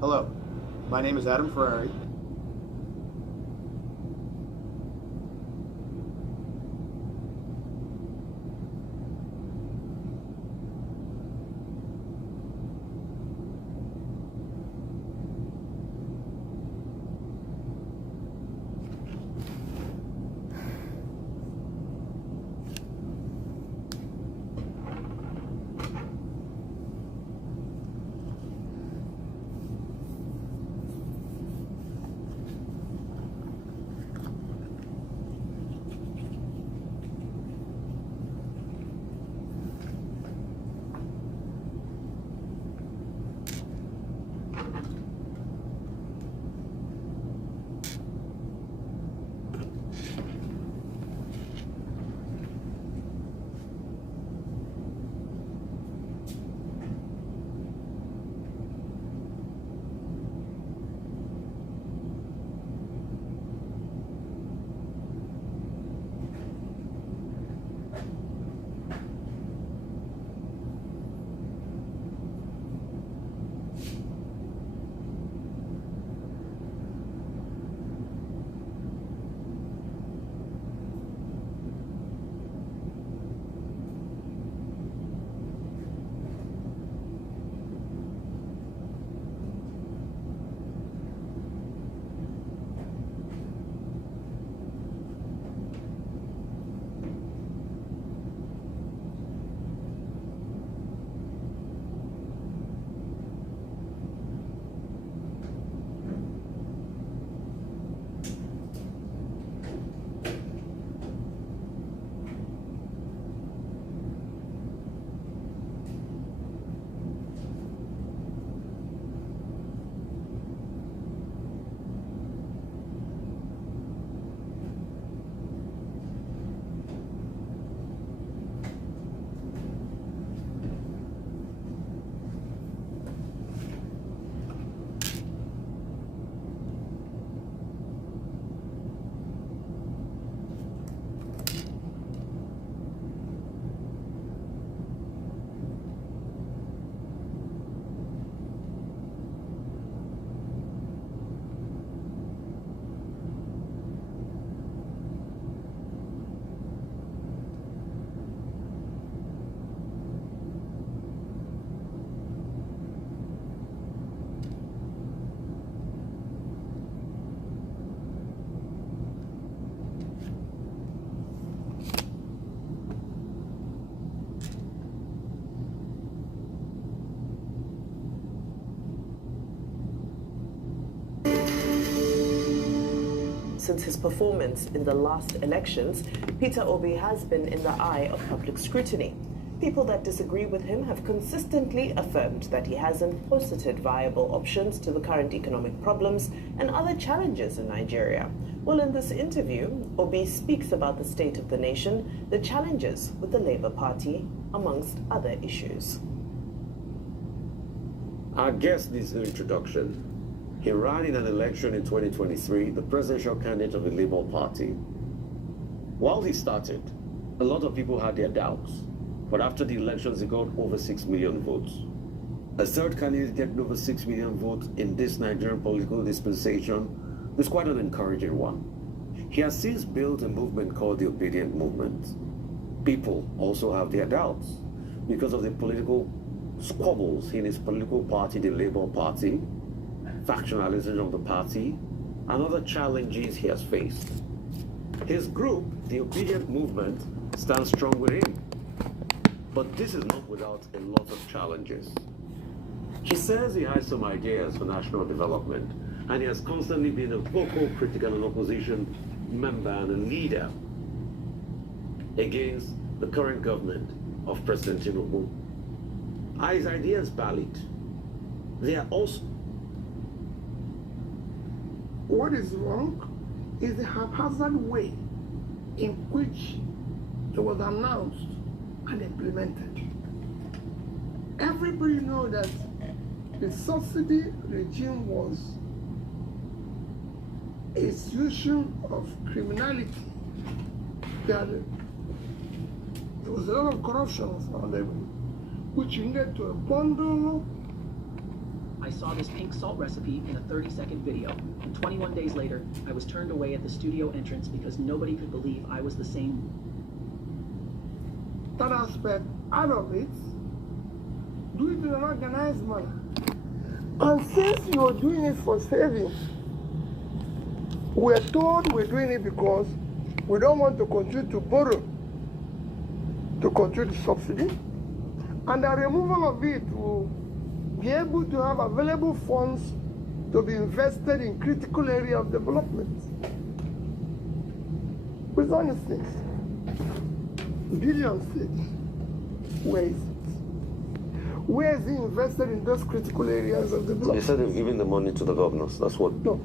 Hello, my name is Adam Ferrari. Since his performance in the last elections, Peter Obi has been in the eye of public scrutiny. People that disagree with him have consistently affirmed that he hasn't posited viable options to the current economic problems and other challenges in Nigeria. Well, in this interview, Obi speaks about the state of the nation, the challenges with the Labour Party, amongst other issues. Our guest needs no introduction. He ran in an election in 2023, the presidential candidate of the Labour Party. While he started, a lot of people had their doubts, but after the elections, he got over 6 million votes. A third candidate getting over 6 million votes in this Nigerian political dispensation is quite an encouraging one. He has since built a movement called the Obedient Movement. People also have their doubts because of the political squabbles in his political party, the Labour Party, factionalism of the party, and other challenges he has faced. His group, the Obedient Movement, stands strong with him. But this is not without a lot of challenges. He says he has some ideas for national development, and he has constantly been a vocal critic and an opposition member and a leader against the current government of President Tinubu. Are his ideas valid? They are also... What is wrong is the haphazard way in which it was announced and implemented. Everybody knows that the subsidy regime was a institution of criminality, that there was a lot of corruption on level, which led to a bundle I saw this pink salt recipe in a 30-second video, and 21 days later, I was turned away at the studio entrance because nobody could believe I was the same. That aspect out of it, do it in an organized manner. And since you're doing it for saving, we're told we're doing it because we don't want to continue to borrow to continue the subsidy, and the removal of it will be able to have available funds to be invested in critical area of development. With honest things, billions, where is it? Where is he invested in those critical areas of development? They said they've given the money to the governors. That's what. No.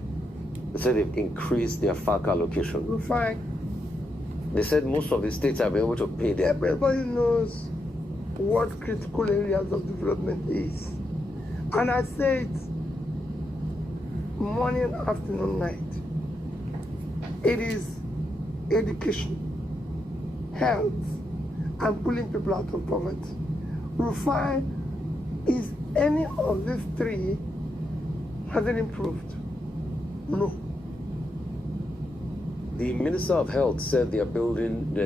They said they've increased their FAC allocation. Fine. They said most of the states have been able to pay their. Everybody knows what critical areas of development is. And I say it morning, afternoon, night. It is education, health, and pulling people out of poverty. Rufai, is any of these three, has it improved? No. The Minister of Health said they're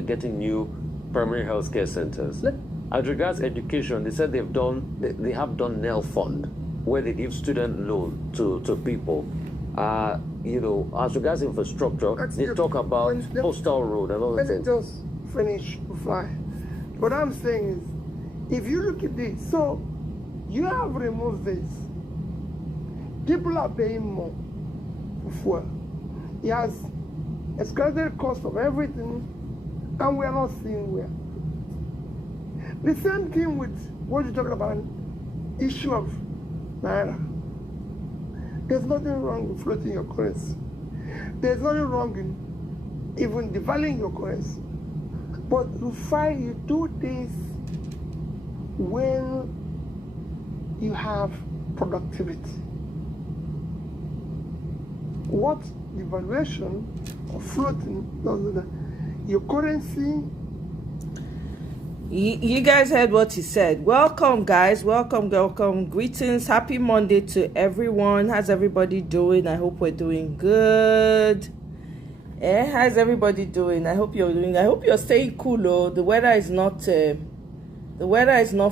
getting new primary health care centers. As regards education, they said they have done NEL Fund, where they give student loan to people. As regards infrastructure, they talk about Postal Road and all that. Let me just finish, Fly. What I'm saying is, if you look at this, so you have removed this. People are paying more for fuel. It has escalated cost of everything, and we are not seeing where. The same thing with what you're talking about, issue of Naira. There's nothing wrong with floating your currency. There's nothing wrong in even devaluing your currency. But you do this when you have productivity. What devaluation or floating does that? Your currency. You guys heard what he said. Welcome, guys. Welcome. Greetings. Happy Monday to everyone. How's everybody doing? I hope we're doing good. How's everybody doing? I hope you're staying cool. Oh, the weather is not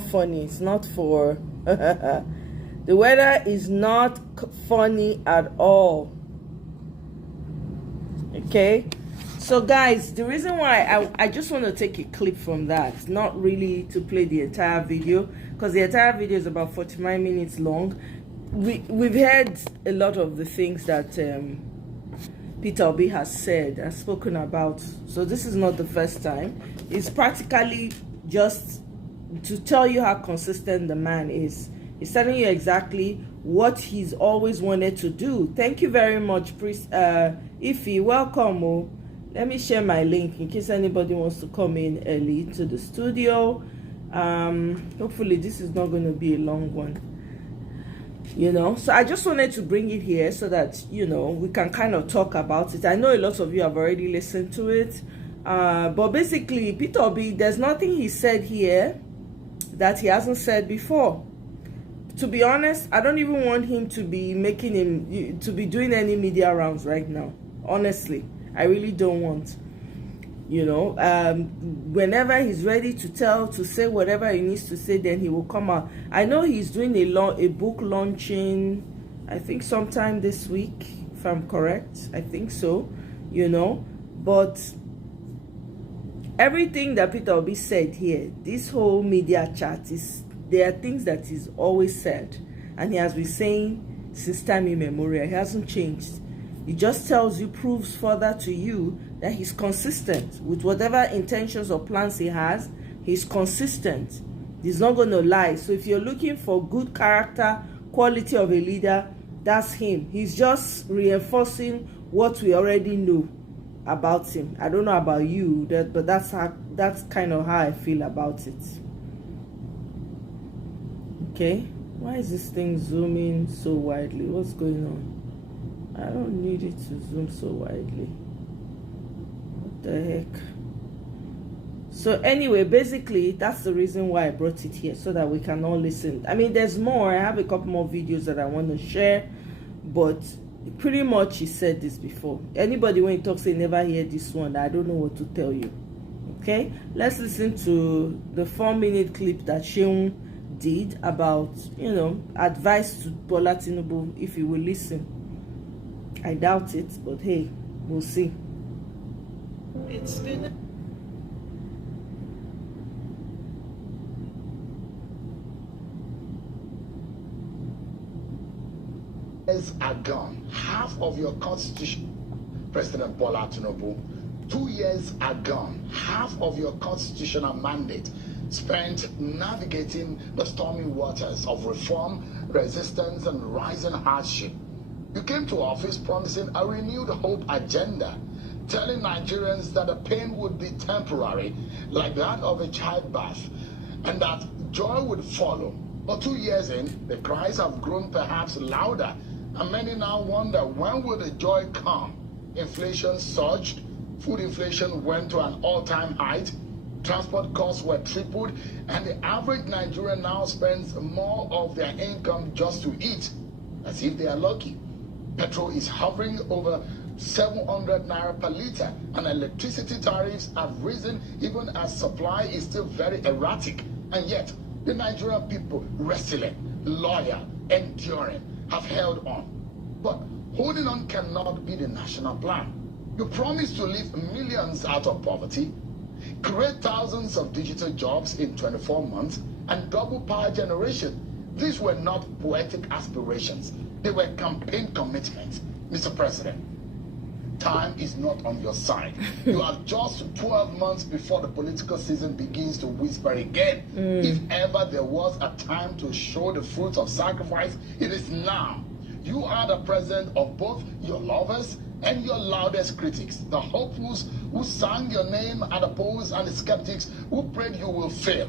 funny. It's not for the weather is not funny at all. Okay. So guys, the reason why I just want to take a clip from that, not really to play the entire video, because the entire video is about 49 minutes long. We've heard a lot of the things that Peter Obi has said and spoken about. So this is not the first time. It's practically just to tell you how consistent the man is. He's telling you exactly what he's always wanted to do. Thank you very much, Priest Ify. Welcome. Oh. Let me share my link in case anybody wants to come in early to the studio. Hopefully this is not going to be a long one. So I just wanted to bring it here so that, we can kind of talk about it. I know a lot of you have already listened to it. But basically, Peter Obi, there's nothing he said here that he hasn't said before. To be honest, I don't even want him to be doing any media rounds right now. Honestly. I really don't want, whenever he's ready to say whatever he needs to say, then he will come out. I know he's doing a book launching, I think sometime this week, if I'm correct. I think so, but everything that Peter Obi said here, this whole media chat, there are things that he's always said, and he has been saying since time immemorial. He hasn't changed. It just tells you, proves further to you that he's consistent with whatever intentions or plans he has. He's consistent. He's not going to lie. So if you're looking for good character, quality of a leader, that's him. He's just reinforcing what we already know about him. I don't know about you, but that's kind of how I feel about it. Okay, why is this thing zooming so widely? What's going on? I don't need it to zoom so widely. What the heck? So anyway, basically, that's the reason why I brought it here, so that we can all listen. I mean, there's more. I have a couple more videos that I want to share, but pretty much he said this before. Anybody when he talks, they never hear this one. I don't know what to tell you. Okay, let's listen to the 4-minute clip that Sheung did about, you know, advice to Bola Tinubu, if he will listen. I doubt it, but hey, we'll see. It's been years are gone. Half of your constitution, President Bola Tinubu, 2 years are gone. Half of your constitutional mandate spent navigating the stormy waters of reform, resistance, and rising hardship. You came to office promising a renewed hope agenda, telling Nigerians that the pain would be temporary, like that of a childbirth, and that joy would follow. But 2 years in, the cries have grown perhaps louder, and many now wonder, when will the joy come? Inflation surged, food inflation went to an all-time height, transport costs were tripled, and the average Nigerian now spends more of their income just to eat, as if they are lucky. Petrol is hovering over 700 naira per litre, and electricity tariffs have risen even as supply is still very erratic. And yet, the Nigerian people, resilient, loyal, enduring, have held on. But holding on cannot be the national plan. You promised to lift millions out of poverty, create thousands of digital jobs in 24 months, and double power generation. These were not poetic aspirations. They were campaign commitments. Mr. President, time is not on your side. You are just 12 months before the political season begins to whisper again. If ever there was a time to show the fruits of sacrifice, it is now. You are the president of both your lovers and your loudest critics, the hopefuls who sang your name at the polls and the skeptics who prayed you will fail.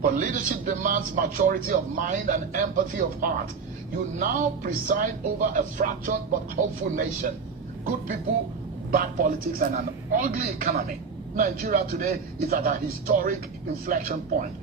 But leadership demands maturity of mind and empathy of heart. You now preside over a fractured but hopeful nation. Good people, bad politics, and an ugly economy. Nigeria today is at a historic inflection point.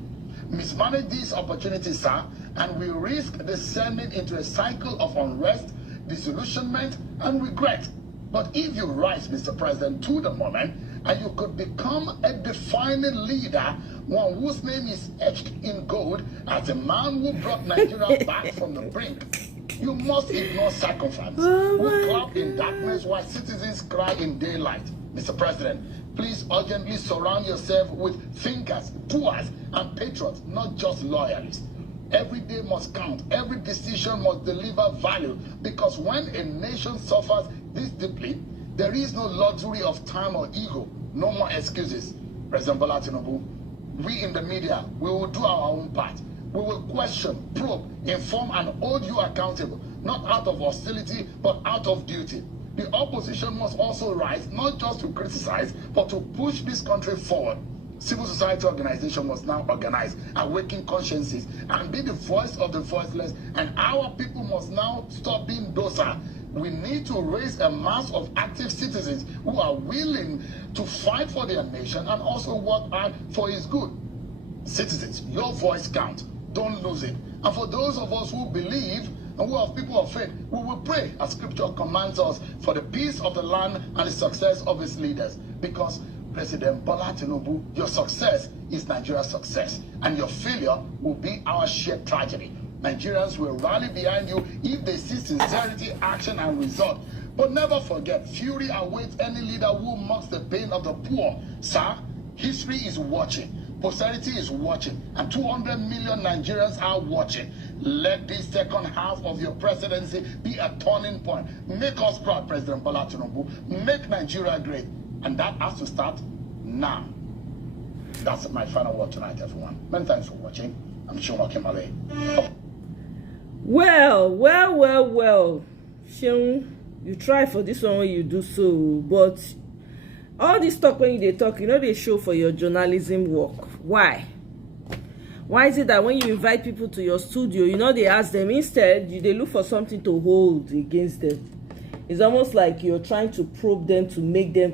Mismanage these opportunities, sir, and we risk descending into a cycle of unrest, disillusionment, and regret. But if you rise, Mr. President, to the moment, and you could become a defining leader, one whose name is etched in gold as a man who brought Nigeria back from the brink, you must ignore circumstance, who clap in darkness while citizens cry in daylight. Mr. President, please urgently surround yourself with thinkers, doers, and patriots, not just loyalists. Every day must count. Every decision must deliver value, because when a nation suffers this deeply, there is no luxury of time or ego. No more excuses. President Bola Tinubu, we in the media, we will do our own part. We will question, probe, inform, and hold you accountable, not out of hostility, but out of duty. The opposition must also rise, not just to criticize, but to push this country forward. Civil society organization must now organize, awaken consciences, and be the voice of the voiceless, and our people must now stop being docile. We need to raise a mass of active citizens who are willing to fight for their nation and also work hard for its good. Citizens, your voice counts. Don't lose it. And for those of us who believe and who are people of faith, we will pray as scripture commands us for the peace of the land and the success of its leaders. Because President Bola Tinubu, your success is Nigeria's success, and your failure will be our shared tragedy. Nigerians will rally behind you if they see sincerity, action, and result. But never forget, fury awaits any leader who mocks the pain of the poor. Sir, history is watching. Posterity is watching, and 200 million Nigerians are watching. Let this second half of your presidency be a turning point. Make us proud, President Bola Tinubu. Make Nigeria great. And that has to start now. That's my final word tonight, everyone. Many thanks for watching. I'm Shuma Kimale. Well. Sheung, you try for this one when you do so, but all this talk when they talk, you know, they show for your journalism work. Why is it that when you invite people to your studio, you know, they ask them, instead they look for something to hold against them? It's almost like you're trying to probe them to make them,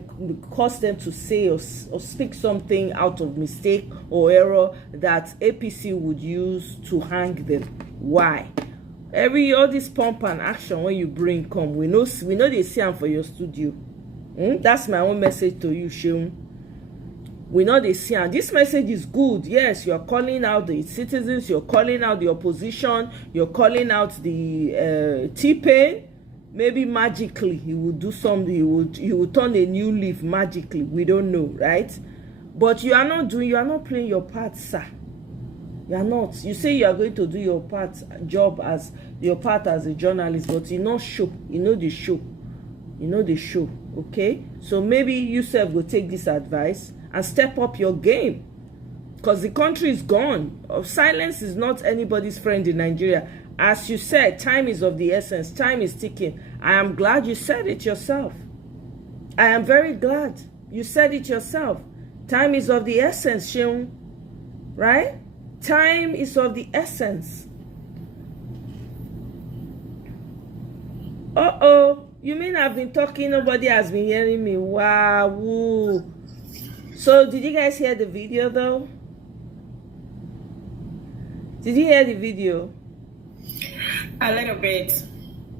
cause them to say or speak something out of mistake or error that APC would use to hang them. Why? All this pump and action when you bring come, we know they see them for your studio. That's my own message to you, Sheung. We know they see, and this message is good. Yes, you're calling out the citizens, you're calling out the opposition, you're calling out the T-Pain. Maybe magically he would do something, he would turn a new leaf magically. We don't know, right? But you are not playing your part, sir. You are not. You say you are going to do your part as a journalist, but you know show. You know the show. You know the show. Okay? So maybe you self will take this advice and step up your game, because the country is gone. Silence is not anybody's friend in Nigeria. As you said, time is of the essence. Time is ticking. I am glad you said it yourself. I am very glad you said it yourself. Time is of the essence, Sheung. Right? Time is of the essence. You mean I've been talking, nobody has been hearing me? Wow. Woo. So, did you guys hear the video, though? Did you hear the video? A little bit.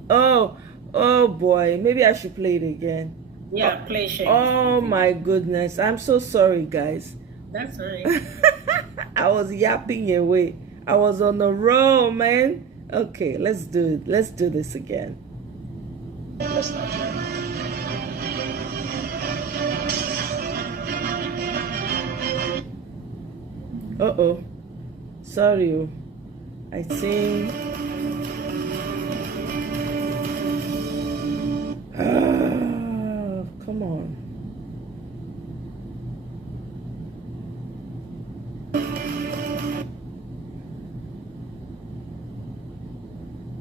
Oh boy. Maybe I should play it again. Yeah, play it. Oh, my goodness. I'm so sorry, guys. That's right. I was yapping away. I was on the roll, man. Okay, let's do it. Let's do this again. Let's not. Sorry. I think come on.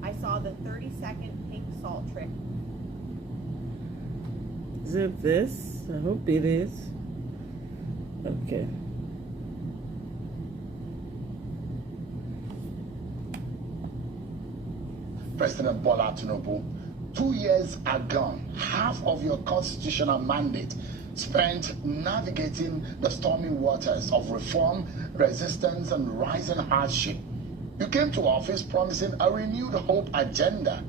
I saw the 30-second pink salt trick. Is it this? I hope it is. Okay. President Bola Tinubu, 2 years are gone. Half of your constitutional mandate spent navigating the stormy waters of reform, resistance, and rising hardship. You came to office promising a renewed hope agenda,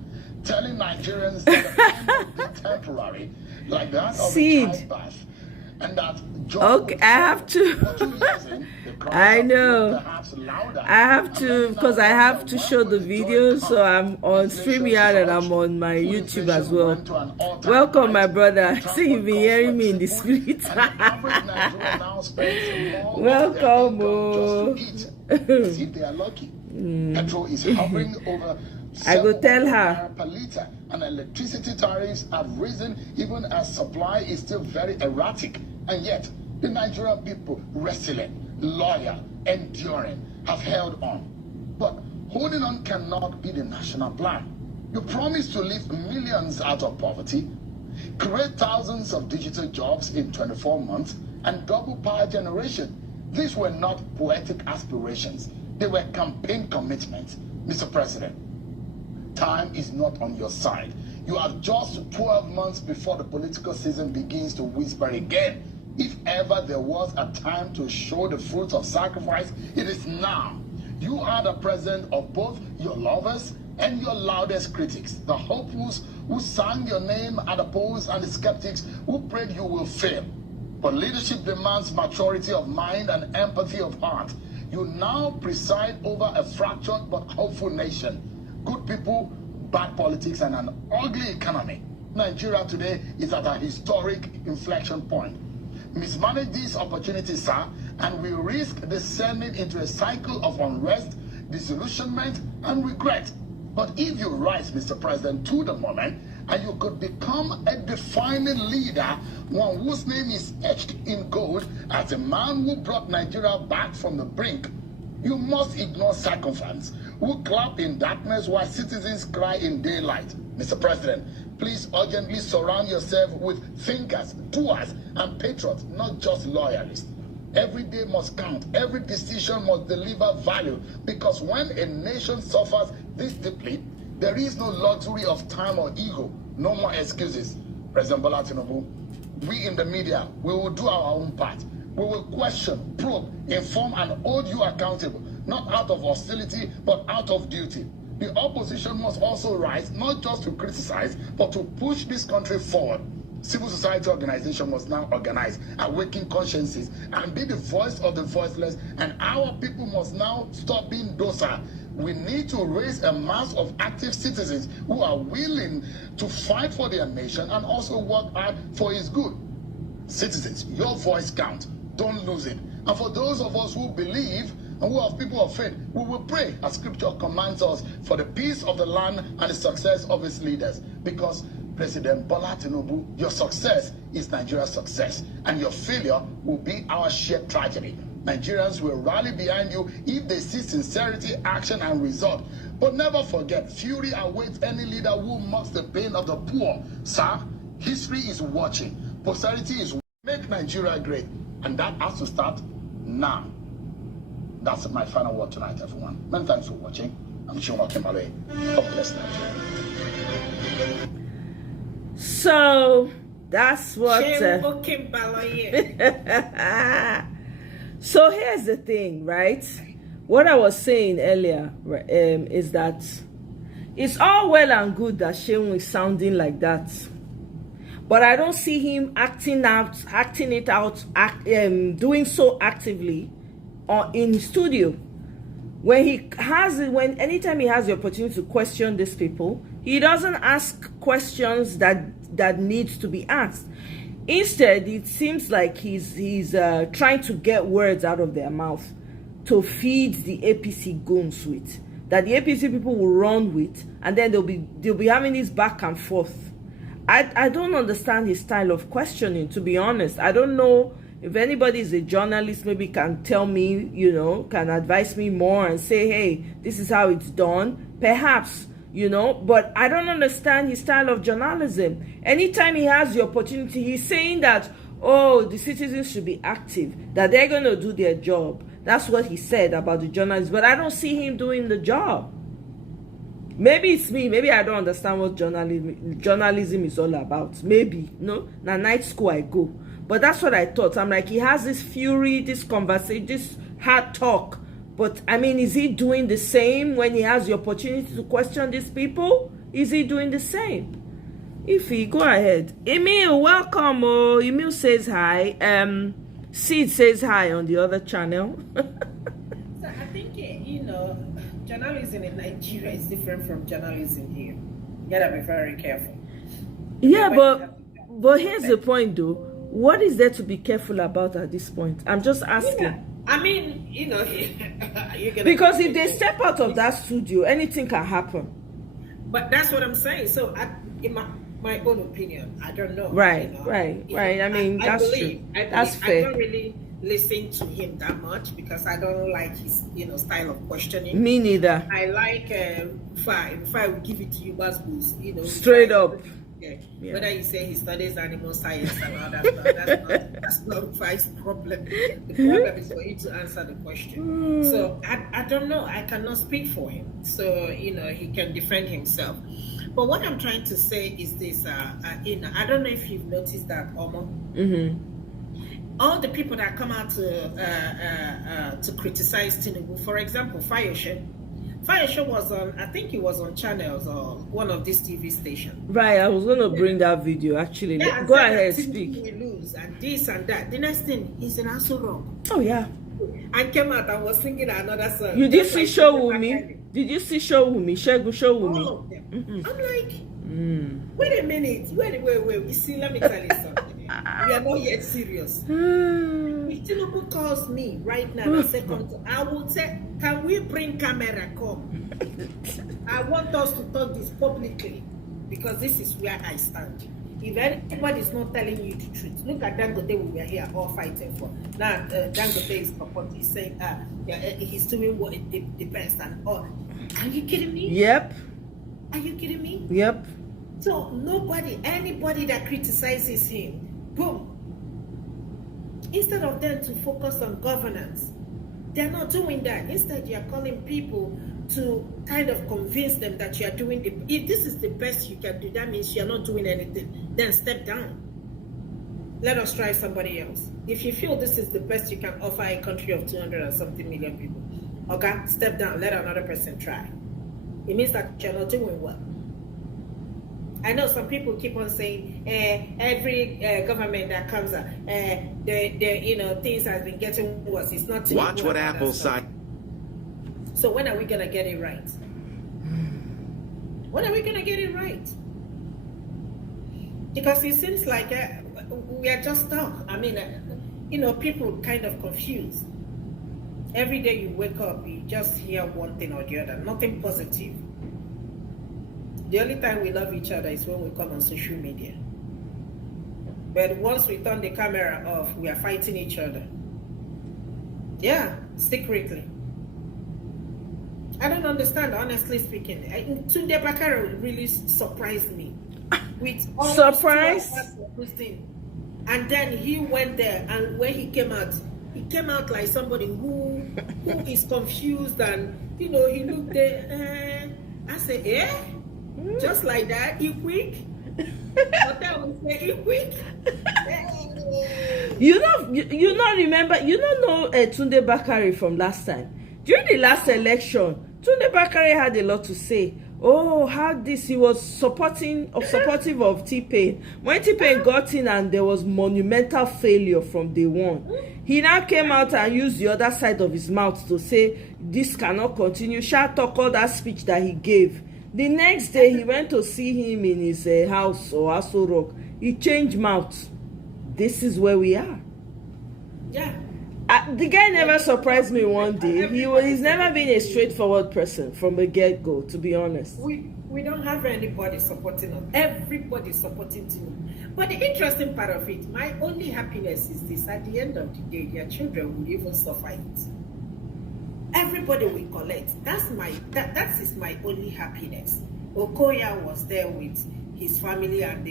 telling Nigerians that the time would be temporary, like that of a childbirth, and that okay, I have to. I know. I have to, because I have to show the video, so I'm on StreamYard and I'm on my YouTube as well. Welcome, my brother. I see you've been hearing me in the spirit. Welcome. If they are lucky. Petrol is hovering over. I go tell her. Per liter, and electricity tariffs have risen even as supply is still very erratic. And yet, the Nigerian people, resilient, loyal, enduring, have held on. But holding on cannot be the national plan. You promised to lift millions out of poverty, create thousands of digital jobs in 24 months, and double power generation. These were not poetic aspirations. They were campaign commitments, Mr. President. Time is not on your side. You have just 12 months before the political season begins to whisper again. If ever there was a time to show the fruits of sacrifice, it is now. You are the president of both your lovers and your loudest critics, the hopefuls who sang your name at the polls and the skeptics who prayed you will fail. But leadership demands maturity of mind and empathy of heart. You now preside over a fractured but hopeful nation. Good people, bad politics, and an ugly economy. Nigeria today is at a historic inflection point. Mismanage these opportunities, sir, and we risk descending into a cycle of unrest, disillusionment, and regret. But if you rise, Mr. President, to the moment, and you could become a defining leader, one whose name is etched in gold as a man who brought Nigeria back from the brink, you must ignore sycophants who clap in darkness while citizens cry in daylight. Mr. President, please urgently surround yourself with thinkers, doers, and patriots, not just loyalists. Every day must count. Every decision must deliver value, because when a nation suffers this deeply, there is no luxury of time or ego. No more excuses, President Bola Tinubu. We in the media, we will do our own part. We will question, probe, inform, and hold you accountable, not out of hostility, but out of duty. The opposition must also rise, not just to criticize, but to push this country forward. Civil society organization must now organize, awaken consciences, and be the voice of the voiceless, and our people must now stop being docile. We need to raise a mass of active citizens who are willing to fight for their nation and also work hard for its good. Citizens, your voice counts. Don't lose it. And for those of us who believe and who are people of faith, we will pray as scripture commands us for the peace of the land and the success of its leaders. Because President Bola Tinubu, your success is Nigeria's success, and your failure will be our shared tragedy. Nigerians will rally behind you if they see sincerity, action, and result. But never forget, fury awaits any leader who mocks the pain of the poor. Sir, history is watching. Posterity is make Nigeria great. And that has to start now. That's my final word tonight, everyone. Many thanks for watching. I'm Shoma Kimale. God bless Nigeria. So that's what. So here's the thing, right? What I was saying earlier is that it's all well and good that Shehu is sounding like that, but I don't see him acting it out, doing so actively in studio. Anytime he has the opportunity to question these people, he doesn't ask questions that needs to be asked. Instead, it seems like he's trying to get words out of their mouth to feed the APC goons with, that the APC people will run with, and then they'll be having this back and forth. I don't understand his style of questioning, to be honest. I don't know if anybody is a journalist, maybe can tell me, can advise me more and say, hey, this is how it's done. Perhaps, but I don't understand his style of journalism. Anytime he has the opportunity, he's saying that, oh, the citizens should be active, that they're going to do their job. That's what he said about the journalists, but I don't see him doing the job. Maybe it's me. Maybe I don't understand what journalism is all about. Maybe, no? Now night school I go. But that's what I thought. I'm like, he has this fury, this conversation, this hard talk. But, I mean, is he doing the same when he has the opportunity to question these people? Is he doing the same? Ify, go ahead. Emil, welcome. Oh, Emil says hi. Sid says hi on the other channel. So I think, journalism in Nigeria is different from journalism here. You gotta be very careful. Yeah, but here's the point, though. What is there to be careful about at this point? I'm just asking. Yeah. I mean, because if they step out of that studio, anything can happen. But that's what I'm saying. So, in my own opinion, I don't know. Right. I mean, that's true. That's fair. I don't really listen to him that much because I don't like his, style of questioning. Me neither. I like if I will give it to you, straight up. Yeah. Whether you say he studies animal science and all that stuff, that's not Rufai's problem. The problem is for you to answer the question. So I don't know. I cannot speak for him. So he can defend himself. But what I'm trying to say is this. I don't know if you've noticed that, Omo. All the people that come out to criticize Tinubu, for example, Fayoshe was on, I think he was on Channels or one of these TV stations. Right, I was going to bring that video actually. Yeah, go ahead, speak. We lose and this and that. The next thing, he's in Aso Rock. Oh yeah. And came out and was singing another song. You did see Showumi? Did you see Showumi? Showumi? All of them. I'm like, wait a minute. Wait. You see, let me tell you something. We are not yet serious. If Tinubu calls me right now and say, I will say, can we bring camera? Come. I want us to talk this publicly because this is where I stand. If anybody is not telling you the truth, look at Dangote, we were here all fighting for. Now, Dangote is purportedly saying he's doing what the best and all. Are you kidding me? Yep. Are you kidding me? Yep. So anybody that criticizes him, boom. Instead of them to focus on governance, They're not doing that. Instead, you're calling people to kind of convince them that you're doing if this is the best you can do, that means you're not doing anything. Then step down. Let us try somebody else. If you feel this is the best you can offer a country of 200 and something million people, okay, step down, let another person try. It means that you're not doing well. I know some people keep on saying every government that comes up, things have been getting worse. It's not. Watch what Apple side. So when are we gonna get it right? When are we gonna get it right? Because it seems like we are just stuck. I mean, people kind of confused. Every day you wake up, you just hear one thing or the other, nothing positive. The only time we love each other is when we come on social media. But once we turn the camera off, we are fighting each other. Yeah, secretly. I don't understand, honestly speaking. Tunde Bakare really surprised me. With all surprise? And then he went there, and when he came out like somebody who is confused, and he looked there. I said, just like that, you quick. But that was say quick. You don't remember? You don't know Tunde Bakare from last time. During the last election, Tunde Bakare had a lot to say. Oh, how he was supportive of T-Pain. When T-Pain got in and there was monumental failure from day one, he now came out and used the other side of his mouth to say this cannot continue. Shall talk all that speech that he gave. The next day he went to see him in his house or Aso Rock. He changed mouth. This is where we are. Yeah. The guy never surprised me one day. He's never been a straightforward person from the get-go, to be honest. We don't have anybody supporting us. Everybody supporting Tinubu. But the interesting part of it, my only happiness is this: at the end of the day, their children will even suffer it. Everybody will collect. That is my only happiness. Okoya was there with his family and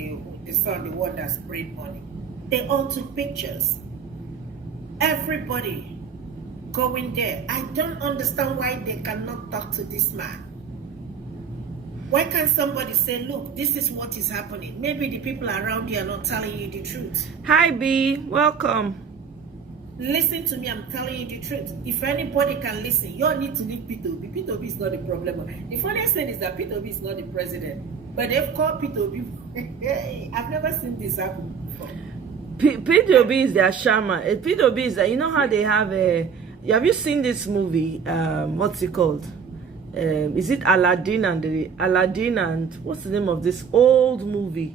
the son, the one that sprayed money. They all took pictures. Everybody going there. I don't understand why they cannot talk to this man. Why can't somebody say, look, this is what is happening? Maybe the people around you are not telling you the truth. Hi, B. Welcome. Listen to me, I'm telling you the truth. If anybody can listen, you all need to leave P2B. P2B is not the problem. The funniest thing is that P2B is not the president. But they've called P2B. I've never seen this happen before. P2B is their shaman. P2B is that, you know how they have have you seen this movie? What's it called? Is it Aladdin and what's the name of this old movie?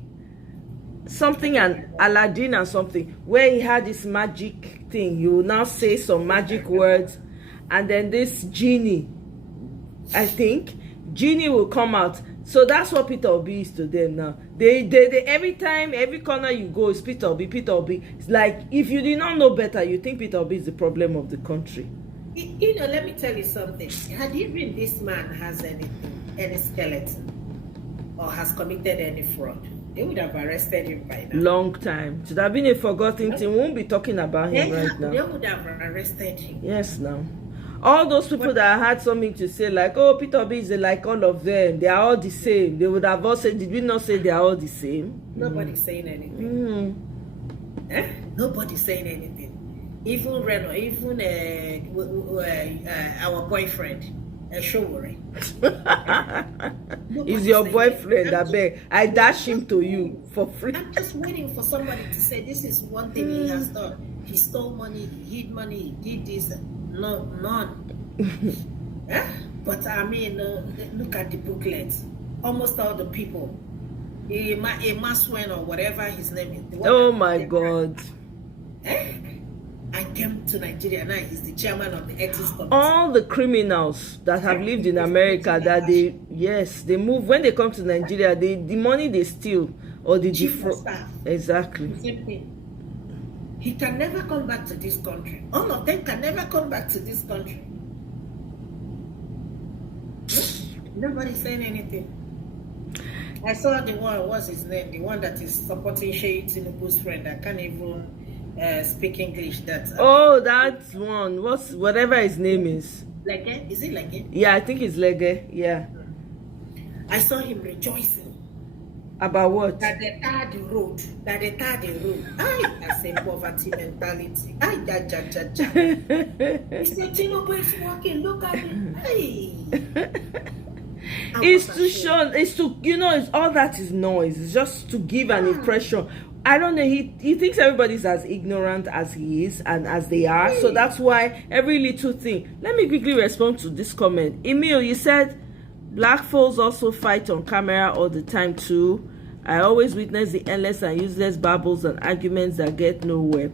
Something and Aladdin and something, where he had this magic thing. You will now say some magic words, and then this genie, I think, genie will come out. So that's what Peter Obi is to them now. They every time, every corner you go is Peter Obi, Peter Obi. It's like, if you did not know better, you think Peter Obi is the problem of the country. Let me tell you something. Had even this man has any skeleton or has committed any fraud, they would have arrested him by now. Long time. Should have been a forgotten thing. We won't be talking about him right now. They would have arrested him. Yes, now. All those people that had something to say, like, oh, Peter Obi is like all of them. They are all the same. They would have all said, did we not say they are all the same? Nobody's saying anything. Nobody's saying anything. Even Reno, even our boyfriend, Showore. He's your boyfriend, I beg. I dash him to you for free. I'm just waiting for somebody to say this is one thing he has done. He stole money, he hid money, he did this. No, none. But I mean, look at the booklet. Almost all the people, a Maswen or whatever his name is. Oh my God. I came to Nigeria now. He's the chairman of the ethics committee. All the criminals that have lived in America, that they move when they come to Nigeria. The money they steal or the exactly. Same thing. He can never come back to this country. All of them can never come back to this country. Nobody's saying anything. I saw the one, what's his name? The one that is supporting Sheikh Tinubu's friend. I can't even speak English. That one. Whatever his name is. Lege? Is it Lege? Yeah, I think it's Lege. Yeah. I saw him rejoicing. About what? That they tarred the road. That's a poverty mentality. He said, Tinubu is working. Look at it. It's to show. It's to It's all that is noise. It's just to give an impression. I don't know. He thinks everybody's as ignorant as he is and as they are. So that's why every little thing. Let me quickly respond to this comment. Emil, you said black folks also fight on camera all the time too. I always witness the endless and useless babbles and arguments that get nowhere.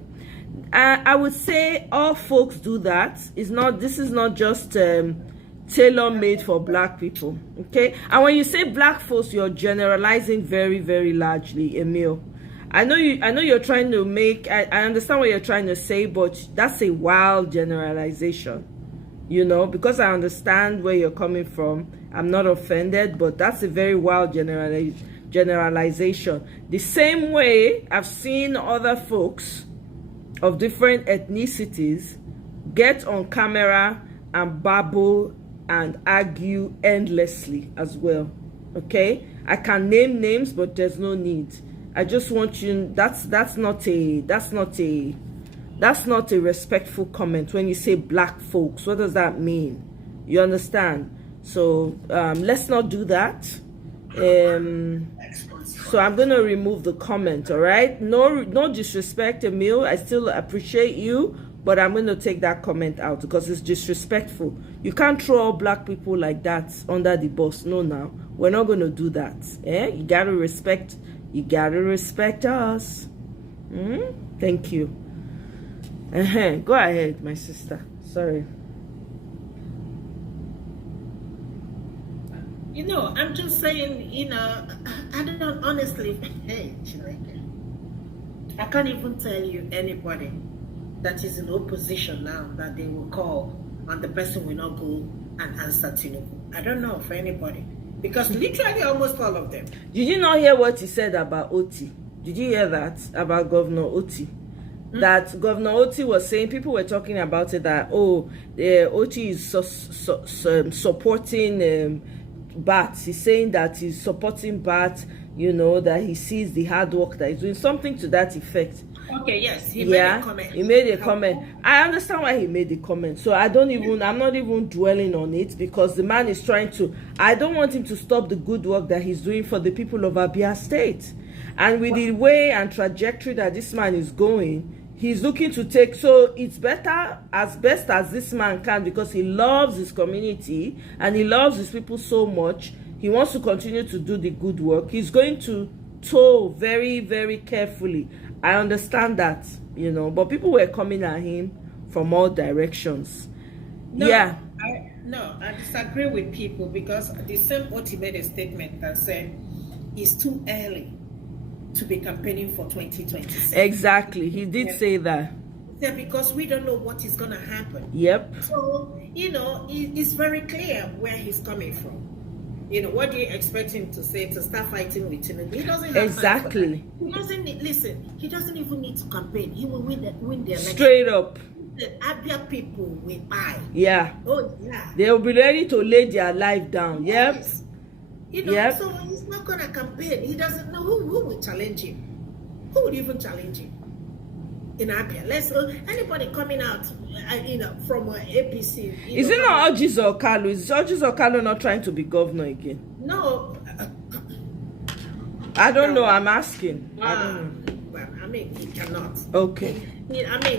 I would say all folks do that. This is not just tailor-made for black people. Okay? And when you say black folks, you're generalizing very, very largely, Emil. I know you're trying to make, I understand what you're trying to say, but that's a wild generalization. Because I understand where you're coming from. I'm not offended, but that's a very wild generalization. The same way I've seen other folks of different ethnicities get on camera and babble and argue endlessly as well. Okay? I can name names, but there's no need. I just want you, that's not a respectful comment. When you say black folks, what does that mean? You understand? So let's not do that. So I'm gonna remove the comment. All right, no disrespect, Emil. I still appreciate you, but I'm gonna take that comment out because it's disrespectful. You can't throw all black people like that under the bus. No, now we're not gonna do that. You gotta respect us. Thank you. Go ahead, my sister. Sorry. I'm just saying, I don't know, honestly, I can't even tell you anybody that is in opposition now that they will call and the person will not go and answer Tinubu. I don't know for anybody. Because literally almost all of them. Did you not hear what he said about Oti? Did you hear that about Governor Oti? That Governor Oti was saying, people were talking about it, that, Oti is supporting Bat. He's saying that he's supporting Bat, that he sees the hard work that he's doing, something to that effect. Okay, yes, he made a comment. He made a comment. I understand why he made the comment. So I'm not even dwelling on it because the man is trying to, I don't want him to stop the good work that he's doing for the people of Abia State. And with the way and trajectory that this man is going, he's looking to take, so it's better as best as this man can because he loves his community and he loves his people so much. He wants to continue to do the good work. He's going to toe very, very carefully. I understand that, but people were coming at him from all directions. I disagree with people because the same Oti made a statement that said it's too early to be campaigning for 2026. Exactly, he did say that. Yeah, because we don't know what is going to happen. Yep. So, it's very clear where he's coming from. What do you expect him to say to start fighting with Tinubu? He doesn't have exactly. He doesn't listen. He doesn't even need to campaign. He will win the election. Straight up. The Abia people will buy. Yeah. Oh yeah. They'll be ready to lay their life down. Yep. Yes. So he's not gonna campaign. He doesn't know who will challenge him. Who would even challenge him in Abia? Anybody coming out, from APC. Is it not Orji's Okalu? Is Orji's Okalu not trying to be governor again? No. I don't know. I'm asking. I don't know. Well, he cannot. Okay.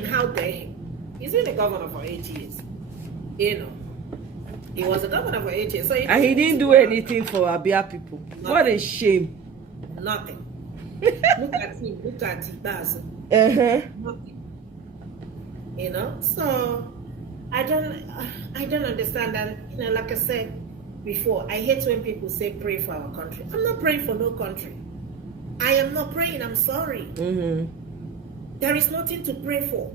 How dare he? He's been a governor for 8 years. He was a governor for 8 years. So and he didn't do anything for Abia people. Nothing. What a shame. Nothing. Look at him. Look at him. Nothing. So I don't understand. And like I said before, I hate when people say pray for our country. I'm not praying for no country. I am not praying. I'm sorry. There is nothing to pray for.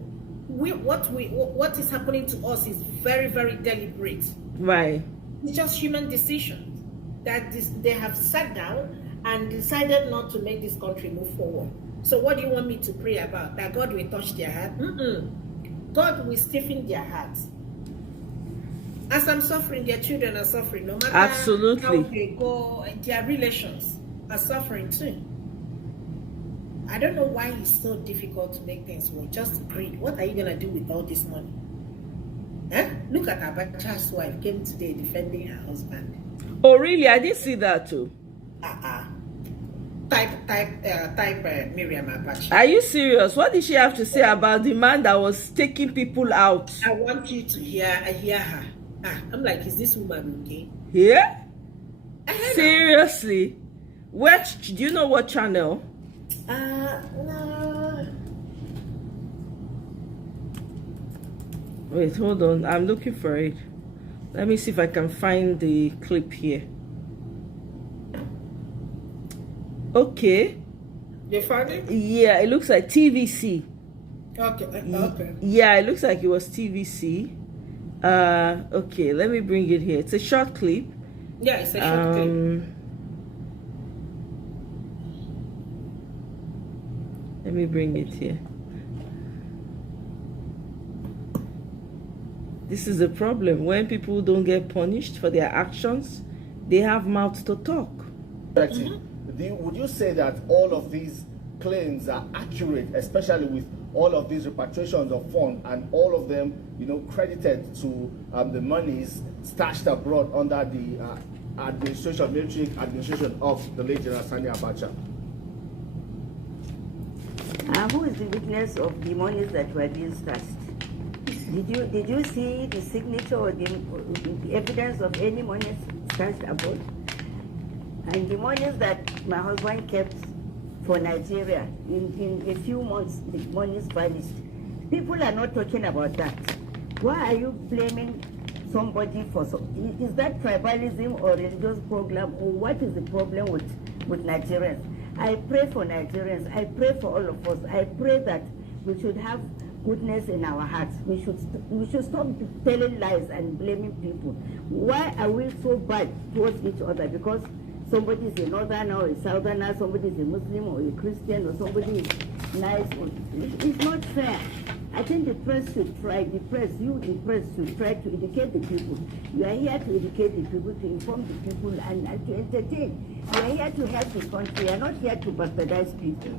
What is happening to us is very, very deliberate. Right. It's just human decisions that they have sat down and decided not to make this country move forward. So what do you want me to pray about? That God will touch their heart? God will stiffen their hearts. As I'm suffering, their children are suffering. No matter Absolutely. how they go, their relations are suffering too. I don't know why it's so difficult to make things work. Just greed. What are you going to do with all this money? Look at Abacha's wife came today defending her husband. Oh, really? I didn't see that too. Type Miriam Abacha. Are you serious? What did she have to say about the man that was taking people out? I want you to hear her. I'm like, is this woman okay? Yeah? Seriously? Do you know what channel? No. Wait, hold on. I'm looking for it. Let me see if I can find the clip here. Okay. You found it? Yeah, it looks like TVC. Okay. Yeah, it looks like it was TVC. Okay, let me bring it here. It's a short clip. Yeah, it's a short clip. Let me bring it here. This is a problem. When people don't get punished for their actions, they have mouths to talk. Would you say that all of these claims are accurate, especially with all of these repatriations of funds and all of them, credited to the monies stashed abroad under the military administration of the late General Sani Abacha? Who is the witness of the monies that were being stashed? Did you see the signature or the evidence of any monies stashed abroad? And the monies that my husband kept for Nigeria, in a few months, the monies vanished. People are not talking about that. Why are you blaming somebody for something? Is that tribalism or religious program, or what is the problem with Nigerians? I pray for Nigerians. I pray for all of us. I pray that we should have goodness in our hearts. We should stop telling lies and blaming people. Why are we so bad towards each other? Because somebody is a northerner or a southerner, somebody is a Muslim or a Christian, or somebody is nice. It's not fair. I think the press should try, the press should try to educate the people. You are here to educate the people, to inform the people, and to entertain. You are here to help the country. You are not here to bastardize people.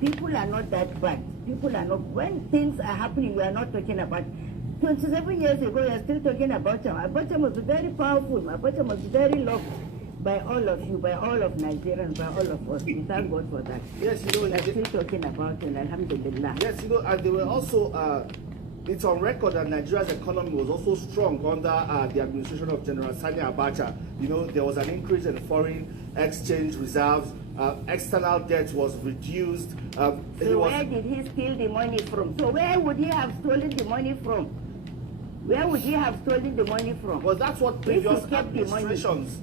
People are not that bad. People are not. When things are happening, we are not talking about. 27 years ago, we are still talking about him. Abacha was very powerful. Abacha was very loved by all of you, by all of Nigerians, by all of us. We thank God for that. Yes, we are still talking about it, alhamdulillah. Yes, and they were also, it's on record that Nigeria's economy was also strong under the administration of General Sani Abacha. There was an increase in foreign exchange reserves. External debt was reduced. So where did he steal the money from? So where would he have stolen the money from? Where would he have stolen the money from? Well, that's what previous administrations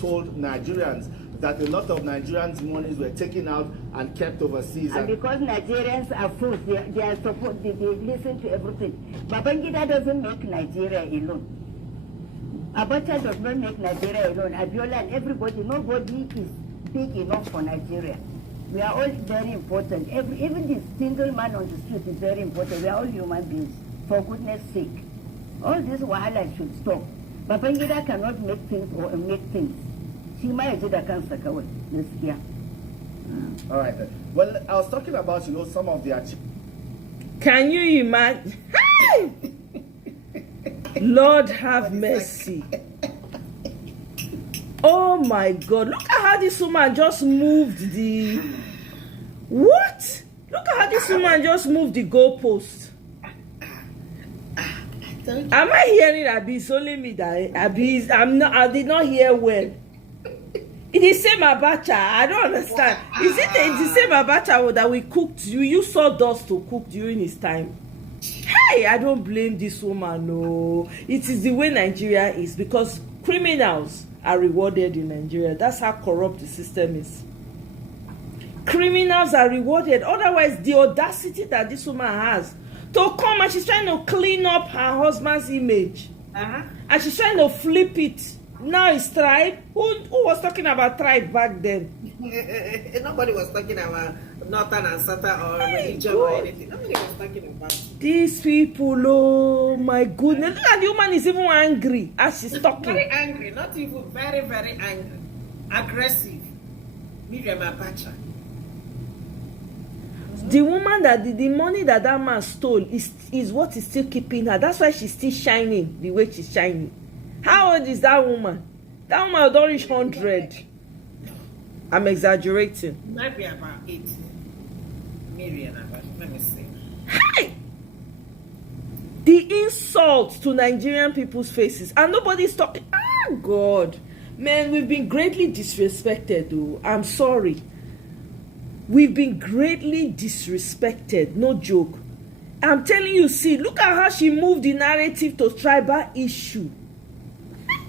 told Nigerians, that a lot of Nigerians' monies were taken out and kept overseas. And because Nigerians are fools, they are supposed they listen to everything. Babangida doesn't make Nigeria alone. Abacha does not make Nigeria alone. Abiola and everybody, nobody is big enough for Nigeria. We are all very important. Even the single man on the street is very important. We are all human beings. For goodness sake, all this wahala should stop. Babangida cannot make things or make things. She might do that cancer. All right then. Well, I was talking about some of the achievements. Can you imagine? Lord have mercy. Oh my God! Look at how this woman just moved the. What? Look at how this woman just moved the goalpost. Am I hearing Abi? It's only me that Abi. I did not hear well. It is the same Abacha. I don't understand. Is it the same Abacha that we cooked? You used sawdust to cook during his time. Hey, I don't blame this woman. No, it is the way Nigeria is, because criminals are rewarded in Nigeria. That's how corrupt the system is. Criminals are rewarded. Otherwise, the audacity that this woman has to come and she's trying to clean up her husband's image. And she's trying to flip it Now it's tribe. Who was talking about tribe back then? Nobody was talking about northern and southern or religion or anything. Nobody was talking about it. These people, oh my goodness. Look at the woman is even angry as she's talking. Very angry, not even very, very angry. Aggressive. Miriam Abacha. The woman that the money that man stole is what is still keeping her. That's why she's still shining the way she's shining. How old is that woman? That woman don't reach 100. I'm exaggerating. Might be about 80. Miriam Abacha. Let me see. Hey! The insult to Nigerian people's faces, and nobody's talking. Ah, God. Man, we've been greatly disrespected, though. I'm sorry. We've been greatly disrespected. No joke. I'm telling you, see, look at how she moved the narrative to tribal issue.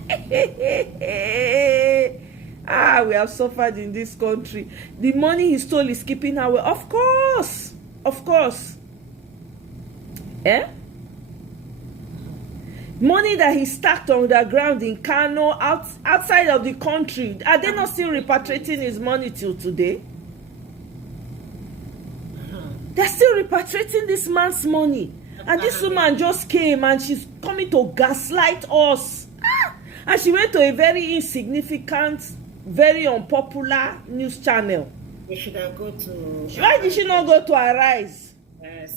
We have suffered in this country. The money he stole is keeping her away. Of course. Of course. Money that he stacked on the ground in Kano, outside of the country. Are they not still repatriating his money till today? They're still repatriating this man's money. And this woman just came and she's coming to gaslight us. And she went to a very insignificant, very unpopular news channel. We should go to... Why did she not go to Arise?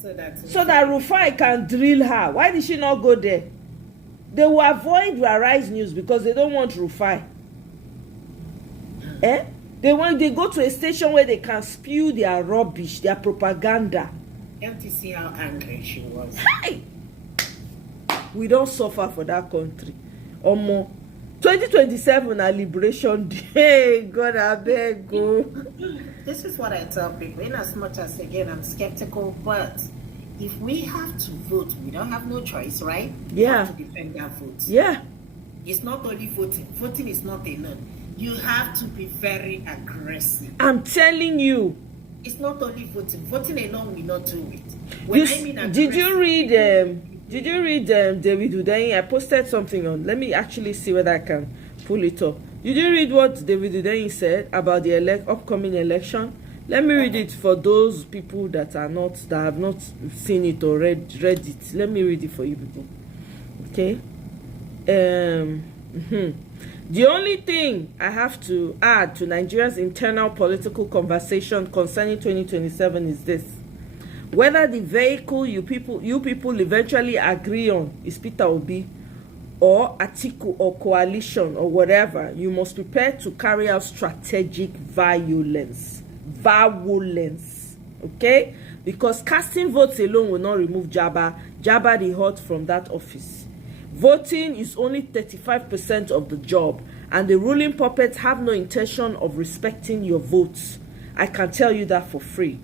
So that Rufai can drill her. Why did she not go there? They will avoid Arise News because they don't want Rufai. They go to a station where they can spew their rubbish, their propaganda. Can't you see how angry she was? Hey! We don't suffer for that country. Omo, 2027 a liberation day. God, I beg go. This is what I tell people. In as much as again I'm skeptical, but if we have to vote, we don't have no choice, right? Yeah. We have to defend our votes. Yeah. It's not only voting. Voting is not enough. You have to be very aggressive. I'm telling you. It's not only voting. Voting alone will not do it. Did you read David Udeyin? I posted something on. Let me actually see whether I can pull it up. Did you read what David Udeyin said about the upcoming election? Let me read it for those people that have not seen it or read it. Let me read it for you people. Okay. The only thing I have to add to Nigeria's internal political conversation concerning 2027 is this: whether the vehicle you people eventually agree on is Peter Obi or Atiku or coalition or whatever, you must prepare to carry out strategic violence. Okay? Because casting votes alone will not remove Jabba the Hutt from that office. Voting is only 35% of the job, and the ruling puppets have no intention of respecting your votes. I can tell you that for free.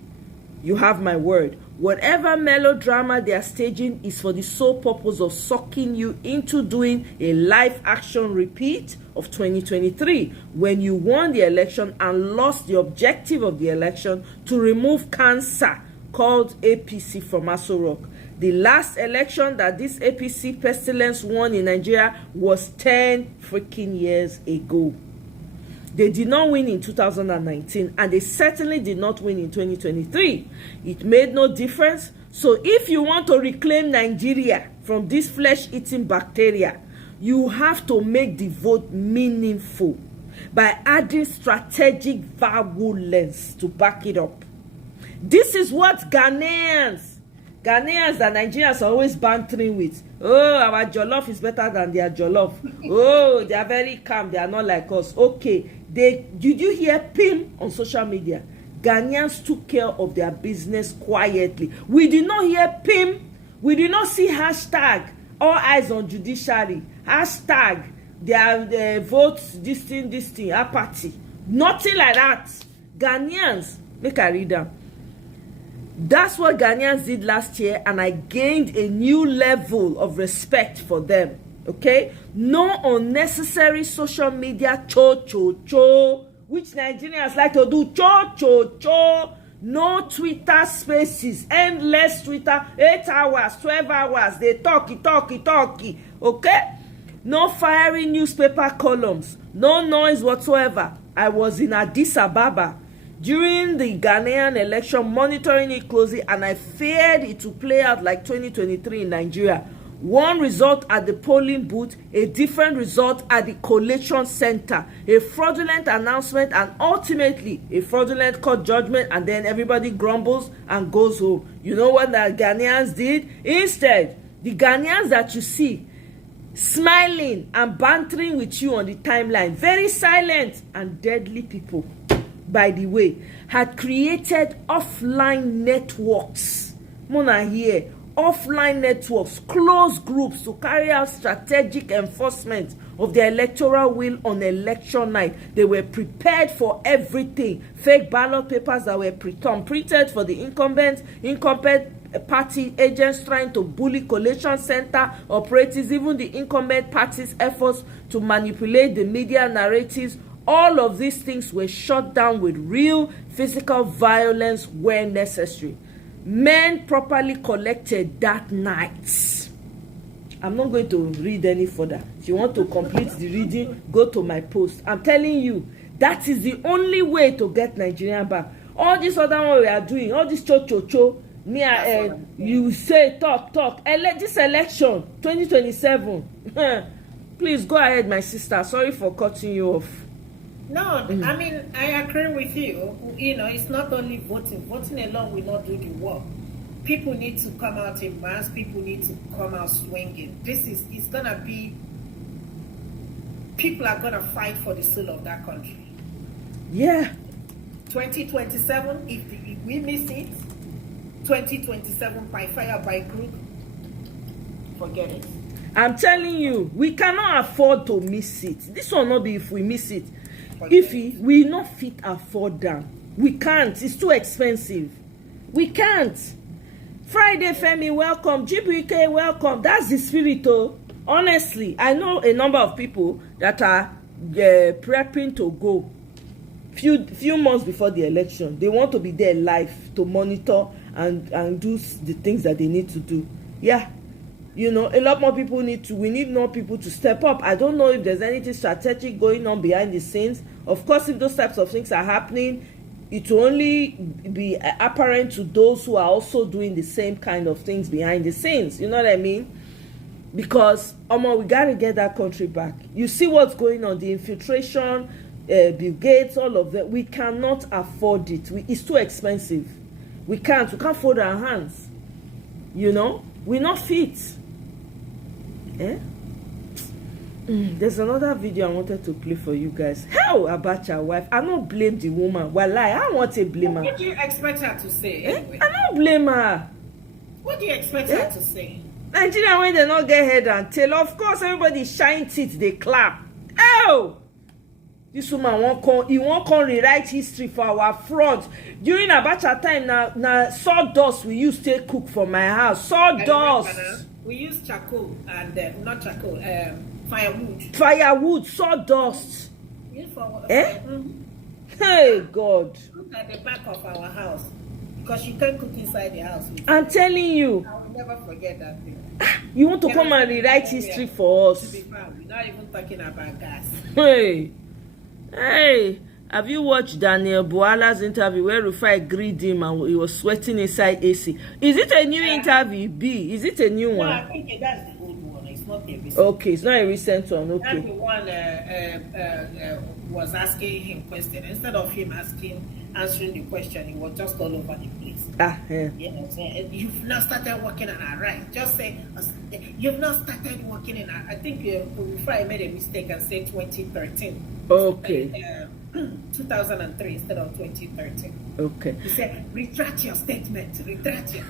You have my word. Whatever melodrama they are staging is for the sole purpose of sucking you into doing a live action repeat of 2023, when you won the election and lost the objective of the election to remove cancer called APC from Aso Rock. The last election that this APC pestilence won in Nigeria was 10 freaking years ago. They did not win in 2019, and they certainly did not win in 2023. It made no difference. So if you want to reclaim Nigeria from this flesh-eating bacteria, you have to make the vote meaningful by adding strategic violence to back it up. This is what Ghanaians that Nigerians are always bantering with. Oh, our jollof is better than their jollof. Oh, they are very calm. They are not like us. Okay. Did you hear PIM on social media? Ghanaians took care of their business quietly. We did not hear PIM. We did not see hashtag all eyes on judiciary. Hashtag their votes, this thing, apathy. Nothing like that. Ghanaians, make I read them. That's what Ghanaians did last year, and I gained a new level of respect for them. Okay? No unnecessary social media cho, which Nigerians like to do cho. No Twitter spaces, endless Twitter, 8 hours, 12 hours, they talky. Okay? no firing newspaper columns, no noise whatsoever. I was in Addis Ababa during the Ghanaian election, monitoring it closely, and I feared it to play out like 2023 in Nigeria. One result at the polling booth, a different result at the collation center, a fraudulent announcement, and ultimately a fraudulent court judgment, and then everybody grumbles and goes home. You know what the Ghanaians did? Instead, the Ghanaians that you see smiling and bantering with you on the timeline, very silent and deadly people, by the way, had created offline networks. Mona here. Offline networks, closed groups to carry out strategic enforcement of their electoral will on election night. They were prepared for everything. Fake ballot papers that were printed for the incumbent party agents trying to bully collation center operatives, even the incumbent party's efforts to manipulate the media narratives. All of these things were shut down with real physical violence where necessary. Men properly collected that night. I'm not going to read any further. If you want to complete the reading, go to my post. I'm telling you, that is the only way to get Nigerian back. All this other one we are doing, all this cho-cho-cho, you say, talk. This election, 2027. Please go ahead, my sister. Sorry for cutting you off. No, I mean, I agree with you. You know, it's not only voting. Voting alone will not do the work. People need to come out in mass. People need to come out swinging. It's going to be, people are going to fight for the soul of that country. Yeah. 2027, if we miss it, 2027 by fire, by group, forget it. I'm telling you, we cannot afford to miss it. This will not be if we miss it. If we not fit afford them, we can't. It's too expensive. We can't. Friday Femi, welcome. GBK, welcome. That's the spirit. Oh, honestly, I know a number of people that are prepping to go. Few months before the election, they want to be there live to monitor and do the things that they need to do. Yeah. You know, a lot more people we need more people to step up. I don't know if there's anything strategic going on behind the scenes. Of course, if those types of things are happening, it will only be apparent to those who are also doing the same kind of things behind the scenes. You know what I mean? Because, we got to get that country back. You see what's going on, the infiltration, Bill Gates, all of that. We cannot afford it. It's too expensive. We can't fold our hands. You know? We're not fit. There's another video I wanted to play for you guys. How about your wife? I don't blame the woman. Wallahi, I want to blame her. What do you expect her to say anyway? I don't blame her. What do you expect her to say? Nigeria, when they not get head and tail, of course everybody shine teeth, they clap. Oh! This woman won't come rewrite history for our front. During Abacha time, now sawdust we used to cook for my house. Sawdust. We use charcoal and not charcoal, firewood. Firewood, sawdust. Hey God. Look at the back of our house because you can't cook inside the house. I'm telling you. I will never forget that thing. You want to come and rewrite history for us? To be fair, we're not even talking about gas. Hey, have you watched Daniel Buala's interview where Rufai greeted him and he was sweating inside AC? Is it a new interview, B? Is it a new one? No, I think that's the old one. It's not a recent Okay, it's not a recent one. Okay. That's the one was asking him question. Instead of him answering the question, he was just all over the place. Yes, you've not started working on our right. Just say, you've not started working on our... I think Rufai made a mistake and said 2013. Okay. 2003 instead of 2013. Okay. He said, retract your statement. Retract your...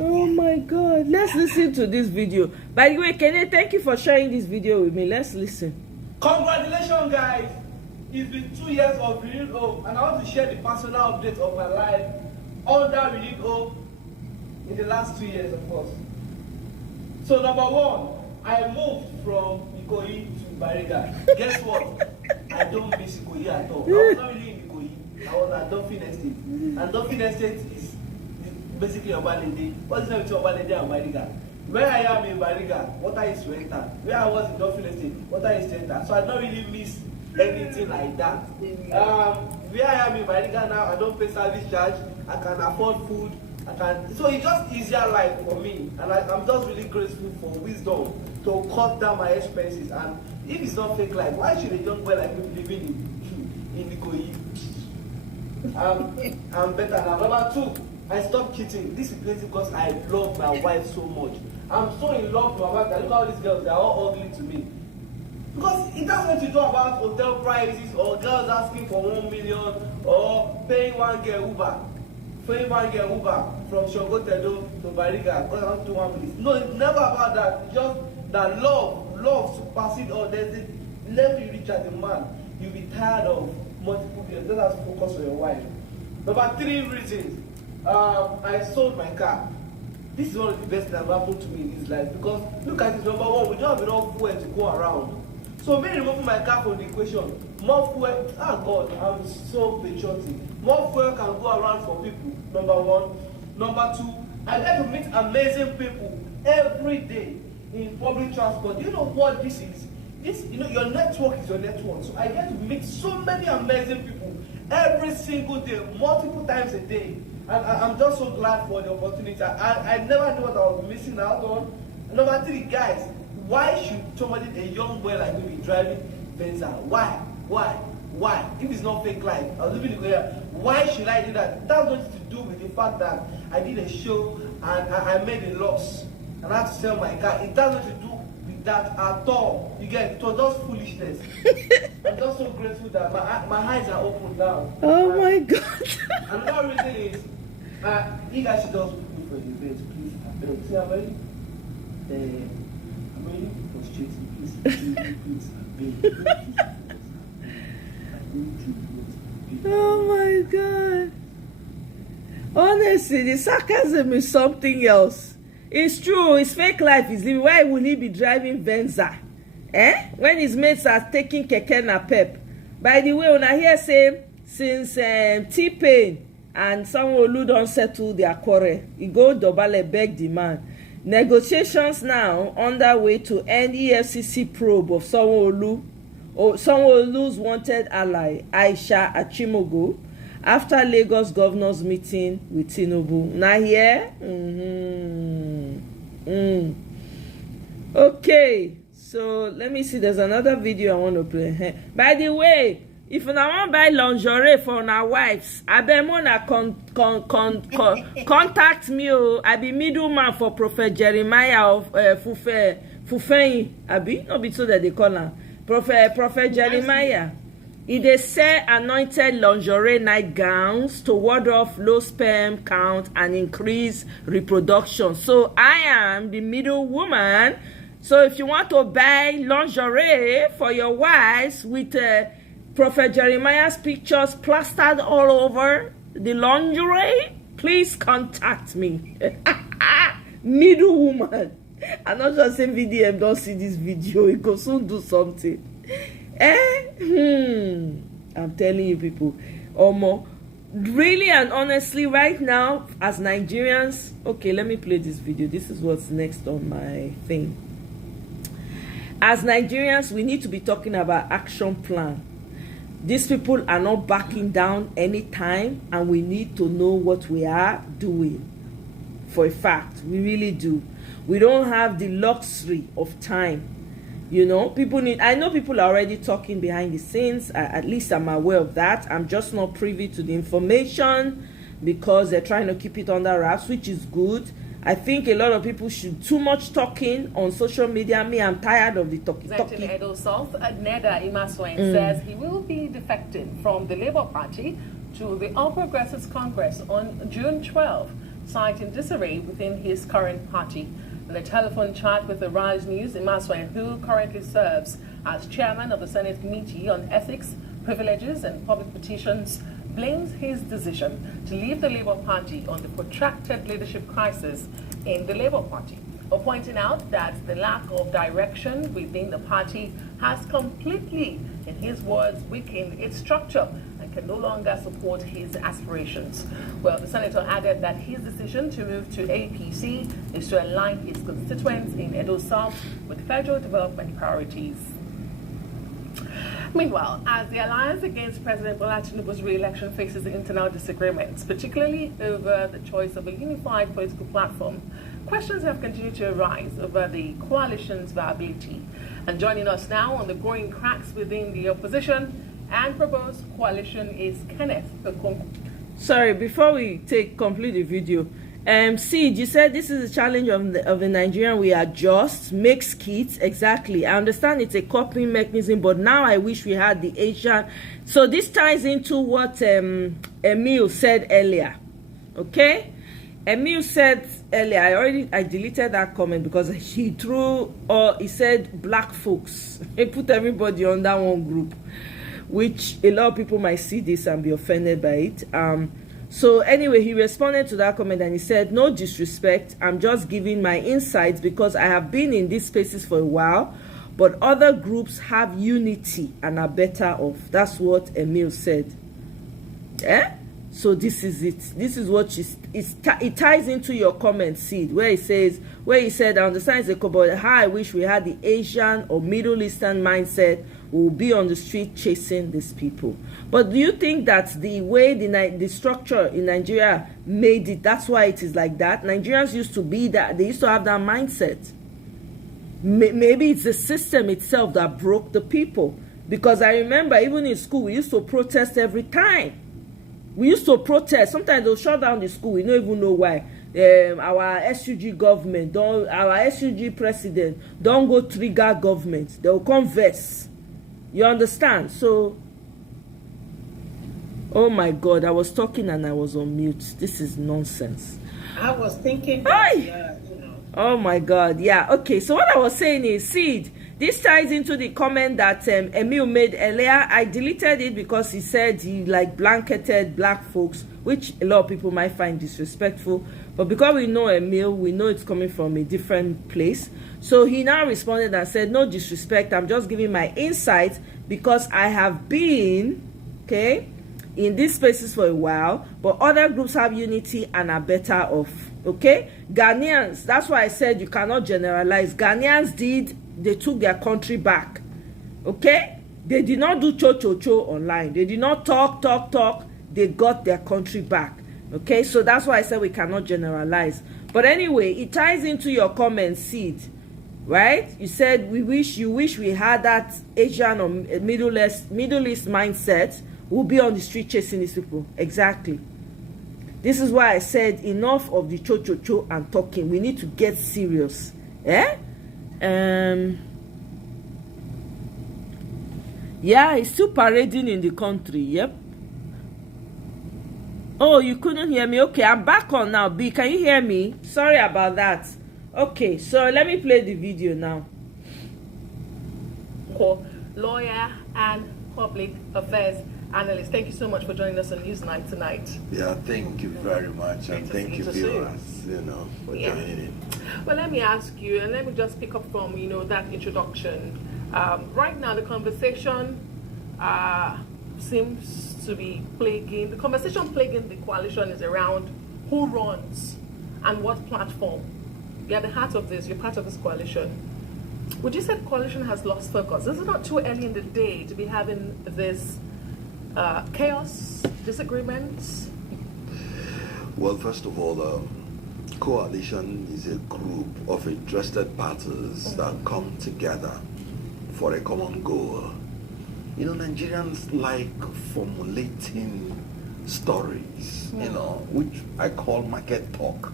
Oh my God. Let's listen to this video. By the way, Kenneth, thank you for sharing this video with me. Let's listen. Congratulations, guys. It's been 2 years of Renewed Hope, and I want to share the personal update of my life under Renewed Hope in the last 2 years, of course. So, number one, I moved from Ikoyi to Bariga. Guess what? I don't miss Ikoyi at all. I was not really in Ikoyi. I was at Dolphin Estate. And Dolphin Estate is basically Obalende. What's the name of Obalende and Bariga? Where I am in Bariga, water is to enter. Where I was in Dolphin Estate, water is to enter. So I don't really miss anything like that. Where I am in Bariga now, I don't pay service charge. I can afford food. So it's just easier life for me. And I'm just really grateful for wisdom to cut down my expenses. And if it's not fake life, why should a young boy like me living in Ikoyi? I'm better now. Number two, I stopped cheating. This is crazy because I love my wife so much. I'm so in love with my wife that look at all these girls, they are all ugly to me. Because it has nothing to do about hotel prices or girls asking for 1 million or paying one girl Uber. Paying one girl Uber from Shogotedo to Bariga because I want to do 1 million. No, it's never about that. It's just that love supersedes all. There's a level you reach as a man, you'll be tired of multiple girls. Just have to focus on your wife. Number 3 reasons. I sold my car. This is one of the best that happened to me in this life because look at this. Number 1, we don't have enough fuel to go around. So me removing my car from the equation, more fuel. Ah God, I'm so patriotic. More fuel can go around for people. Number 1. Number 2, I get to meet amazing people every day in public transport. You know what this is? This, you know, your network is your network. So I get to meet so many amazing people every single day, multiple times a day. And I'm just so glad for the opportunity. I never knew what I was missing out on. Number 3, guys, why should somebody, a young boy like me, be driving Venza? Why? If it's not fake life, I was living in Korea. Why should I do that? That's nothing to do with the fact that I did a show and I made a loss and I had to sell my car. It has nothing to do with that at all. You get it? It was just foolishness. I'm just so grateful that my eyes are open now. Oh my God. Another reason is, you guys should just put me for the event, please. See, I'm ready. I'm ready for straight. Please. Oh my God. Honestly, the sarcasm is something else. It's true, it's fake life is living. Why will he be driving Venza? When his mates are taking keke na pep. By the way, when I hear say since T-Pain and Sanwo-Olu don't settle their quarrel, he go Dobale beg the man. Negotiations now underway to end EFCC probe of Sanwo-Olu or Sanwo-Olu's wanted ally Aisha Achimogo after Lagos governor's meeting with Tinubu. Now here, okay. So let me see. There's another video I want to play. By the way, if you want to buy lingerie for our wives, I be mona contact me. I be middleman for Prophet Jeremiah of Fufeyin. Abi no be so that they call him Prophet Jeremiah. They sell anointed lingerie nightgowns to ward off low sperm count and increase reproduction. So I am the middle woman. So if you want to buy lingerie for your wives with Prophet Jeremiah's pictures plastered all over the lingerie, please contact me. Middle woman. I'm not just saying VDM don't see this video. It will soon do something. I'm telling you people. Really and honestly, right now, as Nigerians, okay, let me play this video. This is what's next on my thing. As Nigerians, we need to be talking about action plan. These people are not backing down anytime, and we need to know what we are doing. For a fact, we really do. We don't have the luxury of time. You know, people need, I know people are already talking behind the scenes. At least I'm aware of that. I'm just not privy to the information because they're trying to keep it under wraps, which is good. I think a lot of people should too much talking on social media. Me, I'm tired of the talking. In Edo South, Neda Imaswain says he will be defecting from the Labour Party to the All Progressives Congress on June 12, citing disarray within his current party. In a telephone chat with the Rise News, Imaswain, who currently serves as chairman of the Senate Committee on Ethics, Privileges and Public Petitions, blames his decision to leave the Labour Party on the protracted leadership crisis in the Labour Party, pointing out that the lack of direction within the party has completely, in his words, weakened its structure and and can no longer support his aspirations. Well, the senator added that his decision to move to APC is to align his constituents in Edo South with federal development priorities. Meanwhile, as the alliance against President Bola Tinubu's re-election faces internal disagreements, particularly over the choice of a unified political platform, questions have continued to arise over the coalition's viability. And joining us now on the growing cracks within the opposition and proposed coalition is Kenneth Okonkwo. Sorry, before we complete the video, Sid, you said this is a challenge of the Nigerian. We adjust, make skits. Exactly. I understand it's a coping mechanism, but now I wish we had the Asian. So this ties into what Emil said earlier. Okay? Emil said earlier, I deleted that comment because he said black folks. He put everybody on that one group, which a lot of people might see this and be offended by it. So anyway, he responded to that comment and he said, no disrespect, I'm just giving my insights because I have been in these spaces for a while, but other groups have unity and are better off. That's what Emil said. Yeah? So this is it. This is what it ties into your comment, Sid, where he said, I understand it's about how I wish we had the Asian or Middle Eastern mindset. We will be on the street chasing these people. But do you think that's the way the structure in Nigeria made it? That's why it is like that. Nigerians used to be that. They used to have that mindset. Maybe it's the system itself that broke the people. Because I remember even in school, we used to protest every time. We used to protest. Sometimes they'll shut down the school. We don't even know why. Our SUG government, our SUG president, don't go trigger government. They'll converse. You understand? So, oh my God, I was talking and I was on mute. This is nonsense. I was thinking that, Oh my God, yeah. Okay, so what I was saying is, Sid, this ties into the comment that Emil made earlier. I deleted it because he said he blanketed black folks, which a lot of people might find disrespectful. But because we know Emil, we know it's coming from a different place. So he now responded and said, no disrespect, I'm just giving my insight because I have been, in these spaces for a while, but other groups have unity and are better off, Ghanaians, that's why I said you cannot generalize. Ghanaians they took their country back, They did not do cho-cho-cho online. They did not talk. They got their country back, So that's why I said we cannot generalize. But anyway, it ties into your comment, Sid. Right? You said you wish we had that Asian or Middle East mindset. We'll be on the street chasing these people. Exactly. This is why I said enough of the cho-cho-cho and talking. We need to get serious. Yeah, it's still parading in the country. Yep. Oh, you couldn't hear me? Okay, I'm back on now. B, can you hear me? Sorry about that. Okay, so let me play the video now. Lawyer and public affairs analyst, thank you so much for joining us on Newsnight tonight. Yeah, thank you very much, and thank you, viewers, for joining in. Well, let me ask you, and let me just pick up from that introduction. Right now, the conversation seems to be plaguing. The conversation plaguing the coalition is around who runs and what platform. You're at the heart of this. You're part of this coalition. Would you say the coalition has lost focus? This is not too early in the day to be having this chaos, disagreements. Well, first of all, coalition is a group of interested parties that come together for a common goal. Nigerians like formulating stories, which I call market talk.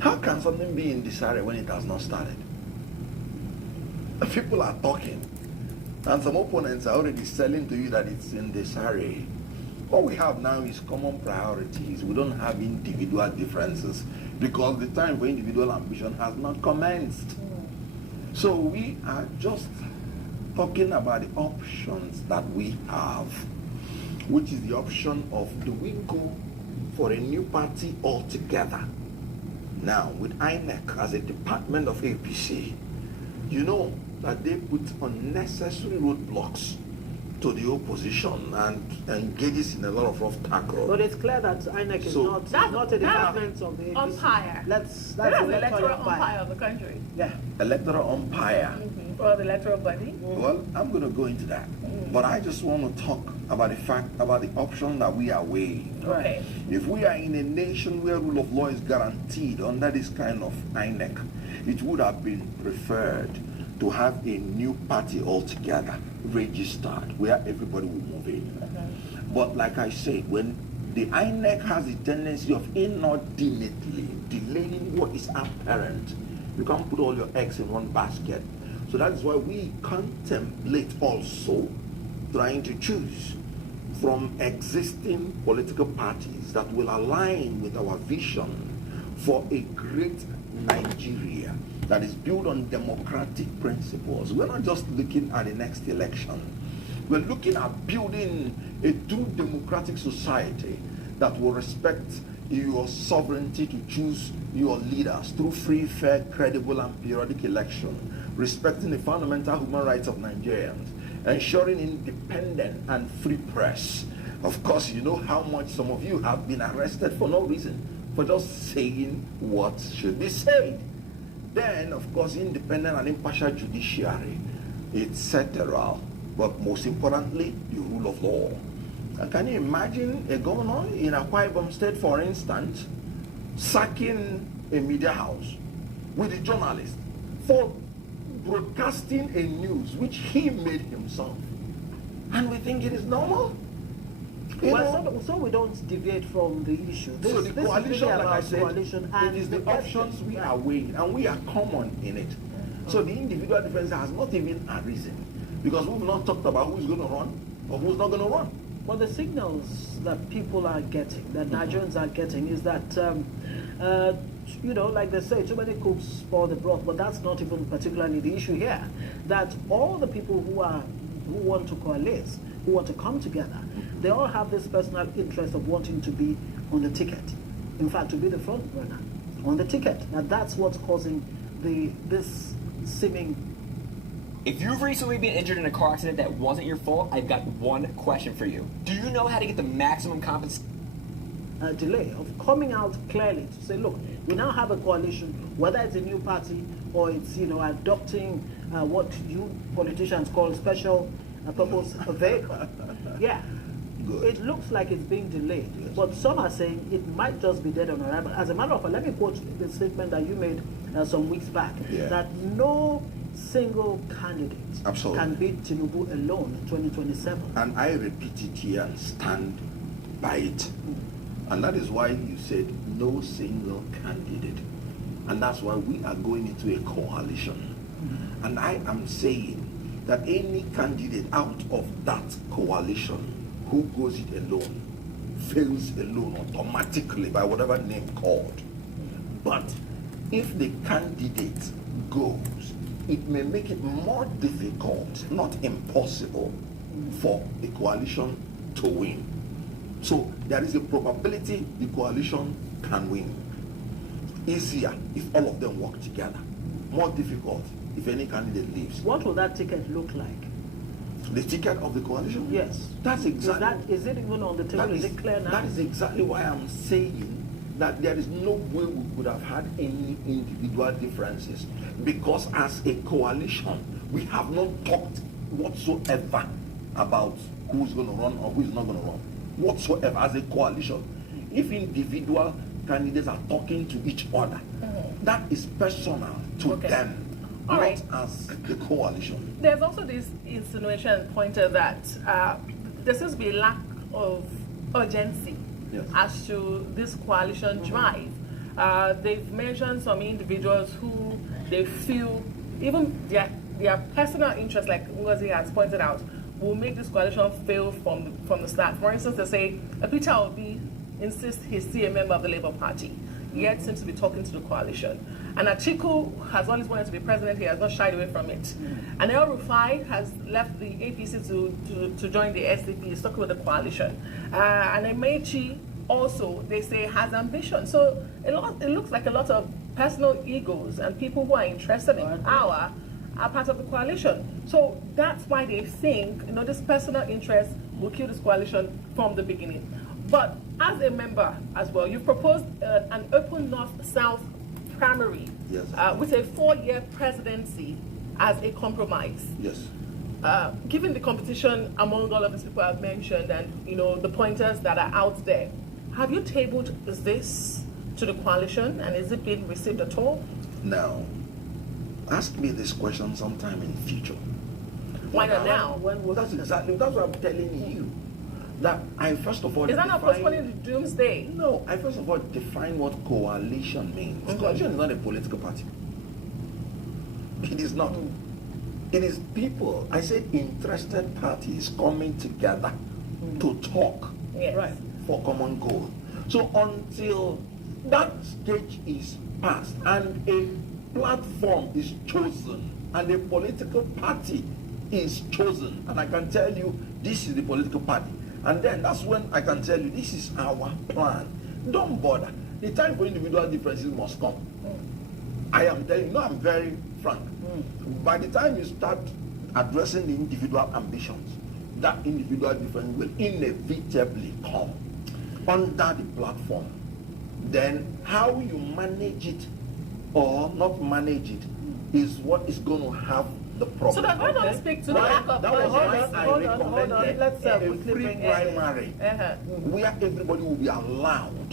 How can something be in disarray when it has not started? People are talking, and some opponents are already selling to you that it's in disarray. What we have now is common priorities. We don't have individual differences because the time for individual ambition has not commenced. So we are just talking about the options that we have, which is the option of, do we go for a new party altogether? Now, with INEC as a department of APC, that they put unnecessary roadblocks to the opposition and engages in a lot of rough tackle. But it's clear that INEC is not a department of the APC. Umpire. That's the electoral umpire of the country. Yeah. Electoral umpire. Or the electoral body. Well, I'm going to go into that. But I just want to talk about the option that we are weighing. Okay. If we are in a nation where rule of law is guaranteed under this kind of INEC, it would have been preferred to have a new party altogether registered where everybody will move in. But like I said, when the INEC has a tendency of inordinately delaying what is apparent, you can't put all your eggs in one basket. So that is why we contemplate also trying to choose from existing political parties that will align with our vision for a great Nigeria that is built on democratic principles. We're not just looking at the next election. We're looking at building a true democratic society that will respect your sovereignty to choose your leaders through free, fair, credible, and periodic election, respecting the fundamental human rights of Nigerians, ensuring independent and free press. Of course, you know how much some of you have been arrested for no reason, for just saying what should be said. Then, of course, independent and impartial judiciary, etc. But most importantly, the rule of law. And can you imagine a governor in Akwa Ibom State, for instance, sacking a media house with a journalist for broadcasting a news which he made himself? And we think it is normal? So we don't deviate from the issue. So the coalition, like I said, and it is the options we are weighing, and we are common in it. So the individual difference has not even arisen, because we've not talked about who's going to run or who's not going to run. Well, the signals that people are getting, that Nigerians are getting, is that, you know, like they say, too many cooks spoil the broth, but that's not even particularly the issue here. That all the people who want to coalesce, who want to come together, they all have this personal interest of wanting to be on the ticket. In fact, to be the front runner on the ticket. Now that's what's causing this seeming. If you've recently been injured in a car accident that wasn't your fault, I've got one question for you. Do you know how to get the maximum compensation? Delay of coming out clearly to say, look, we now have a coalition, whether it's a new party or it's, you know, adopting what you politicians call special purpose vehicle. Yeah. Good. It looks like it's being delayed, yes. But some are saying it might just be dead on arrival. As a matter of fact, let me quote the statement that you made some weeks back, that no single candidate can beat Tinubu alone in 2027. And I repeat it here and stand by it. And that is why you said no single candidate. And that's why we are going into a coalition. And I am saying that any candidate out of that coalition who goes it alone fails alone automatically by whatever name called. But if the candidate goes, it may make it more difficult, not impossible, for the coalition to win. So there is a probability the coalition can win. Easier if all of them work together. More difficult if any candidate leaves. What will that ticket look like? The ticket of the coalition? Yes. That's exactly. Is it even on the table? Is it clear now? That is exactly why I'm saying that there is no way we could have had any individual differences, because as a coalition, we have not talked whatsoever about who's going to run or who's not going to run. Whatsoever, as a coalition. If individual candidates are talking to each other, that is personal to them. All not right. as the coalition. There's also this insinuation pointed that there seems to be a lack of urgency as to this coalition drive. They've mentioned some individuals who they feel, even their personal interest, like Ngozi has pointed out, will make this coalition fail from the start. For instance, they say Peter Obi insists he's still a member of the Labour Party, yet seems to be talking to the coalition. And Atiku has always wanted to be president. He has not shied away from it. And El Rufai has left the APC to join the SDP. He's talking with the coalition. And Emechi also, they say, has ambition. So it looks like a lot of personal egos and people who are interested in power are part of the coalition. So that's why they think, this personal interest will kill this coalition from the beginning. But as a member as well, you've proposed an open North-South primary with a 4-year presidency as a compromise. Yes. Given the competition among all of these people I've mentioned and the pointers that are out there, have you tabled this to the coalition and is it being received at all? Now, ask me this question sometime in the future. Why not now? That's what I'm telling you. That I first of all is that not postponing the doomsday? No, I first of all define what coalition means. Coalition is not a political party. It is not. It is people, I said interested parties coming together to talk for common goal. So until that stage is passed and a platform is chosen and a political party is chosen, and I can tell you this is the political party, and then that's when I can tell you this is our plan. Don't bother. The time for individual differences must come. I am telling you, I'm very frank. By the time you start addressing the individual ambitions, that individual difference will inevitably come under the platform. Then how you manage it or not manage it is what is going to have the problem. So that why not speak to the lack of budget? Hold on. Let's a free primary where everybody will be allowed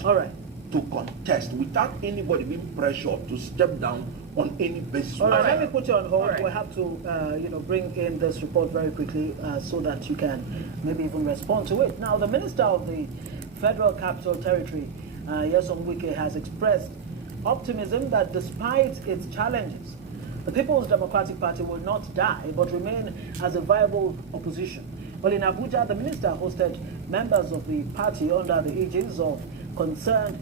to contest without anybody being pressured to step down on any basis. All right, let me put you on hold. We have to, bring in this report very quickly so that you can maybe even respond to it. Now, the Minister of the Federal Capital Territory, Nyesom Wike, has expressed optimism that despite its challenges, the People's Democratic Party will not die but remain as a viable opposition. Well, in Abuja, the minister hosted members of the party under the aegis of concerned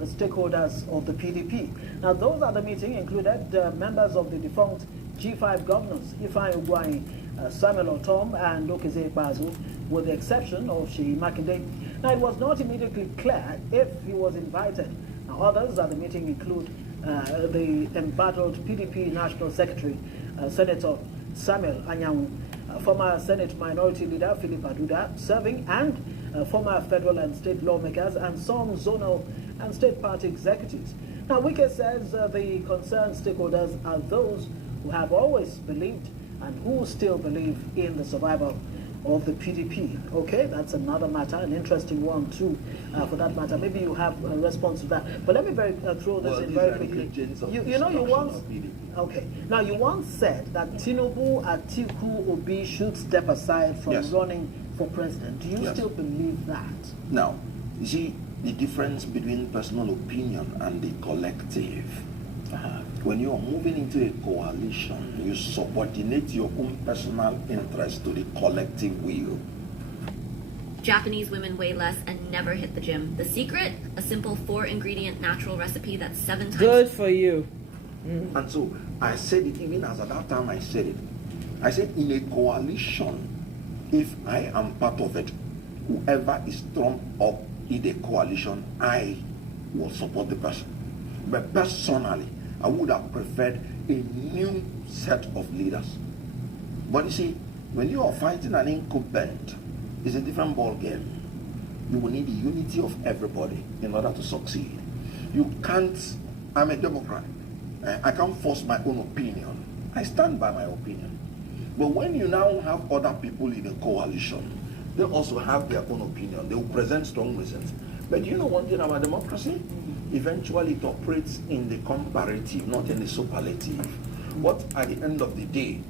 stakeholders of the PDP. Now, those at the meeting included members of the defunct G5 governors, Ifeanyi Ugwuanyi, Samuel Otom, and Okezie Ikpeazu, with the exception of Seyi Makinde. Now, it was not immediately clear if he was invited. Now, others at the meeting include the embattled PDP National Secretary, Senator Samuel Anyanwu, former Senate Minority Leader Philip Aduda, serving, and former federal and state lawmakers, and some zonal and state party executives. Now, Wike says the concerned stakeholders are those who have always believed and who still believe in the survival of the PDP. Okay, that's another matter, an interesting one too, for that matter. Maybe you have a response to that. But let me throw this in very quickly. You once, okay. Now, you once said that Tinubu, Atiku, Obi should step aside from running for president. Do you still believe that? Now, you see, the difference between personal opinion and the collective. When you are moving into a coalition, you subordinate your own personal interest to the collective will. Japanese women weigh less and never hit the gym. The secret? A simple 4-ingredient natural recipe that's 7 times... Good for you. And so, I said it even as at that time I said it. I said in a coalition, if I am part of it, whoever is thrown up in the coalition, I will support the person. But personally, I would have preferred a new set of leaders. But you see, when you are fighting an incumbent, it's a different ball game. You will need the unity of everybody in order to succeed. You can't, I'm a Democrat. I can't force my own opinion. I stand by my opinion. But when you now have other people in a coalition, they also have their own opinion. They will present strong reasons. But you know one thing about democracy? Eventually it operates in the comparative, not in the superlative. What at the end of the day,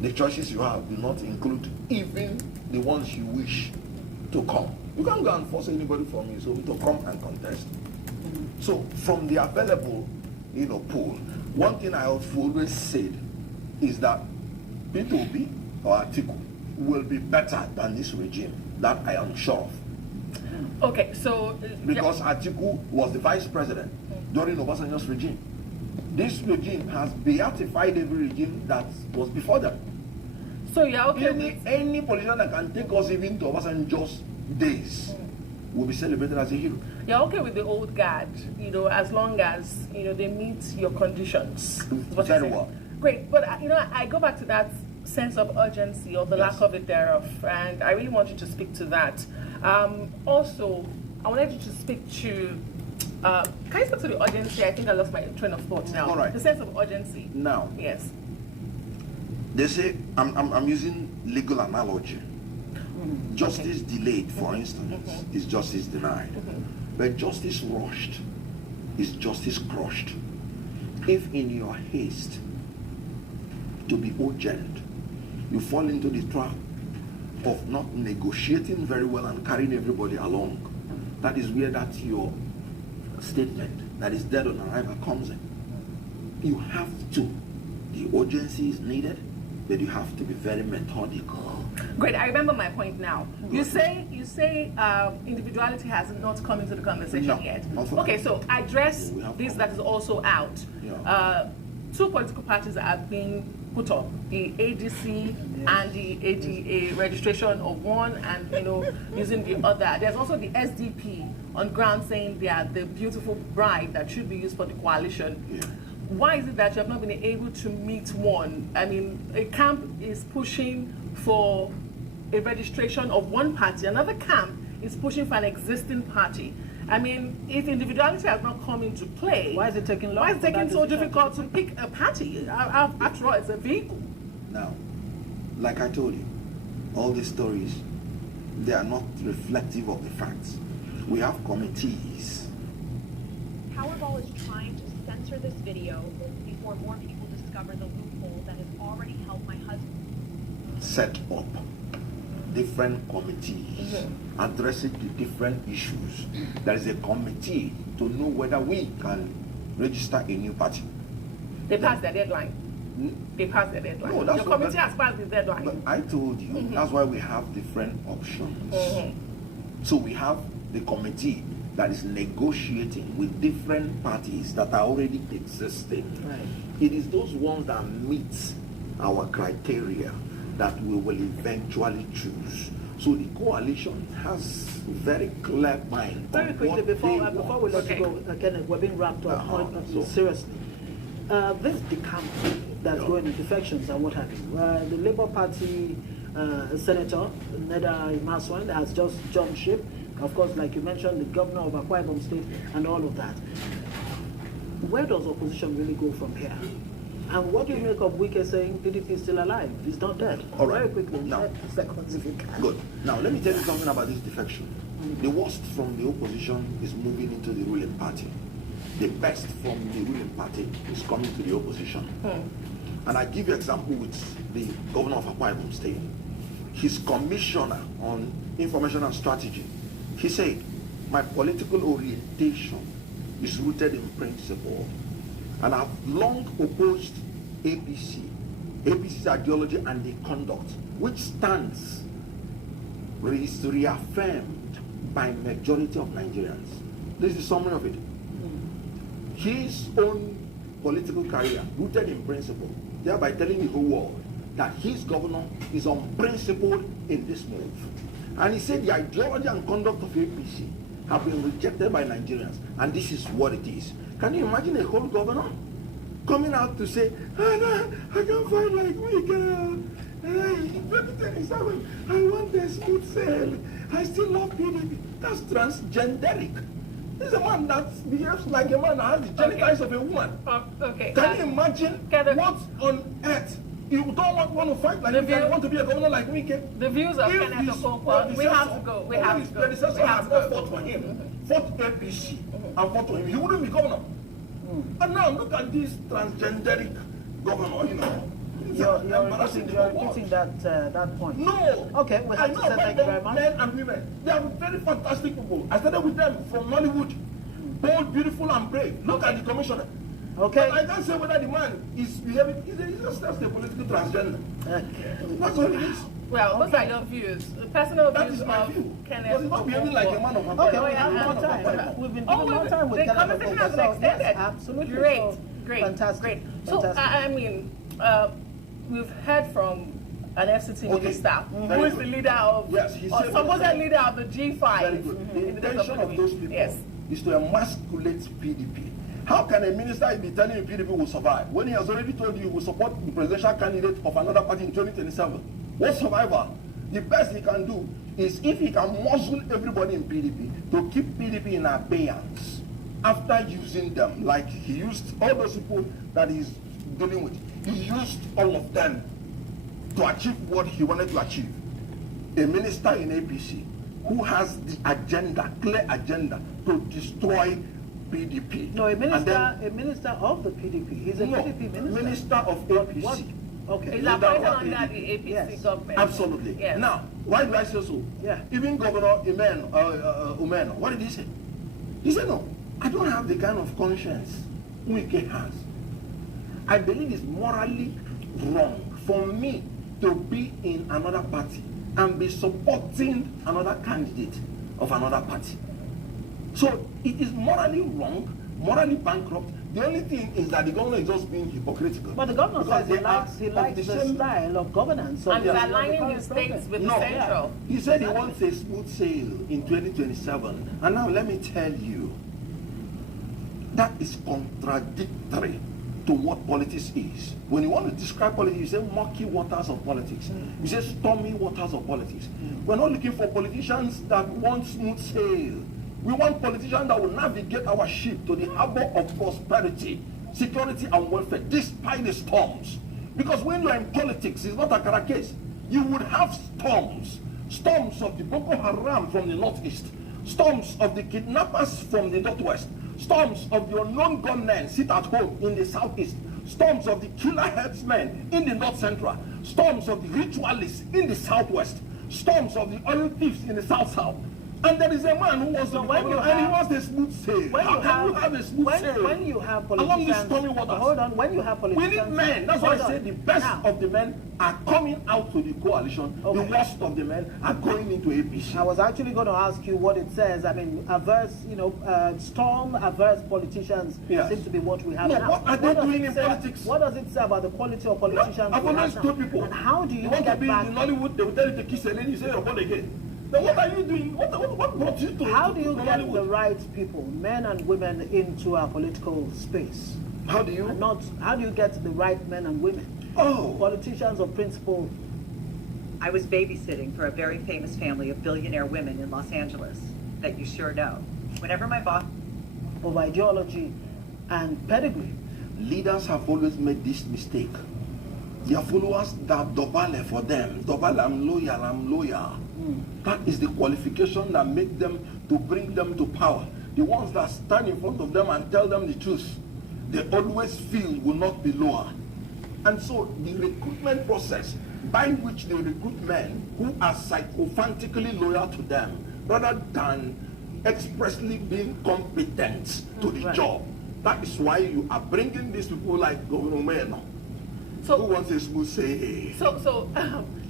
the choices you have do not include even the ones you wish to come. You can't go and force anybody from his home to come and contest. So from the available, pool, one thing I have always said is that P2B or Atiku will be better than this regime. That I am sure of. Okay, so... Because Atiku was the vice president during Obasanjo's regime. This regime has beatified every regime that was before them. So you're okay any politician that can take us even to Obasanjo's days will be celebrated as a hero. You're okay with the old guard, as long as, they meet your conditions. Very well. Great, but I go back to that sense of urgency or the lack of it thereof, and I really want you to speak to that. Also, I wanted you to speak to. Can you speak to the urgency? I think I lost my train of thought now. All right. The sense of urgency. Now. Yes. They say I'm using legal analogy. Justice delayed, for instance, is justice denied. But justice rushed is justice crushed. If in your haste to be urgent, you fall into the trap of not negotiating very well and carrying everybody along, that is where that your statement that is dead on arrival comes in. You have to. The urgency is needed, but you have to be very methodical. Great, I remember my point now. You say individuality has not come into the conversation yet. Okay, so address this that is also out. Two political parties are being put up, the ADC and the ADA, registration of one and using the other. There's also the SDP on ground saying they are the beautiful bride that should be used for the coalition. Why is it that you have not been able to meet one? I mean, a camp is pushing for a registration of one party, another camp is pushing for an existing party. I mean, if individuality has not come into play, why is it taking long? Why is it taking so difficult to pick a party? After all, it's a vehicle. Now, like I told you, all these stories, they are not reflective of the facts. We have committees. Powerball is trying to censor this video before more people discover the loophole that has already helped my husband. Set up different committees addressing the different issues. There is a committee to know whether we can register a new party. They passed their deadline. They passed their deadline. No, the committee has passed the deadline. But I told you, that's why we have different options. So we have the committee that is negotiating with different parties that are already existing. It is those ones that meet our criteria that we will eventually choose. So the coalition has very clear mind. Very quickly, before we let you go, Kenneth, we're being wrapped up. Seriously, this decamp that's going into defections and what have you. The Labour Party Senator Neda Imaswan has just jumped ship. Of course, like you mentioned, the governor of Akwa Ibom State and all of that. Where does opposition really go from here? And what do you make of Wike saying PDP is still alive? He's not dead. All right. Very quickly, now, 30 seconds if you can. Good. Now, let me tell you something about this defection. The worst from the opposition is moving into the ruling party. The best from the ruling party is coming to the opposition. And I give you an example with the governor of Akwa Ibom State. His commissioner on information and strategy, he said, my political orientation is rooted in principle. And I've long opposed APC's ideology and the conduct, which stands is reaffirmed by majority of Nigerians. This is the summary of it. His own political career, rooted in principle, thereby telling the whole world that his governor is unprincipled in this move. And he said the ideology and conduct of APC have been rejected by Nigerians, and this is what it is. Can you imagine a whole governor coming out to say, I can't find like me, girl. 2027, I want a smooth sail. I still love PDP. That's transgenderic. This is a man that behaves like a man that has the genitals of a woman. Can you imagine what on earth? You don't want to fight like me, you want to be a governor like me. The views of Kenneth Okonkwo, we have to go. We have to go. His predecessor has not fought for him, fought APC, and fought for him. He wouldn't be governor. And now look at this transgenderic governor, You're repeating that point. No. Okay, we have to say thank you very much. Men and women, they are very fantastic people. I started with them from Nollywood. Bold, beautiful, and brave. Look at the commissioner. Okay. But I can't say whether the man is behaving. He's just a political transgender. That's what it is. Well, those are your views. Personal That views is my of view. Kenneth. But he's not behaving like a man of Okay, we have more time. We've been given more time with the Kenneth conversation has been Okonkwo. extended. Yes, absolutely. Great. Fantastic. So, Fantastic. I mean, we've heard from an FCT minister who is the leader of, or supposed leader of the G5. Very good. The intention of those people is to emasculate PDP. How can a minister be telling you PDP will survive when he has already told you he will support the presidential candidate of another party in 2027? What survivor? The best he can do is if he can muzzle everybody in PDP to keep PDP in abeyance after using them, like he used all those people that he's dealing with. He used all of them to achieve what he wanted to achieve. A minister in APC who has the agenda, clear agenda, to destroy PDP. No, a minister of the PDP. He's a PDP minister. Minister of APC. What? Okay. He's appointed under the APC government. Absolutely. Yes. Now, why do I say so? Yeah. Even Governor Umeno, what did he say? He said, no, I don't have the kind of conscience Wike has. I believe it's morally wrong for me to be in another party and be supporting another candidate of another party. So it is morally wrong, morally bankrupt. The only thing is that the governor is just being hypocritical. But the governor says he likes the style of governance. And he's aligning his states with the central. He said he wants a smooth sail in 2027. And now let me tell you, that is contradictory to what politics is. When you want to describe politics, you say murky waters of politics. You say stormy waters of politics. We're not looking for politicians that want smooth sail. We want politicians that will navigate our ship to the harbor of prosperity, security, and welfare, despite the storms. Because when you're in politics, it's not a Akara case. You would have storms. Storms of the Boko Haram from the northeast. Storms of the kidnappers from the northwest. Storms of the unknown gunmen sit at home in the southeast. Storms of the killer herdsmen in the north central. Storms of the ritualists in the southwest. Storms of the oil thieves in the south-south. And there is a man who wants to be governor, and he wants a smooth sail. How can you have a smooth sail? When you have politicians, along these stormy waters? Hold on, when you have politicians... We need men. That's why I say the best of the men are coming out to the coalition. Okay. The worst of the men are going into APC. I was actually going to ask you what it says. I mean, averse, storm-averse politicians seem to be what we have now. What are they doing in politics? What does it say about the quality of politicians I've always told people. And how do you want get to be back... in Nollywood, they will tell you to kiss a lady, you say you're born again. Then what are you doing? What brought you to? How do you get the right people, men and women, into our political space? How do you? How do you get the right men and women? Oh, politicians of principle. I was babysitting for a very famous family of billionaire women in Los Angeles that you sure know. Whenever my boss of ideology and pedigree, leaders have always made this mistake. Their followers that dobale for them. Dobale, I'm loyal. That is the qualification that make them to bring them to power. The ones that stand in front of them and tell them the truth, they always feel will not be lower. And so the recruitment process by which they recruit men who are sycophantically loyal to them rather than expressly being competent to the job. That is why you are bringing these people like Governor Meno. So, who wants a smooth say? So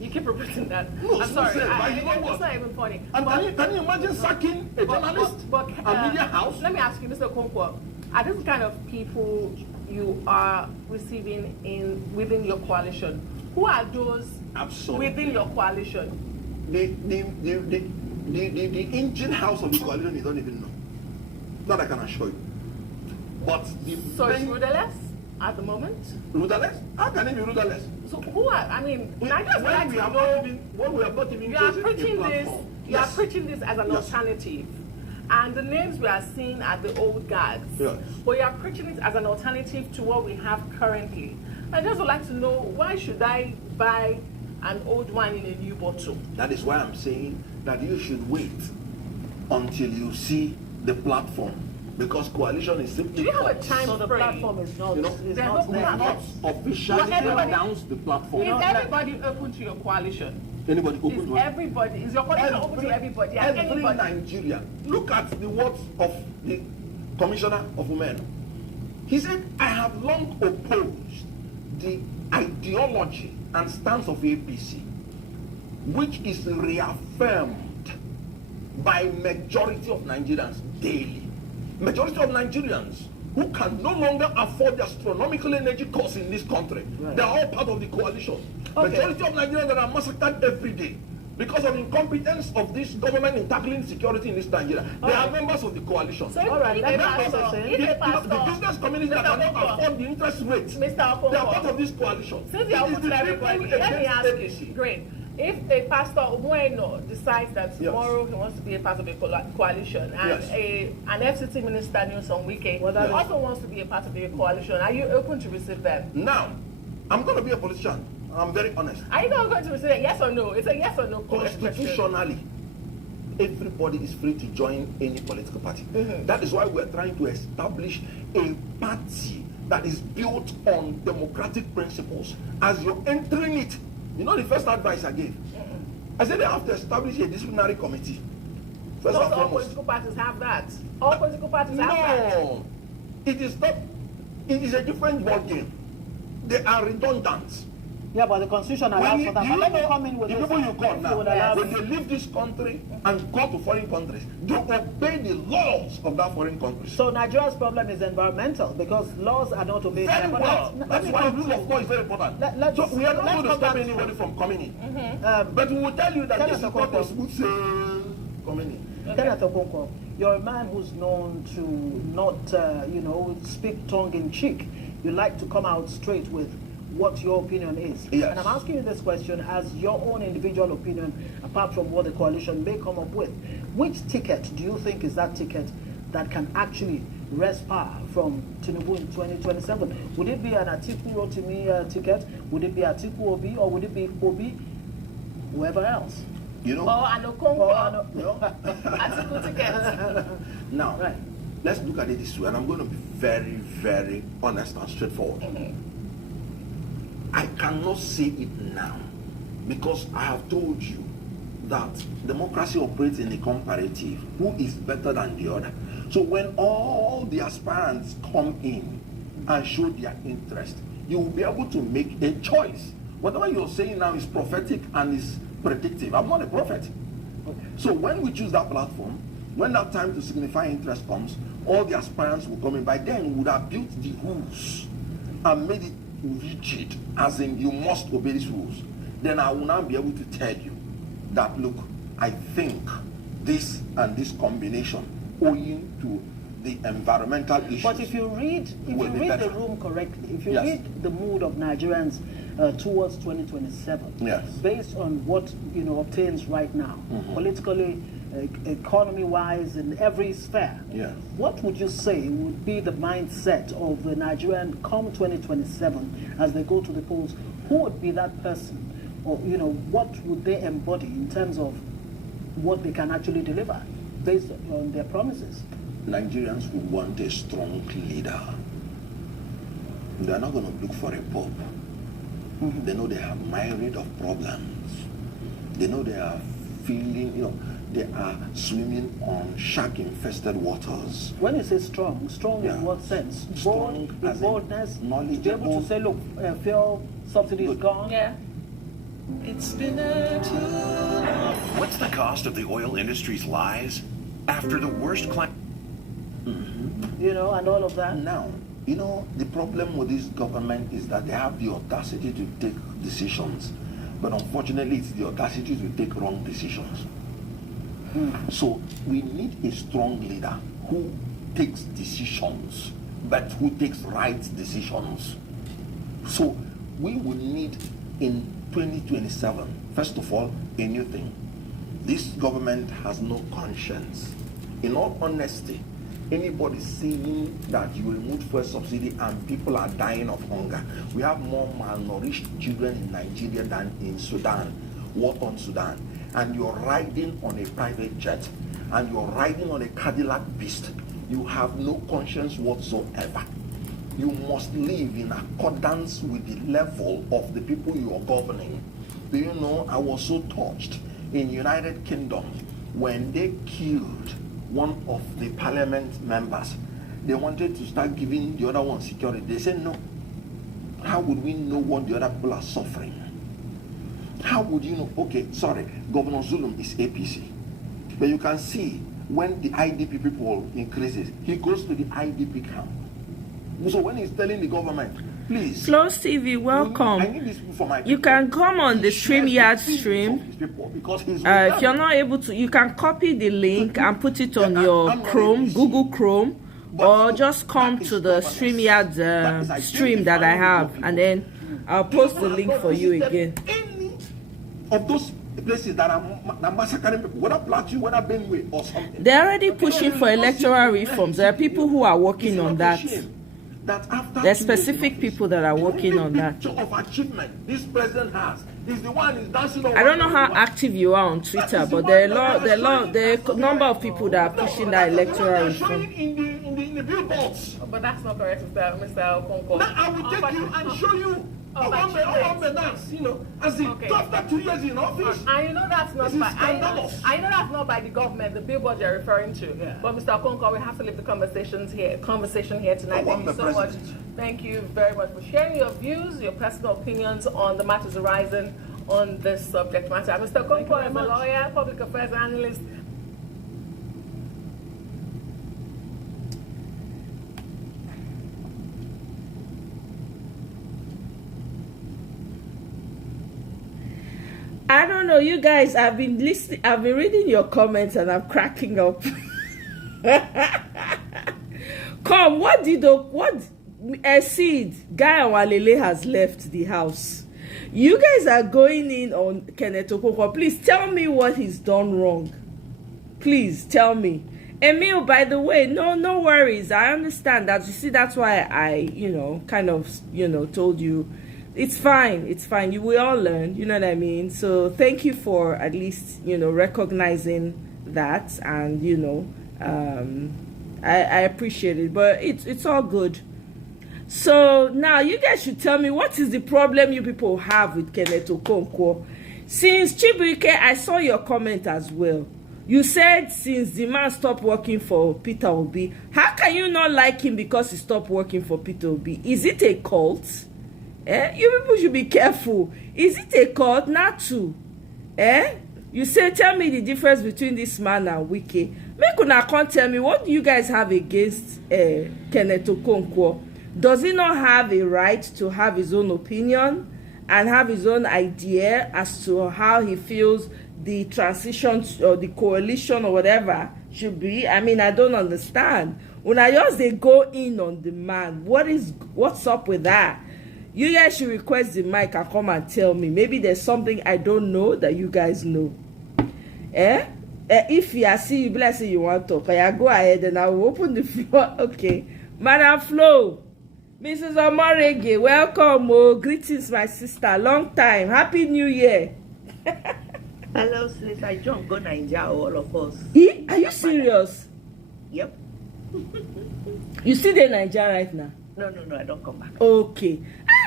you keep repeating that. No, I'm sorry. It's not even funny. And can you imagine sacking a journalist, a media house? Let me ask you, Mr. Okonkwo, are these kind of people you are receiving within your coalition? Who are those within your coalition? The engine house of the coalition, you don't even know. That I can assure you. But so it's rudderless at the moment? Rudderless? How can it be rudderless? So who are, I mean, we have not even you are preaching this as an alternative. And the names we are seeing are the old guards. Yes. But you are preaching it as an alternative to what we have currently. I just would like to know, why should I buy an old wine in a new bottle? That is why I'm saying that you should wait until you see the platform. Because coalition is simply... Do you have a time so the platform is not... we have not officially announced the platform. Is everybody open to your coalition? Anybody open to it? Everybody. Is your coalition open to everybody? Every Nigeria. Look at the words of the Commissioner of Women. He said, I have long opposed the ideology and stance of APC, which is reaffirmed by majority of Nigerians daily. Majority of Nigerians who can no longer afford the astronomical energy costs in this country. Right. They are all part of the coalition. Okay. Majority of Nigerians that are massacred every day. because of incompetence of this government in tackling security in this Nigeria. They are members of the coalition. So all right, the business community that cannot afford the interest rates, they are part of this coalition. Since you are putting everybody, let me ask you, great. If a pastor Bueno decides that tomorrow he wants to be a part of a coalition, and an FCT minister Newsom Wike also wants to be a part of a coalition, are you open to receive them? Now, I'm going to be a politician. I'm very honest. Are you not going to receive it? Yes or no? It's a yes or no question. Constitutionally, everybody is free to join any political party. That is why we're trying to establish a party that is built on democratic principles. As you're entering it, you know the first advice I gave? I said they have to establish a disciplinary committee. First Not all political parties have that. All political parties have that. No, it is not. It is a different ball game. They are redundant. Yeah, but the constitution allows for that. But let me come in with the this. people you call now, when they leave this country and go to foreign countries, they obey the laws of that foreign country. So Nigeria's problem is environmental because laws are not obeyed. Very well. That's why rule of law is very important. So we are not going to stop anybody from coming in. But we will tell you that this is not a smooth sail coming in. Kenneth Okonkwo, you're a man who's known to not, speak tongue in cheek. You like to come out straight with what your opinion is. Yes. And I'm asking you this question as your own individual opinion, apart from what the coalition may come up with. Which ticket do you think is that ticket that can actually wrest power from Tinubu in 2027? Would it be an Atiku Rotimi ticket? Would it be Atiku Obi? Or would it be Obi, whoever else? You know? Or an Okonkwo. Atiku ticket. Now, let's look at it this way, and I'm going to be very, very honest and straightforward. I cannot say it now because I have told you that democracy operates in a comparative. Who is better than the other? So when all the aspirants come in and show their interest, you will be able to make a choice. Whatever you're saying now is prophetic and is predictive. I'm not a prophet. So when we choose that platform, when that time to signify interest comes, all the aspirants will come in. By then, we would have built the rules and made it rigid, as in you must obey these rules. Then I will now be able to tell you that, look, I think this and this combination owing to the environmental issues. But if you read the room correctly, if you read the mood of Nigerians towards 2027, based on what obtains right now, politically, economy-wise, in every sphere, what would you say would be the mindset of the Nigerian come 2027 as they go to the polls? Who would be that person? Or, what would they embody in terms of what they can actually deliver based on their promises? Nigerians would want a strong leader. They're not going to look for a pope. They know they have myriad of problems. They know they are feeling, they are swimming on shark-infested waters. When you say strong in what sense? Bold, in boldness, to be able to say, look, fuel subsidy is gone. Yeah. It's been too long. What's the cost of the oil industry's lies after the worst climate? And all of that. Now, the problem with this government is that they have the audacity to take decisions, but unfortunately, it's the audacity to take wrong decisions. So we need a strong leader who takes decisions, but who takes right decisions. So we will need in 2027, first of all, a new thing. This government has no conscience. In all honesty, anybody saying that you remove fuel subsidy and people are dying of hunger. We have more malnourished children in Nigeria than in Sudan, war on Sudan. And you're riding on a private jet, and you're riding on a Cadillac beast. You have no conscience whatsoever. You must live in accordance with the level of the people you are governing. Do you know, I was so touched in United Kingdom when they killed one of the parliament members. They wanted to start giving the other one security. They said no. How would we know what the other people are suffering? How would you know? Okay, sorry, Governor Zulum is APC. But you can see when the IDP people increases, he goes to the IDP camp. So when he's telling the government, Please. Flows TV, welcome. I need these people for my you can come on the StreamYard stream. If you're not able to, you can copy the link and put it on your Chrome, Google Chrome, or just come to the StreamYard stream that I have, and then I'll post the link for you again. Any of those places that are massacring people, whether Plateau, whether Benue or something. They're already pushing for electoral reforms. There are people who are working on that. There's specific people that are working on that. Of achievement this president has is the one is dancing. I don't know how active you are on Twitter, but there are a number of people that are pushing that electoral reform. In the billboards. But that's not correct, Mr. Okonkwo. Now I will take you and show you. You know, as after 2 years in office. I know that's not by I know that's not by the government, the billboard you're referring to. Yeah. But Mr. Okonkwo, we have to leave the conversation here tonight. Thank you so much. Thank you very much for sharing your views, your personal opinions on the matters arising on this subject matter. Mr. Okonkwo is a lawyer, public affairs analyst. I don't know, you guys. I've been reading your comments, and I'm cracking up. Come, what Seed Guy Walele has left the house. You guys are going in on Kenneth Okonkwo. Please tell me what he's done wrong. Please tell me. Emil, by the way, no worries. I understand that. You see, that's why I, told you. It's fine. You will all learn. You know what I mean? So thank you for at least, recognizing that, and, I appreciate it, but it's all good. So now you guys should tell me, what is the problem you people have with Kenneth Okonkwo? Since Chibuike, I saw your comment as well. You said since the man stopped working for Peter Obi, how can you not like him because he stopped working for Peter Obi? Is it a cult? You people should be careful. Is it a cult? Not to. You say, tell me the difference between this man and Wike. Make una come tell me, what do you guys have against Kenneth Okonkwo? Does he not have a right to have his own opinion and have his own idea as to how he feels the transition or the coalition or whatever should be? I mean, I don't understand. When I just they go in on the man, what's up with that? You guys should request the mic and come and tell me. Maybe there's something I don't know that you guys know. If you see you bless you want to talk, I go ahead and I will open the floor. Okay. Madam Flo, Mrs. Omorege, welcome. Greetings, my sister. Long time. Happy New Year. Hello, sis. I don't go Nigeria, all of us. Are you serious? Yep. You still in Nigeria right now? No, I don't come back. Okay.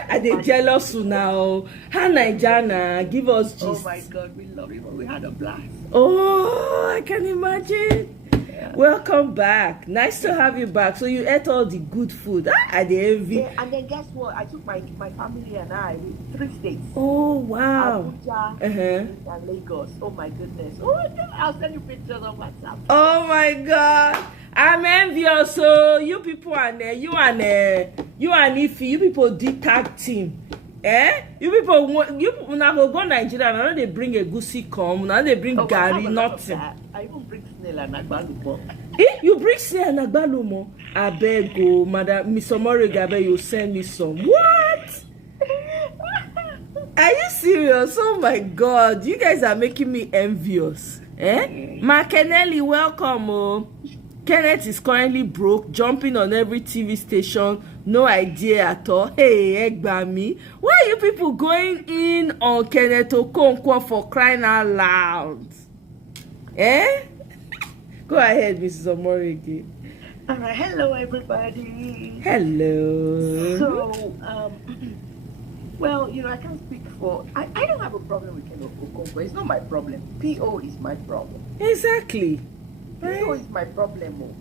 Are they jealous now? How Nigeria? Give us gist. Oh my God, we love it. We had a blast. Oh, I can imagine. Yeah. Welcome back. Nice to have you back. So you ate all the good food. I the envy. Yeah, and then guess what? I took my family and I 3 states. Oh wow. Abuja and Lagos. Oh my goodness. Oh, I'll send you pictures on WhatsApp. Oh my God. I'm envious. So you people and you and Ife, you people did tag team. You people now go Nigeria. Now they bring a goosey come. Now they bring Gary, nothing. I even bring snail and agbalumo. You bring snail and agbalumo? I beg you, Madam Miss Omorege, you send me some. What? Are you serious? Oh my God, you guys are making me envious. Makenelli, welcome. Kenneth is currently broke, jumping on every TV station, no idea at all. Hey, Egbami, why are you people going in on Kenneth Okonkwo for crying out loud? Go ahead, Mrs. Omorege. All right, hello everybody. Hello. So, well, I can't speak for. I don't have a problem with Kenneth Okonkwo. It's not my problem. PO is my problem. Exactly. PO is my problem,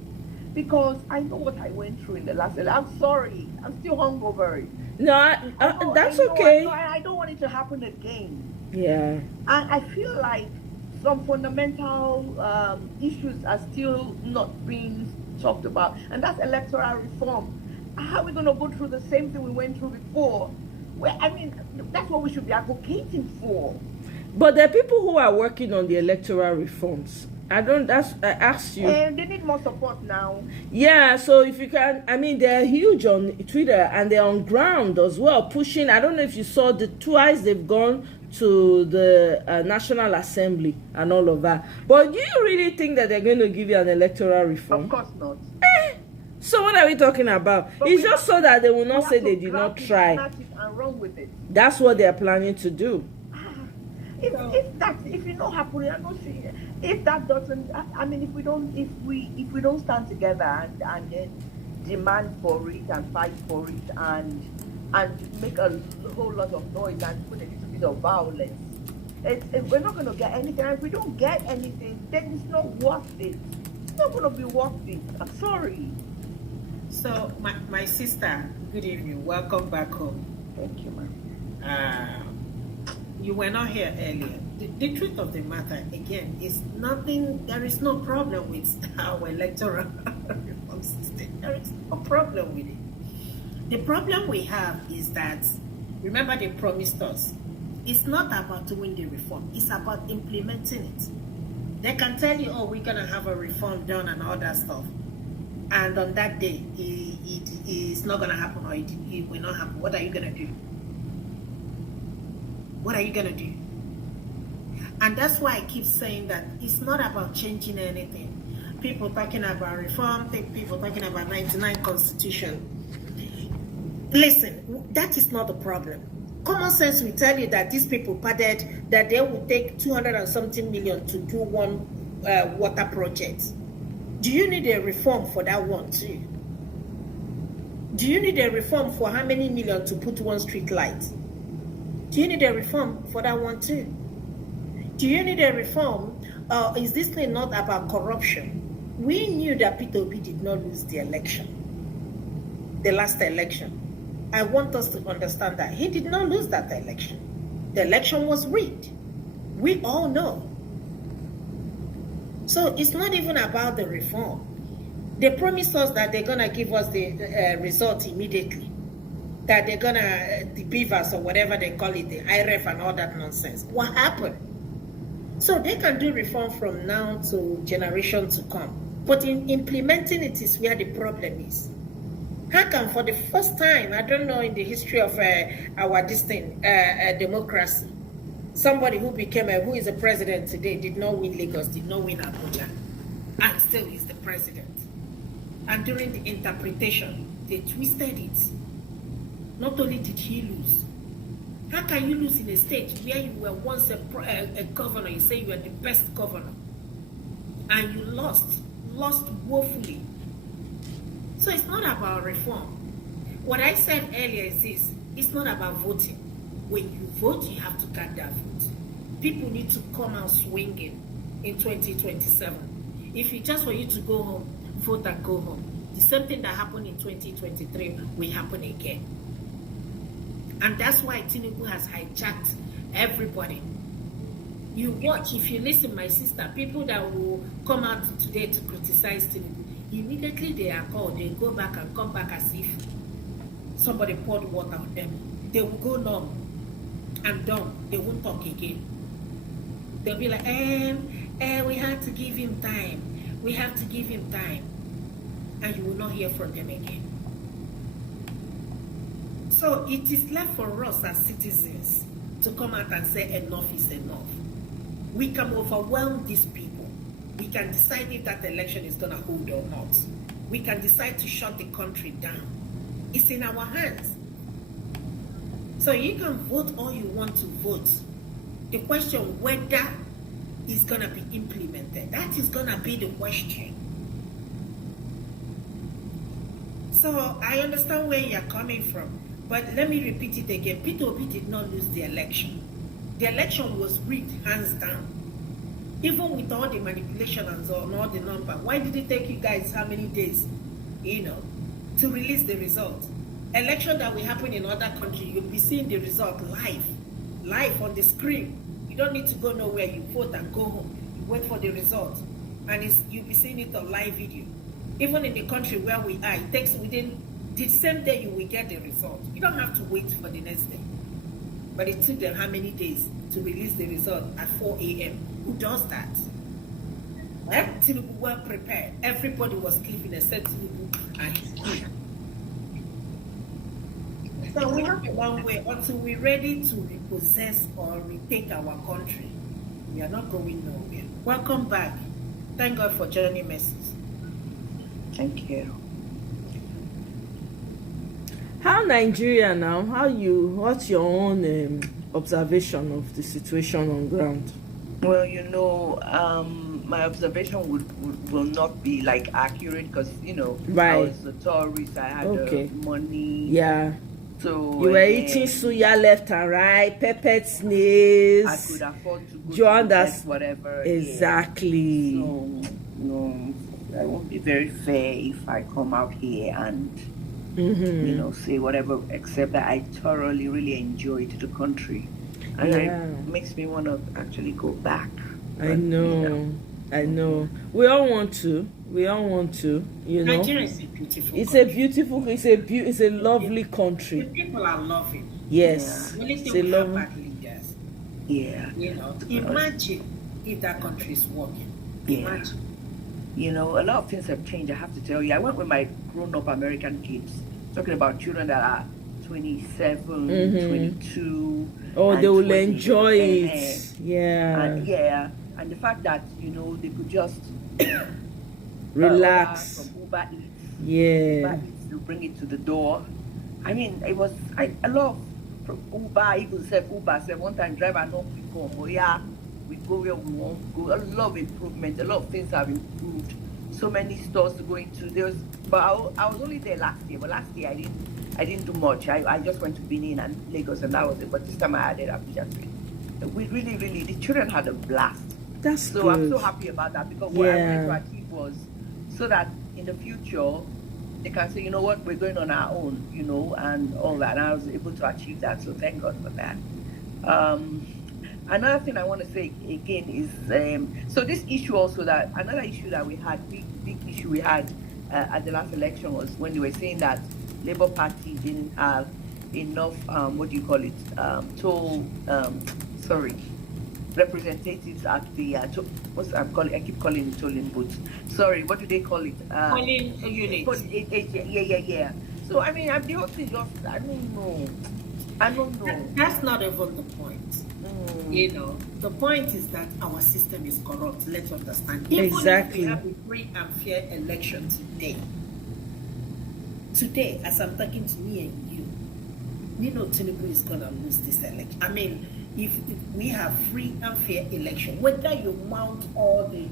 because I know what I went through in the last. I'm sorry. I'm still hungover. No, that's okay. I don't want it to happen again. Yeah. And I feel like some fundamental issues are still not being talked about, and that's electoral reform. How are we going to go through the same thing we went through before? Well, I mean, that's what we should be advocating for. But there are people who are working on the electoral reforms. I asked you. And they need more support now. Yeah, so if you can, I mean, they're huge on Twitter and they're on ground as well, pushing. I don't know if you saw the twice they've gone to the National Assembly and all of that. But do you really think that they're going to give you an electoral reform? Of course not. So what are we talking about? But it's just so that they will not say they did not try. And run with it. That's what they're planning to do. If it not happen, I don't see. If that doesn't, I mean, if we don't stand together and demand for it and fight for it and make a whole lot of noise and put a little bit of violence, we're not going to get anything. And if we don't get anything, then it's not worth it. It's not going to be worth it. I'm sorry. So, my sister, good evening. Welcome back home. Thank you, ma'am. You were not here earlier. The truth of the matter, again, is nothing. There is no problem with our electoral reform system. There is no problem with it. The problem we have is that, remember, they promised us. It's not about doing the reform. It's about implementing it. They can tell you, oh, we're going to have a reform done and all that stuff. And on that day, it's not going to happen or it will not happen. What are you going to do? What are you going to do? And that's why I keep saying that it's not about changing anything. People talking about reform, people talking about 99 Constitution. Listen, that is not the problem. Common sense will tell you that these people padded that they will take 200 and something million to do one water project. Do you need a reform for that one too? Do you need a reform for how many million to put one street light? Do you need a reform for that one too? Do you need a reform? Is this thing not about corruption? We knew that Peter Obi did not lose the election, the last election. I want us to understand that he did not lose that election. The election was rigged. We all know. So it's not even about the reform. They promised us that they're going to give us the result immediately. That they're going to, the beavers or whatever they call it, the IRF and all that nonsense. What happened? So they can do reform from now to generation to come. But in implementing it is where the problem is. How come for the first time, I don't know in the history of our democracy, somebody who is a president today did not win Lagos, did not win Abuja, and still is the president. And during the interpretation, they twisted it. Not only did he lose, how can you lose in a state where you were once a governor, you say you were the best governor, and you lost woefully. So it's not about reform. What I said earlier is this, it's not about voting. When you vote, you have to get that vote. People need to come out swinging in 2027. If it's just for you to go home, vote and go home. The same thing that happened in 2023 will happen again. And that's why Tinubu has hijacked everybody. You watch, if you listen, my sister, people that will come out today to criticize Tinubu, immediately they are called, they go back and come back as if somebody poured water on them. They will go numb and dumb. They won't talk again. They'll be like, we have to give him time. We have to give him time. And you will not hear from them again. So it is left for us as citizens to come out and say enough is enough. We can overwhelm these people. We can decide if that election is going to hold or not. We can decide to shut the country down. It's in our hands. So you can vote all you want to vote. The question whether it's going to be implemented, that is going to be the question. So I understand where you're coming from. But let me repeat it again. Peter Obi did not lose the election. The election was rigged, hands down. Even with all the manipulation and all the number, why did it take you guys how many days, to release the result? Election that will happen in other countries, you'll be seeing the result live on the screen. You don't need to go nowhere. You vote and go home. You wait for the result, and you'll be seeing it on live video. Even in the country where we are, it takes within The same day you will get the result. You don't have to wait for the next day. But it took them how many days to release the result at 4 a.m.? Who does that? Tinubu well prepared. Everybody was sleeping except Tinubu and his team. So we have a long way until we're ready to repossess or retake our country. We are not going nowhere. Welcome back. Thank God for journey messages. Thank you. How Nigeria now? What's your own observation of the situation on ground? Well, my observation will not be like accurate because right. I was a tourist. I had money. Yeah. So you were eating suya left and right, peppered snails. I could afford to go to get whatever. Exactly. So it won't be very fair if I come out here and say whatever, except that I thoroughly really enjoyed the country, and it makes me want to actually go back. I know. We all want to. Nigeria is a beautiful. It's a lovely country. The people are loving. Yes. Yeah. It's a lovely leaders. Yeah. Imagine if that country is working. Yeah. Imagine. A lot of things have changed. I have to tell you. I went with my grown-up American kids, talking about children that are 27, 22. Oh, they will enjoy it. Yeah. And the fact that they could just relax from Uber Eats. Yeah. Uber Eats to bring it to the door. I mean, it was I love Uber. Even Uber said one time driver not pick up. But yeah, we go where we want to go. A lot of improvement. A lot of things have improved. So many stores to go into. But I was only there last year. But last year I didn't do much. I just went to Benin and Lagos, and that was it. But this time I added Abuja to it. We really, the children had a blast. That's so good. I'm so happy about that, because what I wanted to achieve was so that in the future they can say, what, we're going on our own, and all that. And I was able to achieve that. So thank God for that. Another thing I want to say again is, so this issue also, that another issue that we had, big issue we had at the last election, was when they were saying that Labour Party didn't have enough, representatives at the I keep calling it tolling booths. Sorry, what do they call it? Polling units. Yeah. So I mean, the whole thing just I don't know. That's not even the point. The point is that our system is corrupt. Let's understand. Exactly. Even if we have a free and fair election today, as I'm talking to me and you, Tinubu is gonna lose this election. I mean, if we have free and fair election, whether you mount all the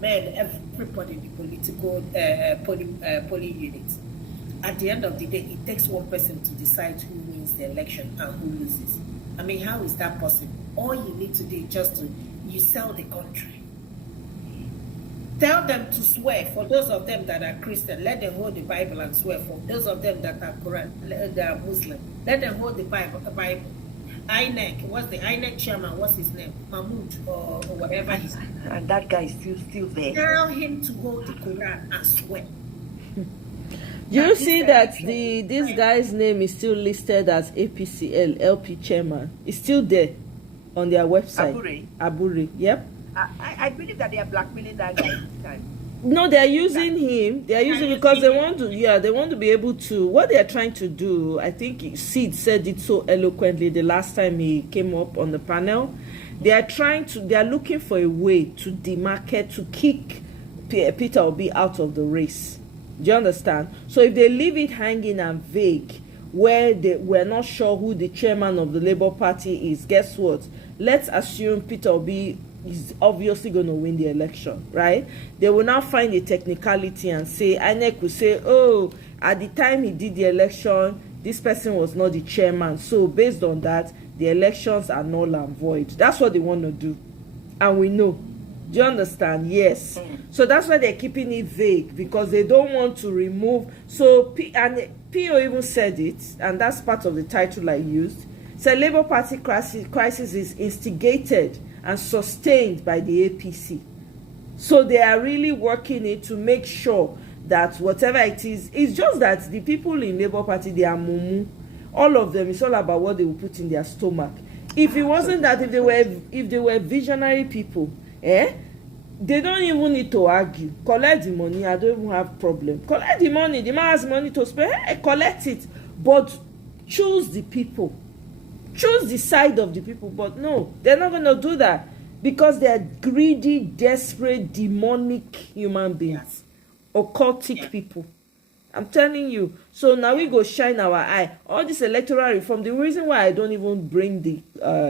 men, everybody in the political polling units, at the end of the day, it takes one person to decide who wins the election and who loses. I mean, how is that possible? All you need to do is just you sell the country. Tell them to swear. For those of them that are Christian, let them hold the Bible and swear. For those of them that are Quran, they are Muslim, let them hold the Bible. INEC, what's the INEC chairman? What's his name? Mahmoud or whatever his name. And that guy is still there. Tell him to hold the Quran and swear. You see that this guy's name is still listed as APC LP chairman. It's still there on their website. Aburi. Yep. I believe that they are blackmailing that guy this time. No, they are using him. They are using because they want to. Yeah, they want to be able to. What they are trying to do, I think Sid said it so eloquently the last time he came up on the panel. They are looking for a way to demarcate, to kick Peter Obi out of the race. Do you understand? So if they leave it hanging and vague, where we're not sure who the chairman of the Labour Party is, guess what? Let's assume Peter Obi is obviously going to win the election, right? They will now find a technicality and say, INEC will say, oh, at the time he did the election, this person was not the chairman. So based on that, the elections are null and void. That's what they want to do. And we know. Do you understand? Yes. So that's why they're keeping it vague, because they don't want to remove. So, and PO even said it, and that's part of the title I used. So Labour Party crisis is instigated and sustained by the APC. So they are really working it to make sure that whatever it is, it's just that the people in Labour Party, they are mumu. All of them, it's all about what they will put in their stomach. If it wasn't that, if they were visionary people, they don't even need to argue. Collect the money, I don't even have problem. Collect the money, the man has money to spend, collect it. But choose the people. Choose the side of the people. But no, they're not going to do that because they're greedy, desperate, demonic human beings. Occultic people. I'm telling you. So now we go shine our eye. All this electoral reform, the reason why I don't even bring the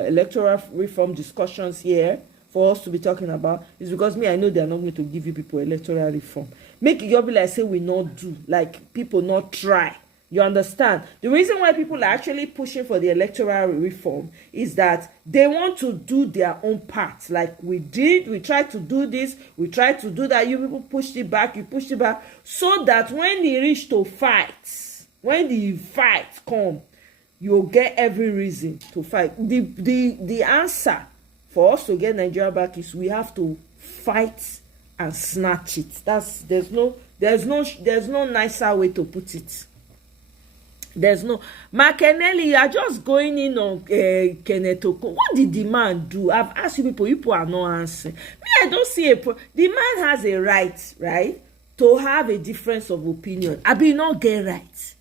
electoral reform discussions here for us to be talking about is because I know they are not going to give you people electoral reform. Make it be like say we not do, like people not try. You understand? The reason why people are actually pushing for the electoral reform is that they want to do their own part. Like we did, we tried to do this, we tried to do that. You people pushed it back, you pushed it back, so that when they reach to fight, when the fight come, you'll get every reason to fight. The answer for us to get Nigeria back is we have to fight and snatch it. There's no nicer way to put it. There's no Makenelli, you are just going in on Kenneth Oko. What did the man do? I've asked you people are not answering. Me, I don't see the man has a right, to have a difference of opinion. I be not get right.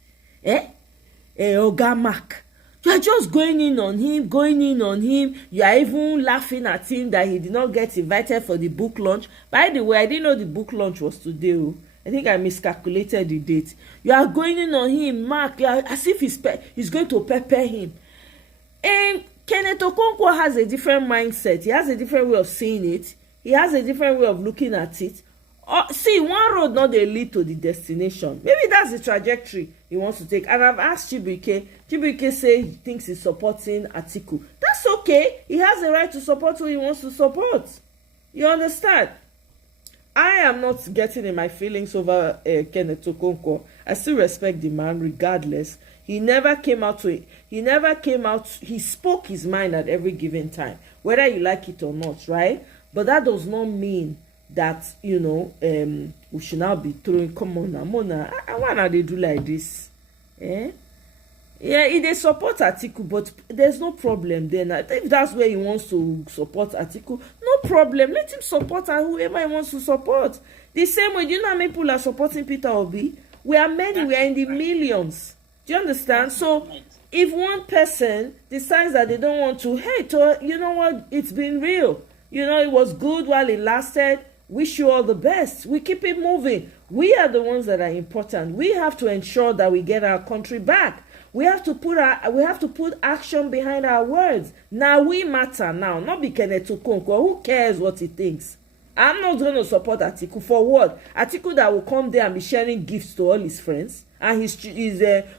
Oga Mark. You are just going in on him. You are even laughing at him that he did not get invited for the book launch. By the way, I didn't know the book launch was today. I think I miscalculated the date. You are going in on him, Mark, as if he's going to pepper him. And Kenneth Okonkwo has a different mindset. He has a different way of seeing it. He has a different way of looking at it. See, one road not they lead to the destination. Maybe that's the trajectory he wants to take. And I've asked Chibuike. Chibuike say he thinks he's supporting Atiku. That's okay. He has the right to support who he wants to support. You understand? I am not getting in my feelings over Kenneth Okonkwo. I still respect the man regardless. He spoke his mind at every given time, whether you like it or not, right? But that does not mean that, we should now be throwing, come on now, Mona, why not they do like this? Yeah, they support Atiku, but there's no problem then. If that's where he wants to support Atiku, no problem. Let him support whoever he wants to support. The same way, do you know how many people are supporting Peter Obi? We are many, we are in the millions. Do you understand? So, if one person decides that they don't want to hate, or you know what, it's been real. It was good while it lasted. Wish you all the best. We keep it moving. We are the ones that are important. We have to ensure that we get our country back. We have to put action behind our words. Now we matter now, not be Kenneth Okonkwo. Who cares what he thinks? I'm not going to support Atiku for what? Atiku that will come there and be sharing gifts to all his friends and his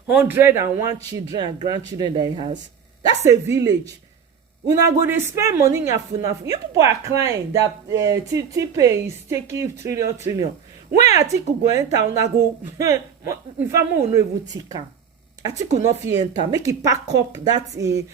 101 children and grandchildren that he has. That's a village. Una go dey spend money in Yafunafu. You people are crying that TP is taking trillion. When Atiku go enter, una go. If I'm no even tika. Atiku no fit enter. Make it pack up that wetin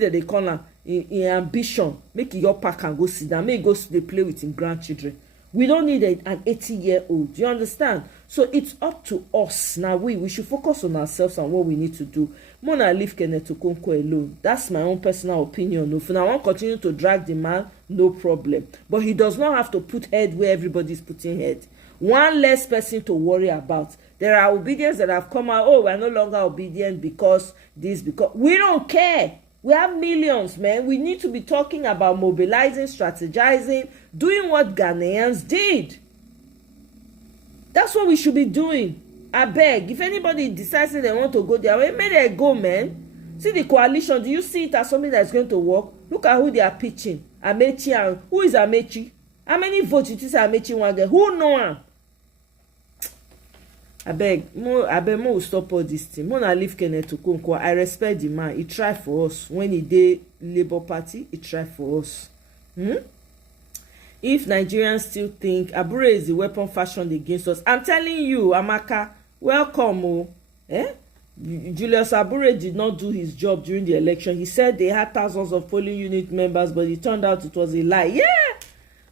that they call am in ambition. Make it your pack and go sit down. Make it go dey play with him grandchildren. We don't need an 80-year-old. Do you understand? So it's up to us. Now we should focus on ourselves and what we need to do. Mona leave Kenneth Okonkwo alone. That's my own personal opinion. If I want to continue to drag the man, no problem. But he does not have to put head where everybody's putting head. One less person to worry about. There are obedience that have come out. Oh, we're no longer obedient because we don't care. We have millions, man. We need to be talking about mobilizing, strategizing, doing what Ghanaians did. That's what we should be doing. I beg, if anybody decides they want to go their way, may they go, man. See the coalition. Do you see it as something that's going to work? Look at who they are pitching. Amechi, and who is Amechi? How many votes you say Amechi want get? Who know him? I beg, mo will stop all this thing. Mo na leave Kenneth Okonkwo. I respect the man. He tried for us. When he did Labour Party, he tried for us. If Nigerians still think Abure is the weapon fashioned against us, I'm telling you, Amaka, welcome. Julius Abure did not do his job during the election. He said they had thousands of polling unit members, but it turned out it was a lie. Yeah,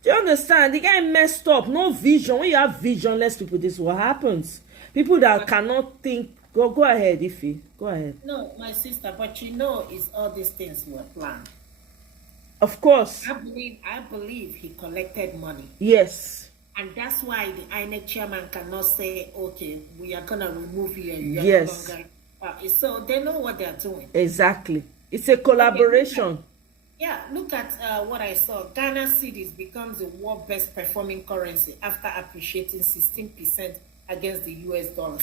Do you understand? The guy messed up. No vision. When you have visionless people, this is what happens. People that cannot think. Go ahead, Ify. Go ahead. No, my sister, but it's all these things were planned. Of course. I believe he collected money. Yes. And that's why the INEC chairman cannot say, okay, we are going to remove you. Yes. So they know what they're doing. Exactly. It's a collaboration. Look at what I saw. Ghana cedis becomes the world best performing currency after appreciating 16% against the US dollar.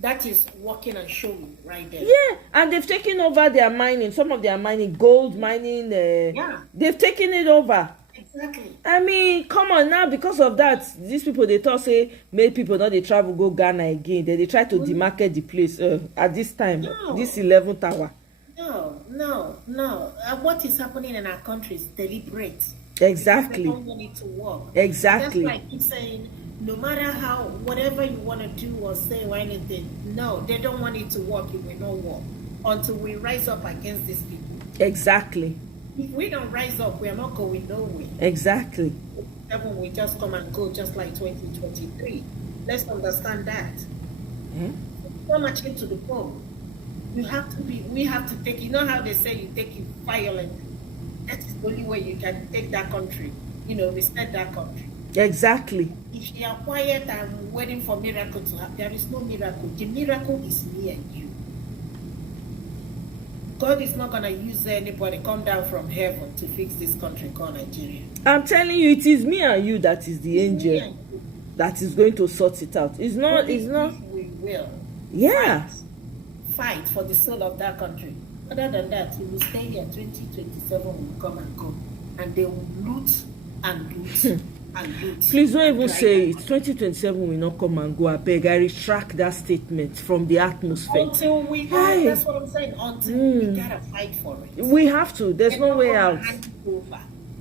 That is working and showing right there. Yeah, and they've taken over their mining. Some of their mining, gold mining. They've taken it over. Exactly. I mean, come on now. Because of that, these people, they thought say made people not they travel go Ghana again. They try to demarket the place at this time. No. This 11th hour. No. What is happening in our country is deliberate. Exactly. They don't want it to work. Exactly. That's like you saying, no matter how, whatever you want to do or say or anything, no, they don't want it to work. It will not work until we rise up against these people. Exactly. If we don't rise up, we are not going nowhere. Exactly. Everyone will just come and go, just like 2023. Let's understand that. So much into the poll. We have to take, you know how they say you take it violently. That is the only way you can take that country, reset that country. Exactly. If you are quiet and waiting for miracle to happen, there is no miracle. The miracle is near you. God is not going to use anybody come down from heaven to fix this country called Nigeria. I'm telling you, it is me and you that is the angel that is going to sort it out. It's not. We will. Yeah. Fight for the soul of that country. Other than that, we will stay here. 2027 will come and go, and they will loot and loot. Please don't even say it. 2027 will not come and go. I beg. I retract that statement from the atmosphere. Until we have, that's what I'm saying. Until we gotta fight for it. We have to. There's no way out.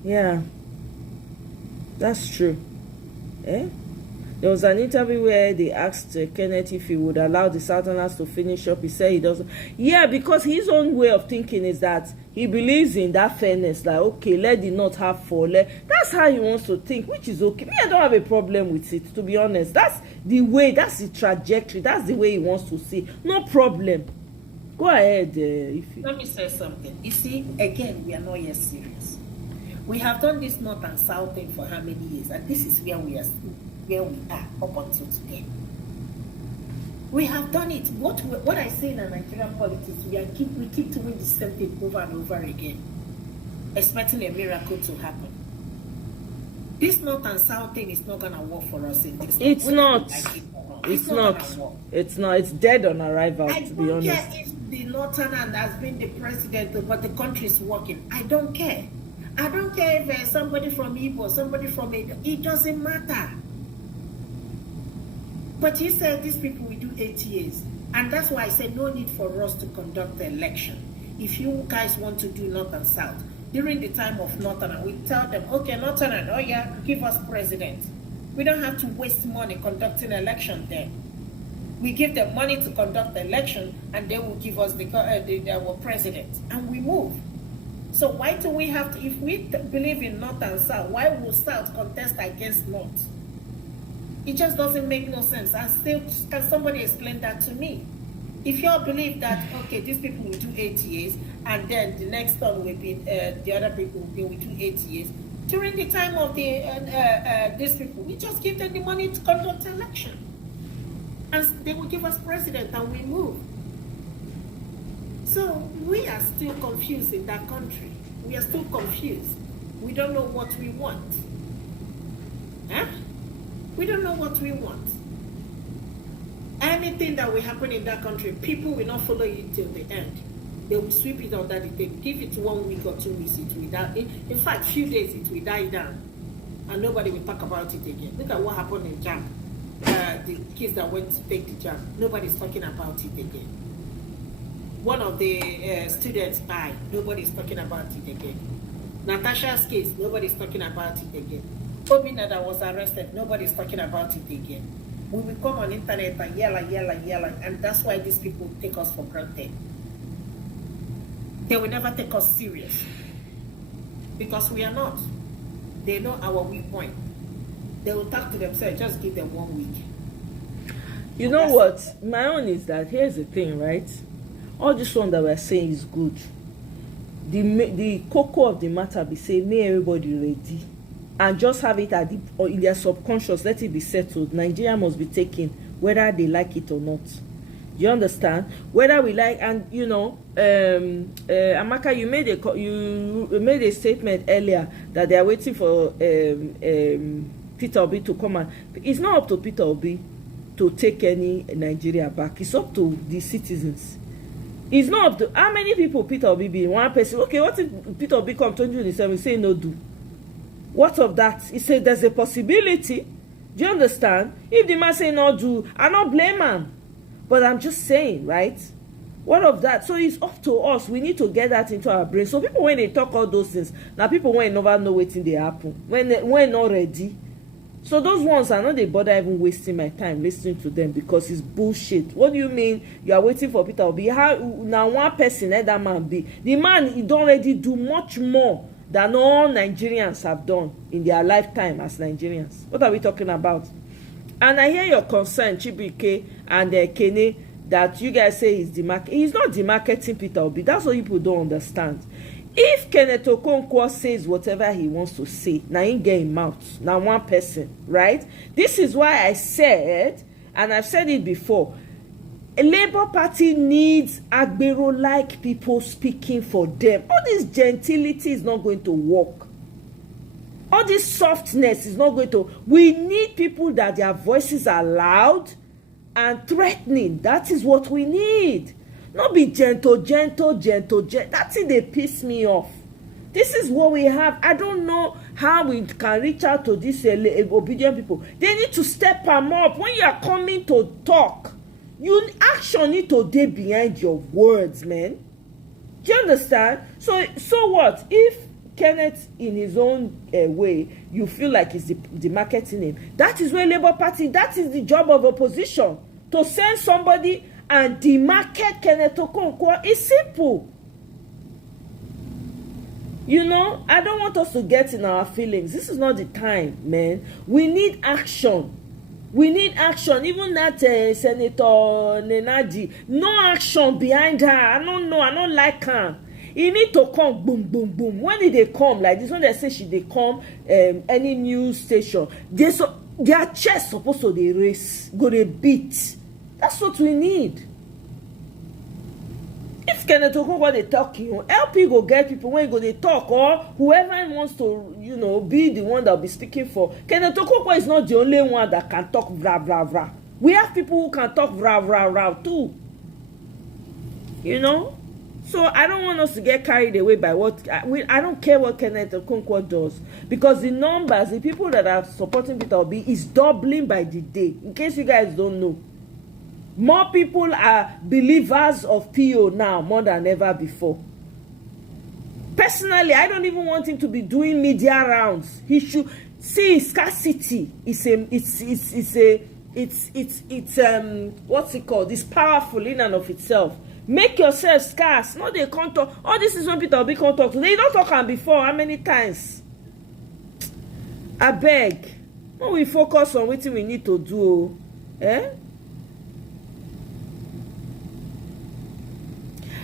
Yeah, that's true. There was an interview where they asked Kenneth if he would allow the Southerners to finish up. He said he doesn't. Yeah, because his own way of thinking is that he believes in that fairness. Like, okay, let the North have 4. That's how he wants to think, which is okay. Me, I don't have a problem with it, to be honest. That's the way, that's the trajectory. That's the way he wants to see. No problem. Go ahead, Ify. Let me say something. You see, again, we are not yet serious. We have done this North and South thing for how many years? And this is where we are still. Where we are up until today. We have done it. What I say in Nigerian politics, we keep doing the same thing over and over again, expecting a miracle to happen. This North and South thing is not gonna work for us in this. It's not. It's not. It's not. It's dead on arrival. To be honest. I don't care if the Northern has been the president, but the country is working. I don't care. I don't care if somebody from Igbo, somebody from Edo. It doesn't matter. But he said these people will do 8 years. And that's why I said no need for us to conduct the election. If you guys want to do North and South, during the time of Northern, we tell them, okay, Northern, oh yeah, give us president. We don't have to waste money conducting election there. We give them money to conduct the election, and they will give us our president, and we move. So why do we have to, if we believe in North and South, why will South contest against North? It just doesn't make no sense. And still, can somebody explain that to me? If you all believe that, okay, these people will do 8 years, and then the next one will be the other people, they will do 8 years. During the time of these people, we just give them the money to conduct an election. And they will give us president and we move. So we are still confused in that country. We are still confused. We don't know what we want. Huh? We don't know what we want. Anything that will happen in that country, people will not follow it till the end. They will sweep it under the table. Give it 1 week or 2 weeks, it will die. In fact, few days it will die down. And nobody will talk about it again. Look at what happened in JAM. The kids that went to take the JAM. Nobody's talking about it again. One of the students died. Nobody's talking about it again. Natasha's case, nobody's talking about it again. Obina that was arrested, nobody's talking about it again. We will come on internet and yell, and that's why these people take us for granted. They will never take us serious. Because we are not. they know our weak point. They will talk to themselves. Just give them 1 week. You know what? My own is that here's the thing, right? All this one that we're saying is good. The cocoa of the matter be say, make everybody ready, and just have it at in their subconscious. Let it be settled. Nigeria must be taken, whether they like it or not. You understand? Whether we like, and you know, Amaka, you made a statement earlier that they are waiting for Peter Obi to come, and it's not up to Peter Obi to take any Nigeria back. It's up to the citizens. It's not up to how many people Peter Obi be. One person. Okay, what if Peter Obi come 2027 say no do? What of that? He said there's a possibility. Do you understand? If the man say no do, I don't blame him. But I'm just saying, right? What of that? So it's up to us. We need to get that into our brain. So people, when they talk all those things, now people when never know what's in they happen. When not ready. So those ones are not they bother even wasting my time listening to them because it's bullshit. What do you mean you are waiting for Peter Obi? How now one person let that man be? The man he don't already do much more than all Nigerians have done in their lifetime as Nigerians. What are we talking about? And I hear your concern, Chibike and Kene, that you guys say he's he's not demarketing Peter Obi. That's what people don't understand. If Kenneth Okonkwo says whatever he wants to say, now he get him out. Now one person, right? This is why I said, and I've said it before, a Labour Party needs Agbero-like people speaking for them. All this gentility is not going to work. All this softness is not going to. We need people that their voices are loud and threatening. That is what we need. Not be gentle. That's it, they piss me off. This is what we have. I don't know how we can reach out to these obedient people. They need to step them up. When you are coming to talk, you action need to be behind your words, man. Do you understand? So what? If Kenneth, in his own way, you feel like he's the marketing him, that is where Labour Party, that is the job of opposition. To send somebody and demarket Kenneth Okonkwo is simple. You know, I don't want us to get in our feelings. This is not the time, man. We need action. We need action. Even that Senator Nenadi, no action behind her. I don't know. I don't like her. He need to come, boom, boom, boom. When did they come? Like this one, they say they come any news station. Their chest supposed to they race, go they beat. That's what we need. If Kenneth Okonkwo they talking, help you go get people when you go they talk, or whoever wants to, you know, be the one that will be speaking for. Kenneth Okonkwo is not the only one that can talk blah blah blah. We have people who can talk blah blah blah too. You know? So I don't want us to get carried away by what I don't care what Kenneth Okonkwo does, because the numbers, the people that are supporting Peter Obi is doubling by the day. In case you guys don't know, more people are believers of PO now more than ever before. Personally, I don't even want him to be doing media rounds. He should see scarcity. It's what's it called? It's powerful in and of itself. Make yourself scarce. No, they can't talk. All this is when Peter Obi can't talk. They don't talk on before. How many times? I beg. When we focus on what we need to do,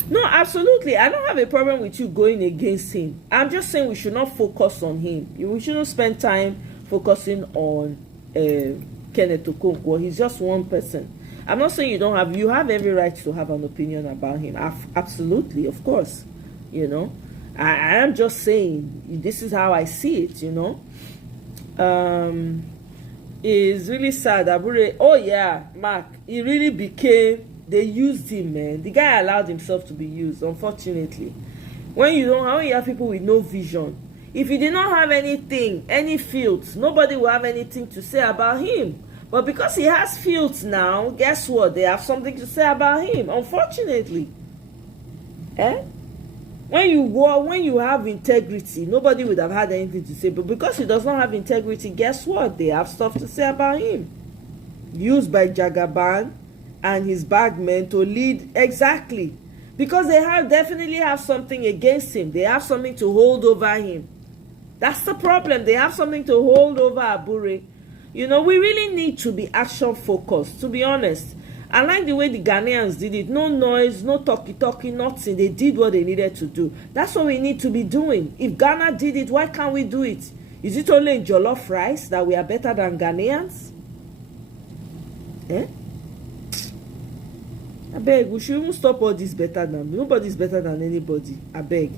No, absolutely. I don't have a problem with you going against him. I'm just saying we should not focus on him. We shouldn't spend time focusing on Kenneth Okonkwo. He's just one person. I'm not saying you have every right to have an opinion about him. Absolutely, of course. You know, I am just saying this is how I see it. You know, it's really sad. Oh yeah, Mark. He really became. They used him, man. The guy allowed himself to be used. Unfortunately, when you have people with no vision. If he did not have anything, any fields, nobody will have anything to say about him. But because he has fields now, guess what? They have something to say about him, unfortunately. When you have integrity, nobody would have had anything to say. But because he does not have integrity, guess what? They have stuff to say about him. Used by Jagaban and his bagmen to lead exactly. Because they definitely have something against him. They have something to hold over him. That's the problem. They have something to hold over Abure. You know, we really need to be action focused, to be honest. I like the way the Ghanaians did it. No noise, no talky, nothing. They did what they needed to do. That's what we need to be doing. If Ghana did it, why can't we do it? Is it only in jollof rice that we are better than Ghanaians? Eh? I beg, we should even stop all this better than. Nobody's better than anybody. I beg.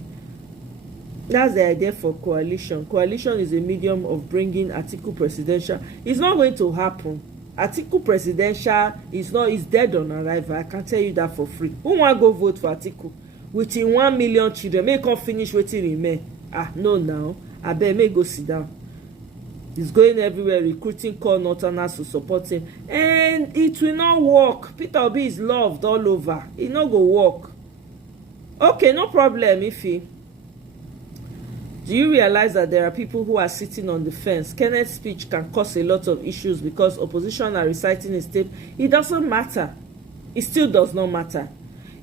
That's the idea for coalition. Coalition is a medium of bringing Atiku presidential. It's not going to happen. Atiku presidential is dead on arrival. I can tell you that for free. Who want go vote for Atiku? Within 1 million children, may come finish waiting remain. No now. I beg, may go sit down. He's going everywhere, recruiting core northerners to support him. And it will not work. Peter Obi is loved all over. It not go work. Okay, no problem, Ify. Do you realize that there are people who are sitting on the fence? Kenneth's speech can cause a lot of issues because opposition are reciting his tape. It doesn't matter. It still does not matter.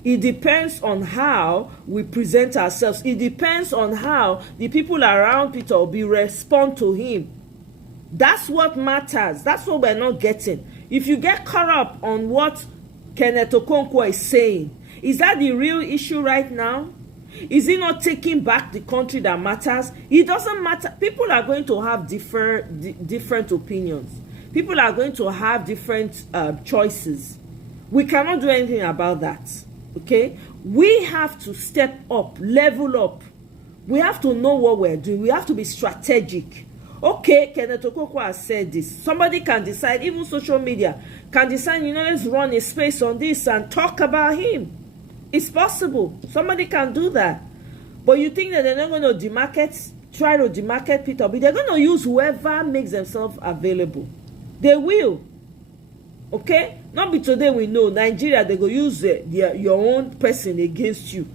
It depends on how we present ourselves. It depends on how the people around Peter Obi respond to him. That's what matters. That's what we're not getting. If you get caught up on what Kenneth Okonkwo is saying, is that the real issue right now? Is he not taking back the country that matters? It doesn't matter. People are going to have different opinions. People are going to have different choices. We cannot do anything about that. Okay? We have to step up, level up. We have to know what we're doing. We have to be strategic. Okay, Kenneth Okonkwo has said this. Somebody can decide, even social media can decide, let's run a space on this and talk about him. It's possible. Somebody can do that. But you think that they're not going to try to demarket Peter Obi? They're going to use whoever makes themselves available. They will. Okay? Not be today we know. Nigeria, they go use your own person against you.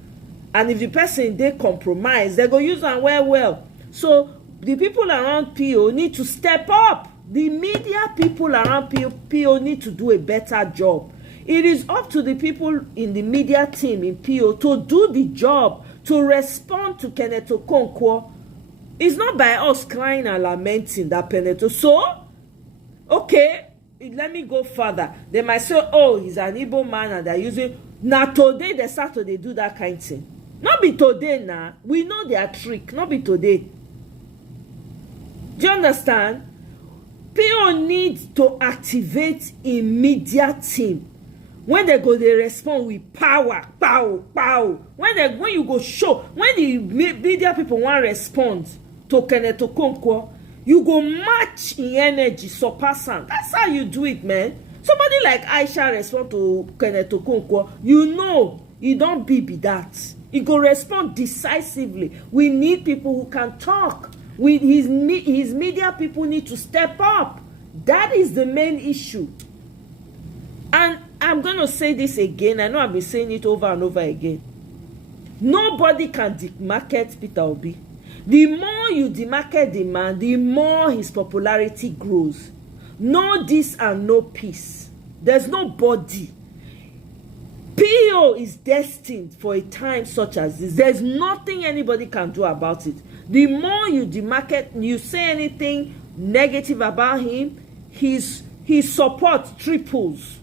And if the person, they compromise, they go use them well. So, the people around PO need to step up. The media people around PO need to do a better job. It is up to the people in the media team in PO to do the job, to respond to Kenneth Okonkwo. It's not by us crying and lamenting that Kenneth. So, okay, let me go further. They might say, oh, he's an Igbo man and they're using. Now today they start to do that kind of thing. Not be today now. We know their trick. Not be today. Do you understand? PO needs to activate a media team. When they go, they respond with power. When you go show, when the media people want to respond to Kenneth Okonkwo, you go match in energy, surpass him. That's how you do it, man. Somebody like Aisha respond to Kenneth Okonkwo, you don't be that. You go respond decisively. We need people who can talk. His media people need to step up. That is the main issue. And I'm going to say this again. I know I've been saying it over and over again. Nobody can demarket Peter Obi. The more you demarket the man, the more his popularity grows. No this and no peace. There's nobody. PO is destined for a time such as this. There's nothing anybody can do about it. The more you demarket, you say anything negative about him, his support triples.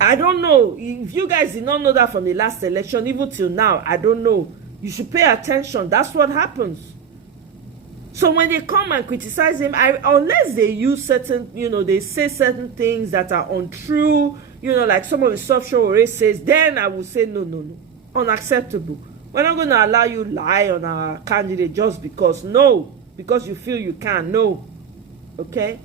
I don't know. If you guys did not know that from the last election, even till now, I don't know. You should pay attention. That's what happens. So when they come and criticize him, unless they use certain, they say certain things that are untrue, like some of the soft show already says, then I will say no. Unacceptable. We're not going to allow you lie on our candidate just because. No. Because you feel you can. No. Okay?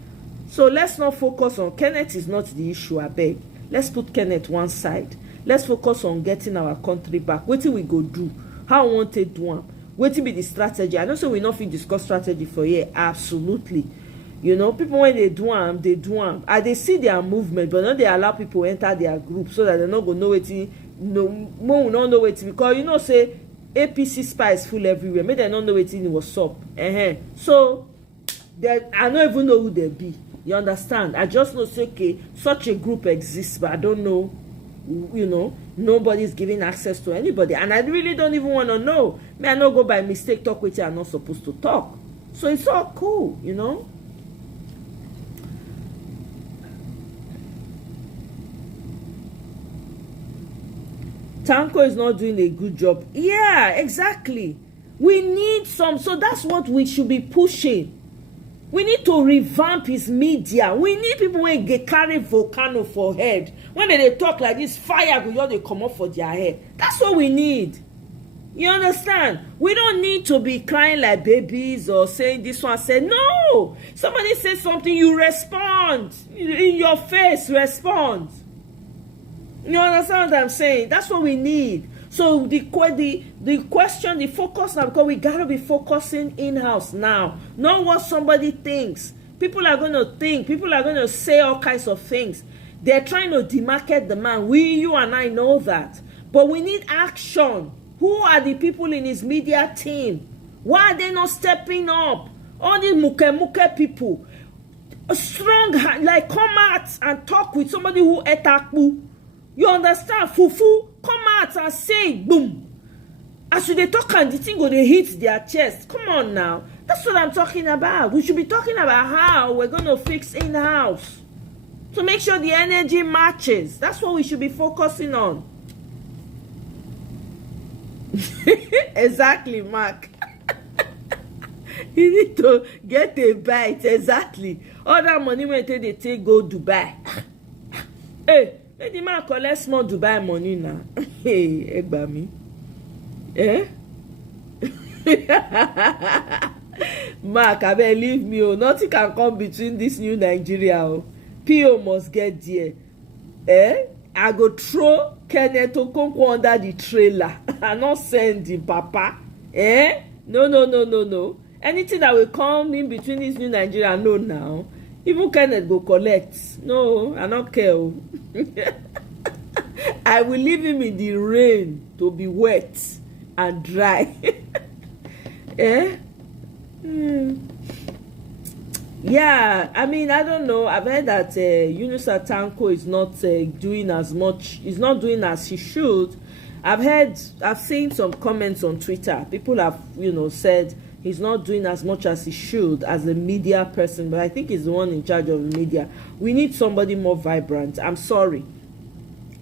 So let's not focus on Kenneth is not the issue, I beg. Let's put Kenneth one side. Let's focus on getting our country back. What we go do? How we want to do them? What be the strategy? I know so we not fit discuss strategy for here. Absolutely. People when they do them, and they see their movement, but not they allow people enter their group so that they're not going to know it. More will not know it because say APC spies full everywhere. Maybe they don't know it what's up. So I don't even know who they be. You understand? I just know say okay, such a group exists, but I don't know you know, nobody's giving access to anybody. And I really don't even want to know. May I not go by mistake talk with you I'm not supposed to talk. So it's all cool, you know. Tanko is not doing a good job. Yeah, exactly. We need some. So that's what we should be pushing. We need to revamp his media. We need people when they carry volcano for head. When they talk like this, fire go they come up for their head. That's what we need. You understand? We don't need to be crying like babies or saying this one said no. Somebody says something, you respond. In your face, respond. You understand what I'm saying? That's what we need. So the question, the focus now, because we gotta be focusing in-house now. Not what somebody thinks. People are gonna think, people are gonna say all kinds of things. They're trying to demarket the man. You and I know that. But we need action. Who are the people in his media team? Why are they not stepping up? All these muke people. Strong, like come out and talk with somebody who Atiku. You understand? Fufu, come out and say boom. As they talk and the thing go they hit their chest. Come on now. That's what I'm talking about. We should be talking about how we're going to fix in-house. To make sure the energy matches. That's what we should be focusing on. Exactly, Mark. You need to get a bite. Exactly. All that money when they take go Dubai. Hey. The man collect small Dubai money now. Hey, Egbami. Eh? Mark, I believe me. Oh, nothing can come between this new Nigeria. Oh. PO must get there. Eh? I go throw Kenneth Okonkwo under the trailer. I not send him, Papa. Eh? No. Anything that will come in between this new Nigeria, no now. Even Kenneth go collect. No, I don't care. I will leave him in the rain to be wet and dry. Eh? Yeah, I mean, I don't know. I've heard that Yunusa Tanko is not doing as much. He's not doing as he should. I've seen some comments on Twitter. People have, said he's not doing as much as he should as a media person, but I think he's the one in charge of the media. We need somebody more vibrant. I'm sorry.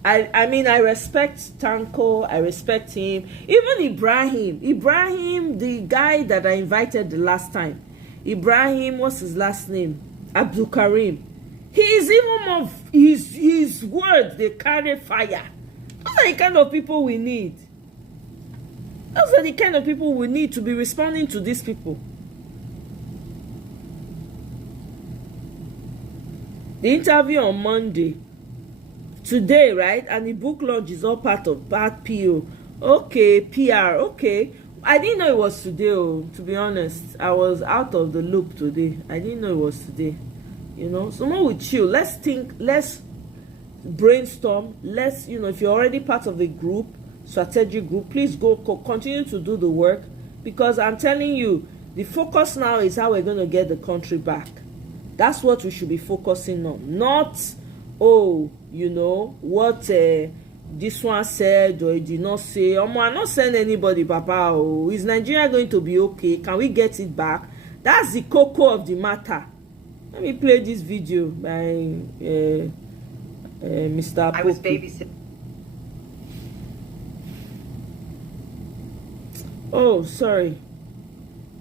I mean, I respect Tanko. I respect him. Even Ibrahim, the guy that I invited the last time. Ibrahim, what's his last name? Abdul Karim. He is even more, his words, they carry fire. Those are the kind of people we need. Those are the kind of people we need to be responding to these people. The interview on Monday. Today, right? And the book launch is all part PO. Okay, PR, okay. I didn't know it was today, to be honest. I was out of the loop today. I didn't know it was today. Someone will chill. Let's think, let's brainstorm. Let's, if you're already part of a group, strategic group, please go continue to do the work, because I'm telling you, the focus now is how we're going to get the country back. That's what we should be focusing on. Not, what this one said or he did not say. I'm not saying anybody, Papa. Is Nigeria going to be okay? Can we get it back? That's the cocoa of the matter. Let me play this video by Mr. I was babysitting. Oh, sorry.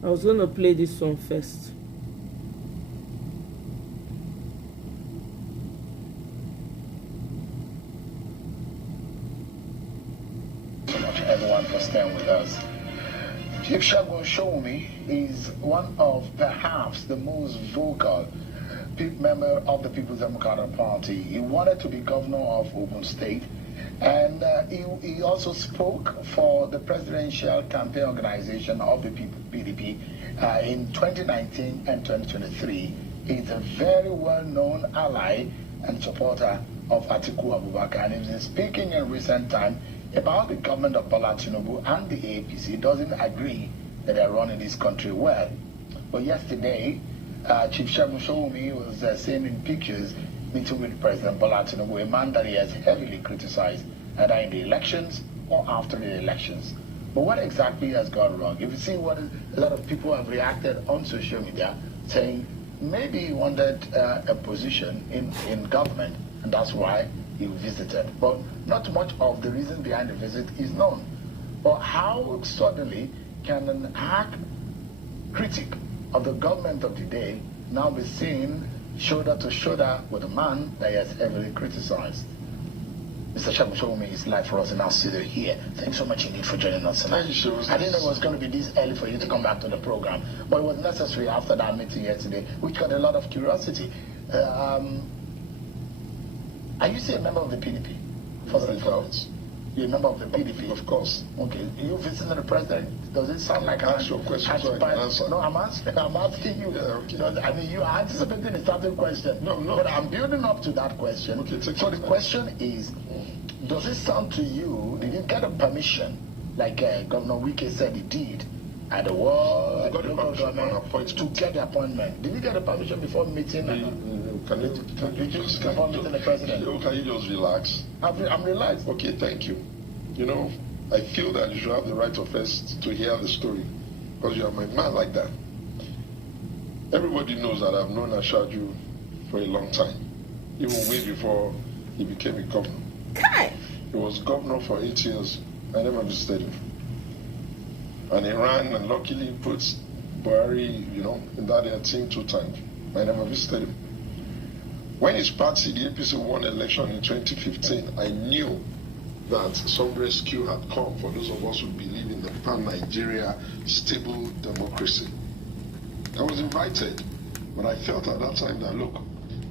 I was going to play this one first. So much everyone for staying with us. Chief Shagun Shomi is one of perhaps the most vocal member of the People's Democratic Party. He wanted to be governor of Ogun State, and he also spoke for the presidential campaign organization of the PDP in 2019 and 2023. He's a very well-known ally and supporter of Atiku Abubakar, and he's been speaking in recent time about the government of Bola Tinubu and the APC. Doesn't agree that they're running this country well. But yesterday, Chief Shagun Shomi was saying in pictures meeting with President Bola Tinubu, a man that he has heavily criticized either in the elections or after the elections. But what exactly has gone wrong? If you see what a lot of people have reacted on social media, saying maybe he wanted a position in government, and that's why he visited. But not much of the reason behind the visit is known. But how suddenly can an arch critic of the government of the day now be seen shoulder to shoulder with a man that he has heavily criticized? Mr. Shamushomi is live for us in our studio here. Thanks so much indeed for joining us tonight. I didn't know it was going to be this early for you to come back to the program, but it was necessary after that meeting yesterday, which got a lot of curiosity. Are you still a member of the PDP? First and foremost. You're a member of the PDP? Of course. Okay. You visiting the president? Does it sound like ask your question so I can answer? No, I'm asking you. Yeah, okay. I mean, you are anticipating a certain question. No. But I'm building up to that question. Okay, so the question is, does it sound to you, did you get a permission, like Governor Wike said he did, at the World Local Government to get the appointment? Did you get a permission before meeting? Can you just relax? I'm relaxed. Okay, thank you. You know, I feel that you should have the right of first to hear the story, because you are my man like that. Everybody knows that I've known Ashaju for a long time, even way before he became a governor. He was governor for 8 years. I never visited him. And he ran and luckily put Buhari, in that team 2 times. I never visited him. When his party, the APC, won election in 2015, I knew that some rescue had come for those of us who believe in the pan-Nigeria stable democracy. I was invited, but I felt at that time that, look,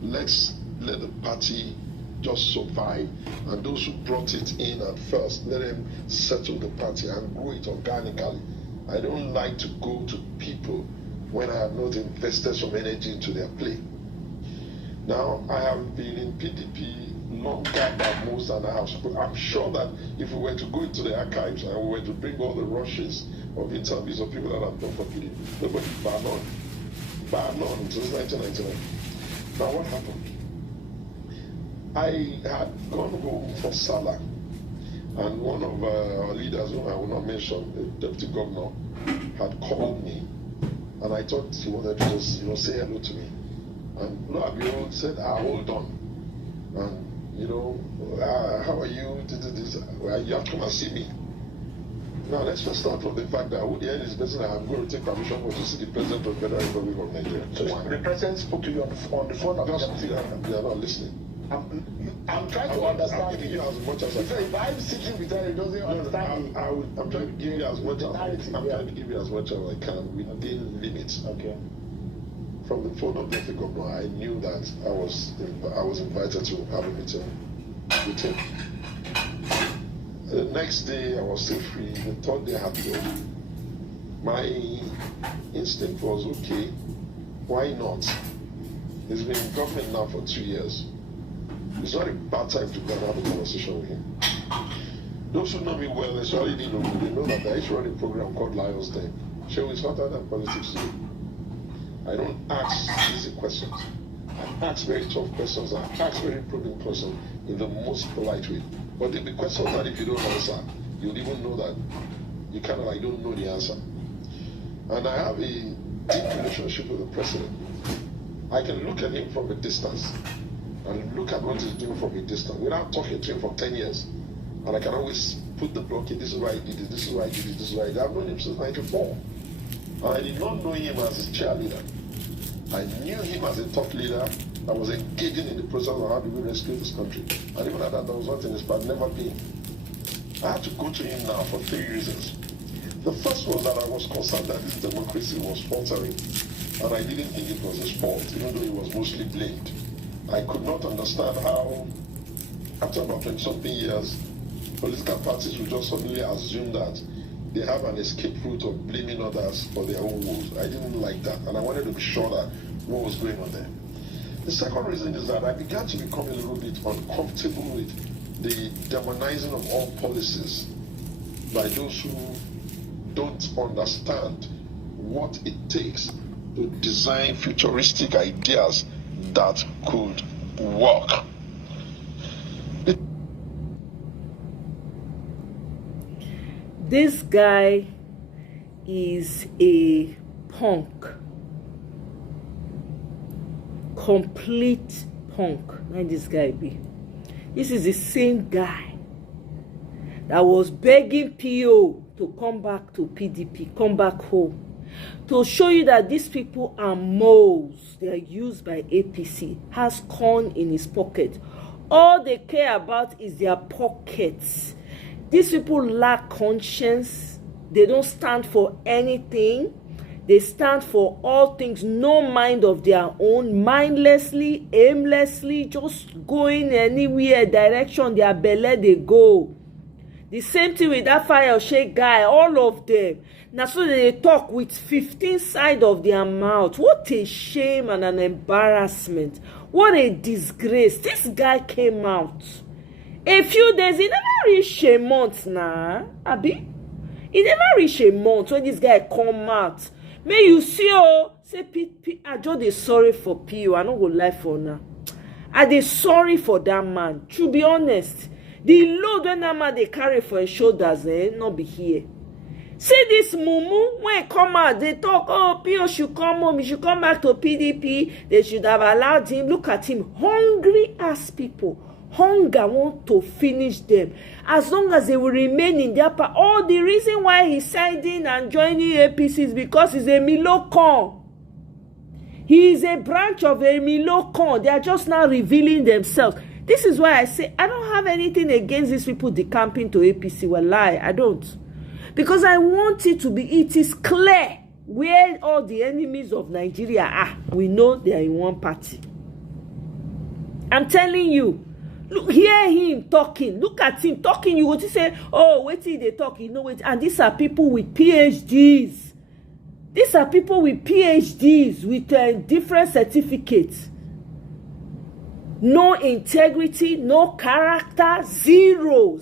let's let the party just survive, and those who brought it in at first, let them settle the party and grow it organically. I don't like to go to people when I have not invested some energy into their play. Now, I have been in PDP longer than most, and I'm sure that if we were to go into the archives and we were to bring all the rushes of interviews of people that have done for PDP, nobody bar none since 1999. Now, what happened? I had gone home for Salah, and one of our leaders, whom I will not mention, the deputy governor, had called me, and I thought he wanted to just, say hello to me. And Abio said, hold on, and how are you? You have to come and see me. Now let's first start from the fact that who the hell is the person I'm going to take permission for to see the president of the Federal Republic of Nigeria. So the president spoke to you on the phone? They are not listening. I'm trying to understand. I'm giving you as much as I can. If I'm sitting with her, he doesn't understand me. I'm trying to give you as much as I can within limits. Okay. From the phone of the governor, I knew that I was invited to have a meeting with him. The next day, I was still free. The third day, I had to go. My instinct was, okay, why not? He's been in government now for 2 years. It's not a bad time to go and have a conversation with him. Those who know me well, they already know that I used to run a program called Lions Den. Show is hotter than politics today. I don't ask easy questions. I ask very tough questions. I ask very probing questions in the most polite way. But there'll be questions that if you don't answer, you'll even know that you kind of like don't know the answer. And I have a deep relationship with the president. I can look at him from a distance and look at what he's doing from a distance without talking to him for 10 years. And I can always put the block in, this is why he did it, this is why he did it, this is why he did it. I've known him since 94. And I did not know him as a cheerleader. I knew him as a top leader that was engaging in the process of how do we rescue this country. And even at that, there was one thing, but never been. I had to go to him now for 3 reasons. The first was that I was concerned that this democracy was faltering, and I didn't think it was his fault, even though he was mostly blamed. I could not understand how, after about 20-something years, political parties would just suddenly assume that they have an escape route of blaming others for their own woes. I didn't like that, and I wanted to be sure that what was going on there. The second reason is that I began to become a little bit uncomfortable with the demonizing of all policies by those who don't understand what it takes to design futuristic ideas that could work. This guy is a punk. Complete punk. Like this guy be. This is the same guy that was begging PO to come back to PDP, come back home, to show you that these people are moles. They are used by APC. Has corn in his pocket. All they care about is their pockets. These people lack conscience. They don't stand for anything. They stand for all things, no mind of their own, mindlessly, aimlessly, just going anywhere, direction their belly they go. The same thing with that fire shake guy, all of them. Now so they talk with 15 sides of their mouth. What a shame and an embarrassment. What a disgrace. This guy came out. A few days, he never reached a month now, Abi. He never reached a month when this guy come out. May you see, oh, say, I just dey sorry for P.O. I don't go lie for now. I dey sorry for that man. To be honest, the load when that man they carry for his shoulders, not be here. See this mumu, when he come out, they talk, oh, P.O. should come home, he should come back to PDP. They should have allowed him. Look at him, hungry ass people. Hunger want to finish them. As long as they will remain in their part. All the reason why he's siding and joining APC is because he's a Milocon. He is a branch of a Milocon. They are just now revealing themselves. This is why I say I don't have anything against these people decamping to APC. Well, lie, I don't. Because I want it to be, it is clear where all the enemies of Nigeria are. We know they are in one party. I'm telling you. Look, hear him talking. Look at him talking. You want to say, oh, wait till they talk. You know it. And these are people with PhDs. These are people with PhDs with different certificates. No integrity, no character, zero.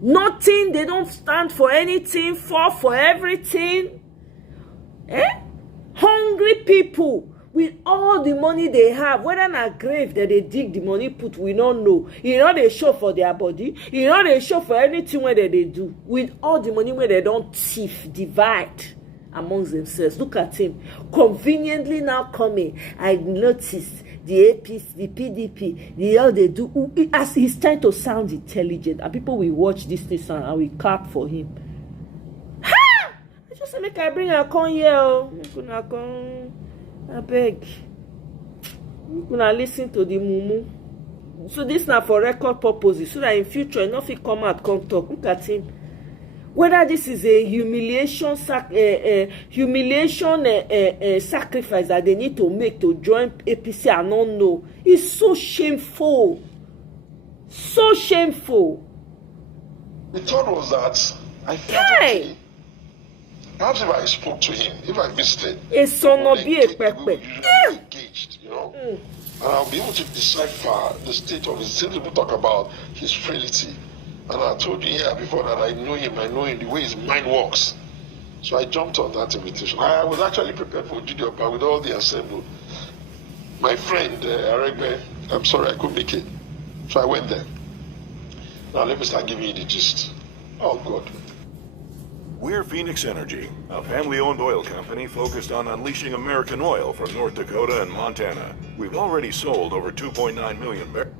Nothing. They don't stand for anything, fall for everything. Hungry people. With all the money they have, whether in a grave that they dig the money put, we don't know. You know they show for their body. You know they show for anything where they do. With all the money where they don't thief, divide amongst themselves. Look at him. Conveniently now coming. I noticed the APC, the PDP, the all they do. As he's trying to sound intelligent. And people will watch this thing and we clap for him. Ha! I just say, make I bring a con here. I beg. You gonna listen to the mumu. So this now for record purposes, so that in future enough he come out, come talk. Look at him. Whether this is a humiliation sacrifice that they need to make to join APC, I don't know. It's so shameful. So shameful. The thought was that I felt okay. Perhaps if I spoke to him, if I visited, engaged, you know, and I'll be able to decipher the state of his. Some people talk about his frailty, and I told you here before that I know him the way his mind works. So I jumped on that invitation. I was actually prepared for Junior, but with all the assembled, my friend Aregbe, I'm sorry I couldn't make it, so I went there. Now let me start giving you the gist. Oh God. We're Phoenix Energy, a family-owned oil company focused on unleashing American oil from North Dakota and Montana. We've already sold over 2.9 million barrels.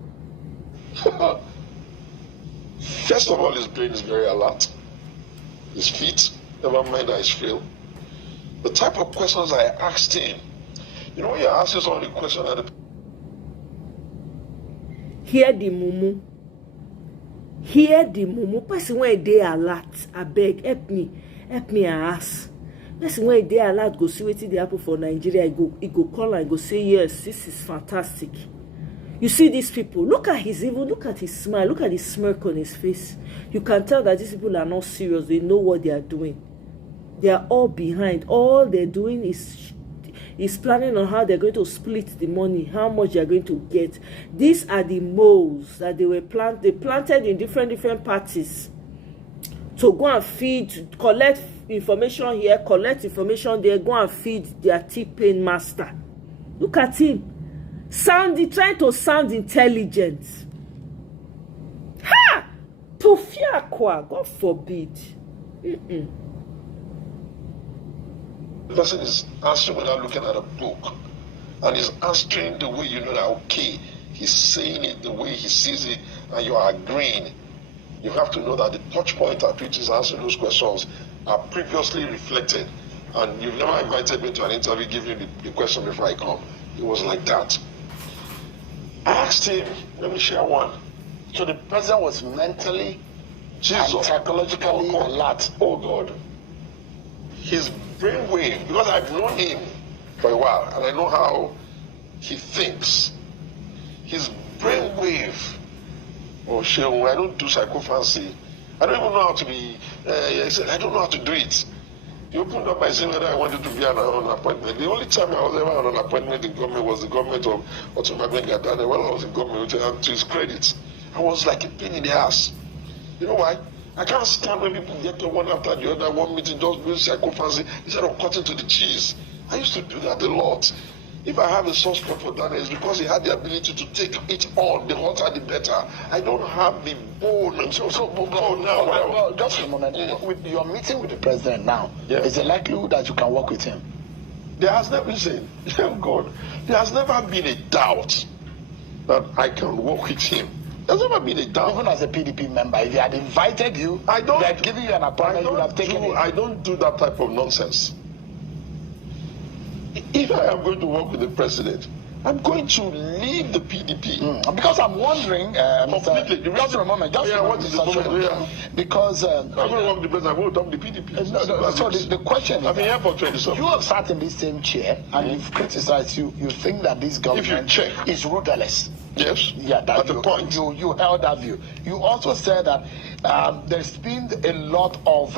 First of all, his brain is very alert. His feet, never mind that he's frail. The type of questions I asked him, you know, when you're asking someone a question at the... Hear the mumu. Hear the mumu. Person when they alert, I beg, help me ask. Person when they alert, go see what they happen for Nigeria. He go call and go say, yes, this is fantastic. You see these people, look at his smile, look at the smirk on his face. You can tell that these people are not serious. They know what they are doing. They are all behind. All they're doing is planning on how they're going to split the money, how much they're going to get. These are the moles that they planted in different parties to go and feed, collect information here, collect information there, go and feed their T-Pain master. Look at him. trying to sound intelligent. Ha! Tofiakwa, God forbid. The person is answering without looking at a book, and is answering the way you know that, okay, he's saying it the way he sees it, and you are agreeing. You have to know that the touch point at which he's answering those questions are previously reflected. And you've never invited me to an interview, give you the question before I come. It was like that. I asked him, let me share one. So the president was mentally and psychologically alert. Oh God. His brainwave, because I've known him for a while and I know how he thinks. His brainwave. Oh, Shehu, I don't do psychophancy. I don't even know how to be. I said, I don't know how to do it. He opened up by saying whether I wanted to be on an appointment. The only time I was ever on an appointment in government was the government of Otumagbe Gadane. When I was in government, and to his credit, I was like a pain in the ass. You know why? I can't stand when people get to one after the other, one meeting just doing psychophancy instead of cutting to the cheese. I used to do that a lot. If I have a soft spot for Daniel, it's because he had the ability to take it on. The hotter, the better. I don't have the bone. And so now. Just a moment. With your meeting with the president now, is it likely that you can work with him? There has never been, God, there has never been a doubt that I can work with him. There's never been a doubt. Even as a PDP member, if he had invited you, they had given you an appointment, you would have taken it. I don't do that type of nonsense. If I am going to work with the president, I'm going to leave the PDP. Because I'm wondering, completely. Just a moment. What is the moment? Because I'm going to work with the president. I'm going to talk to the PDP. So the question is, I'm here for 27. You have sat in this same chair and you've criticized. You think that this government is rudderless. Yes. Yeah, that's the point. You held that view. You also said that there's been a lot of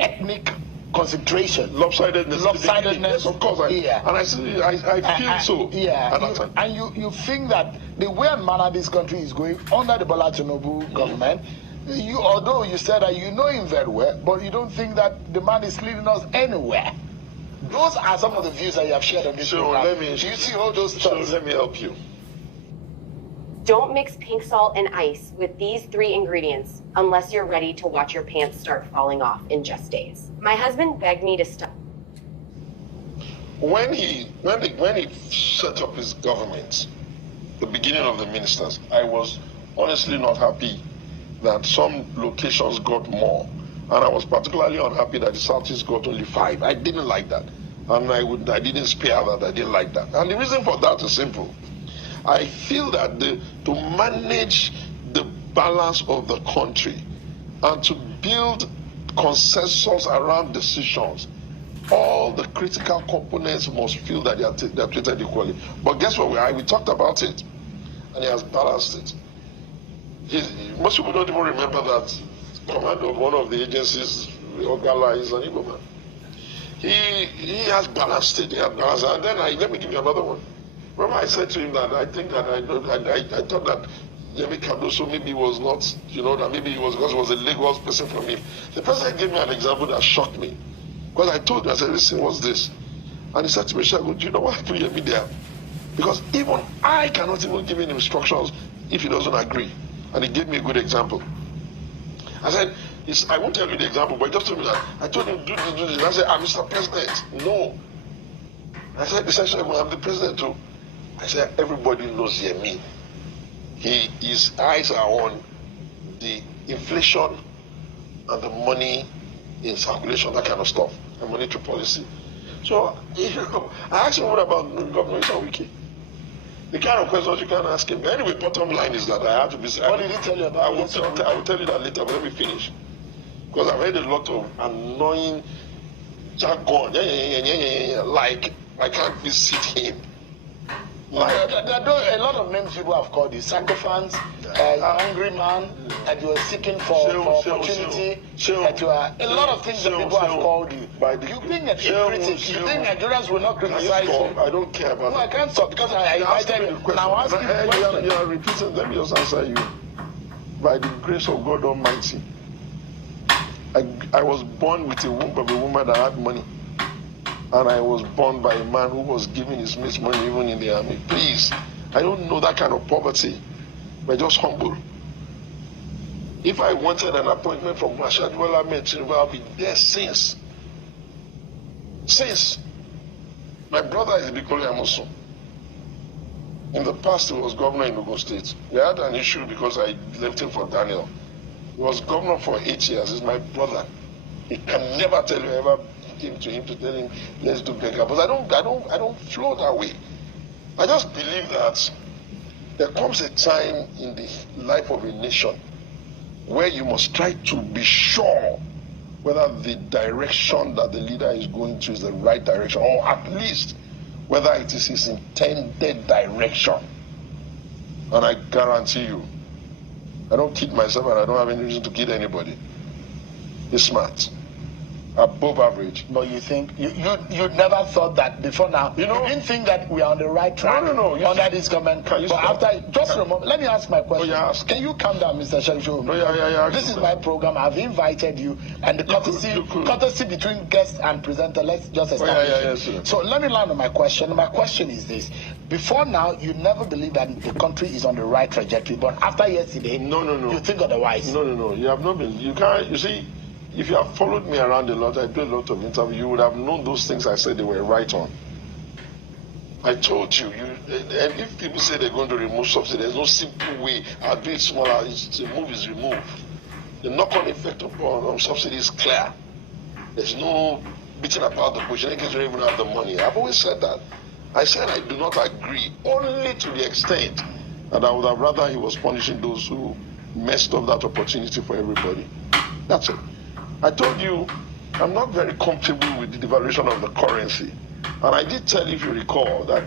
ethnic concentration, lopsidedness. Yes, of course. And I feel so. Yeah. And you think that the way and manner this country is going under the Bola Tinubu government, although you said that you know him very well, but you don't think that the man is leading us anywhere. Those are some of the views that you have shared on this program. Do you see all those thoughts? Let me help you. Don't mix pink salt and ice with these 3 ingredients unless you're ready to watch your pants start falling off in just days. My husband begged me to stop. When he set up his government, the beginning of the ministers, I was honestly not happy that some locations got more. And I was particularly unhappy that the Southeast got only 5. I didn't like that. And I didn't spare that. I didn't like that. And the reason for that is simple. I feel that to manage the balance of the country and to build consensus around decisions, all the critical components must feel that they are treated equally. But guess what? We talked about it, and he has balanced it. Most people don't even remember that commander of one of the agencies, Ogala, is an Igbo man. He has balanced it. And then let me give you another one. Remember I said to him that I think that I thought that Yemi Cardoso maybe was not, that maybe it was because he was a Lagos person from him. The president gave me an example that shocked me. Because I told him, I said, listen, what's this? And he said to me, Shagun, do you know why I put Yemi there? Because even I cannot even give him instructions if he doesn't agree. And he gave me a good example. I said, I won't tell you the example, but he just told me that. I told him, do this. I said, Mr. President, no. I said, I'm the president too. I said, everybody knows Yemi. His eyes are on the inflation and the money in circulation, that kind of stuff, and monetary policy. So, I asked him, what about Governor Wiki? The kind of questions you can ask him. Anyway, bottom line is that I have to be... What did he tell you about I will tell you that later, but let me finish. Because I've heard a lot of annoying jargon, like I can't visit him. There are a lot of names people have called you. Sycophants, angry man, that you are seeking for opportunity, that you are a lot of things that people have called you. You being a critic, you think Nigerians will not criticize you? I don't care about I can't stop because I invited you. Now ask you the question. You are repeating, let me just answer you. By the grace of God Almighty, I was born with a womb of a woman that had money. And I was born by a man who was giving his mates money even in the army. Please, I don't know that kind of poverty. We're just humble. If I wanted an appointment from Ashadu Ahmed, I'll be there since. My brother is Bikoli Amosun. In the past, he was governor in Ogun State. We had an issue because I left him for Daniel. He was governor for 8 years. He's my brother. He can never tell you ever came to him to tell him, let's do beggar. But I don't flow that way. I just believe that there comes a time in the life of a nation where you must try to be sure whether the direction that the leader is going to is the right direction, or at least whether it is his intended direction. And I guarantee you, I don't kid myself and I don't have any reason to kid anybody. He's smart. Above average. But you think you never thought that before now? You didn't think that we are on the right track under this government. But after, just a moment, let me ask my question. Can you calm down, Mr. Sheriff? This is my program. I've invited you, and the courtesy between guest and presenter. Let's just establish it. So let me land on my question. My question is this: before now, you never believed that the country is on the right trajectory, but after yesterday, you think otherwise. No. You have not been. You can't. You see. If you have followed me around a lot, I do a lot of interviews, you would have known those things I said they were right on. I told you, and if people say they're going to remove subsidy, there's no simple way. I'll do it smaller, the move is removed. The knock-on effect on subsidy is clear. There's no beating about the bush. You don't even have the money. I've always said that. I said I do not agree, only to the extent that I would have rather he was punishing those who messed up that opportunity for everybody. That's it. I told you, I'm not very comfortable with the devaluation of the currency. And I did tell you, if you recall, that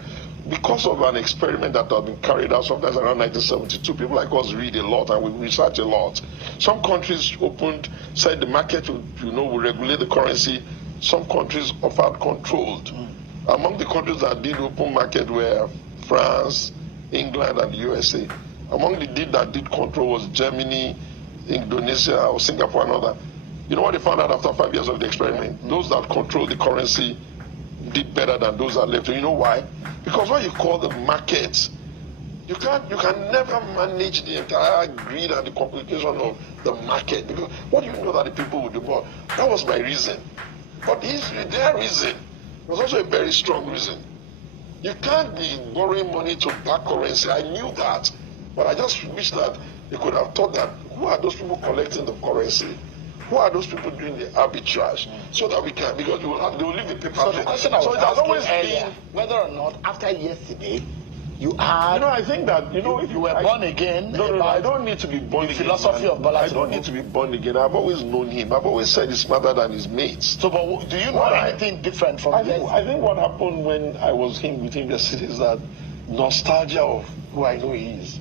because of an experiment that had been carried out sometimes around 1972, people like us read a lot and we research a lot. Some countries said the market will regulate the currency. Some countries offered controlled. Among the countries that did open market were France, England, and the USA. Among the that did control was Germany, Indonesia, or Singapore, and other. You know what they found out after 5 years of the experiment? Those that controlled the currency did better than those that left. You know why? Because what you call the markets, you can never manage the entire greed and the complication of the market. Because what do you know that the people would do? But that was my reason. But their reason was also a very strong reason. You can't be borrowing money to back currency. I knew that. But I just wish that they could have thought that, who are those people collecting the currency? Who are those people doing the arbitrage? So that we can, because they will leave the paper. So the question I was asking earlier, whether or not after yesterday, you had... I think that, if you were born again... No, I don't need to be born again. Philosophy of Bola Tinubu. I don't need to be born again. I've always known him. I've always said he's smarter than his mates. So, but do you know anything different from yesterday? I think what happened when I was with him yesterday is that nostalgia of who I know he is.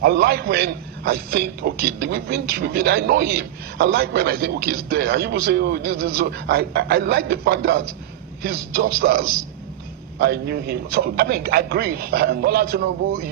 I like when I think, okay, we've been, I know him. I like when I think, okay, he's there. And people say, oh, this. So I like the fact that he's just as I knew him. So, I agree. Bola Tinubu,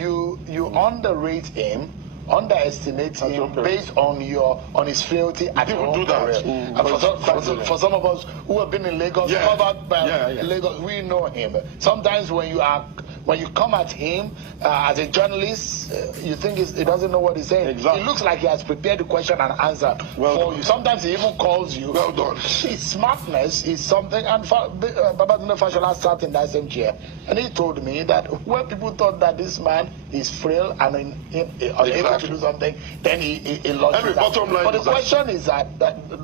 you underrate him, underestimate him based on his frailty at home. Do that. And for some of us who have been in Lagos, covered by Lagos, we know him. Sometimes when you come at him as a journalist, you think he doesn't know what he's saying. Exactly. It looks like he has prepared the question and answer for you. Sometimes he even calls you. Well done. His smartness is something. And Babajide Fashola sat in that same chair, and he told me that when people thought that this man is frail and unable to do something, then he lost it. But the question is that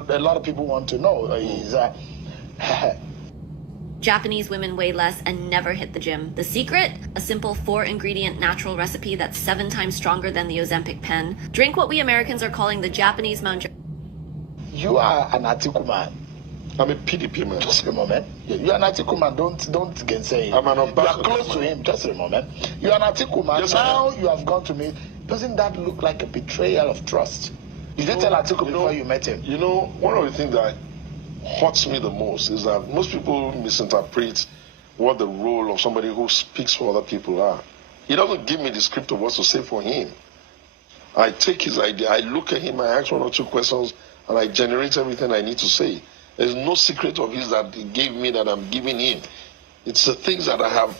a lot of people want to know is. Japanese women weigh less and never hit the gym. The secret? A simple 4-ingredient natural recipe that's 7 times stronger than the Ozempic pen. Drink what we Americans are calling the Japanese Mount. You are an Atiku man. I'm a PDP man. Just a moment. You're an Atiku man. Don't gainsay. I'm an ambassador. You are close to him. Just a moment. You're an Atiku man. Yes, now you have gone to me. Doesn't that look like a betrayal of trust? You didn't tell Atiku before you met him. One of the things that hurts me the most is that most people misinterpret what the role of somebody who speaks for other people are. He doesn't give me the script of what to say for him. I take his idea, I look at him, I ask 1 or 2 questions, and I generate everything I need to say. There's no secret of his that he gave me that I'm giving him. It's the things that I have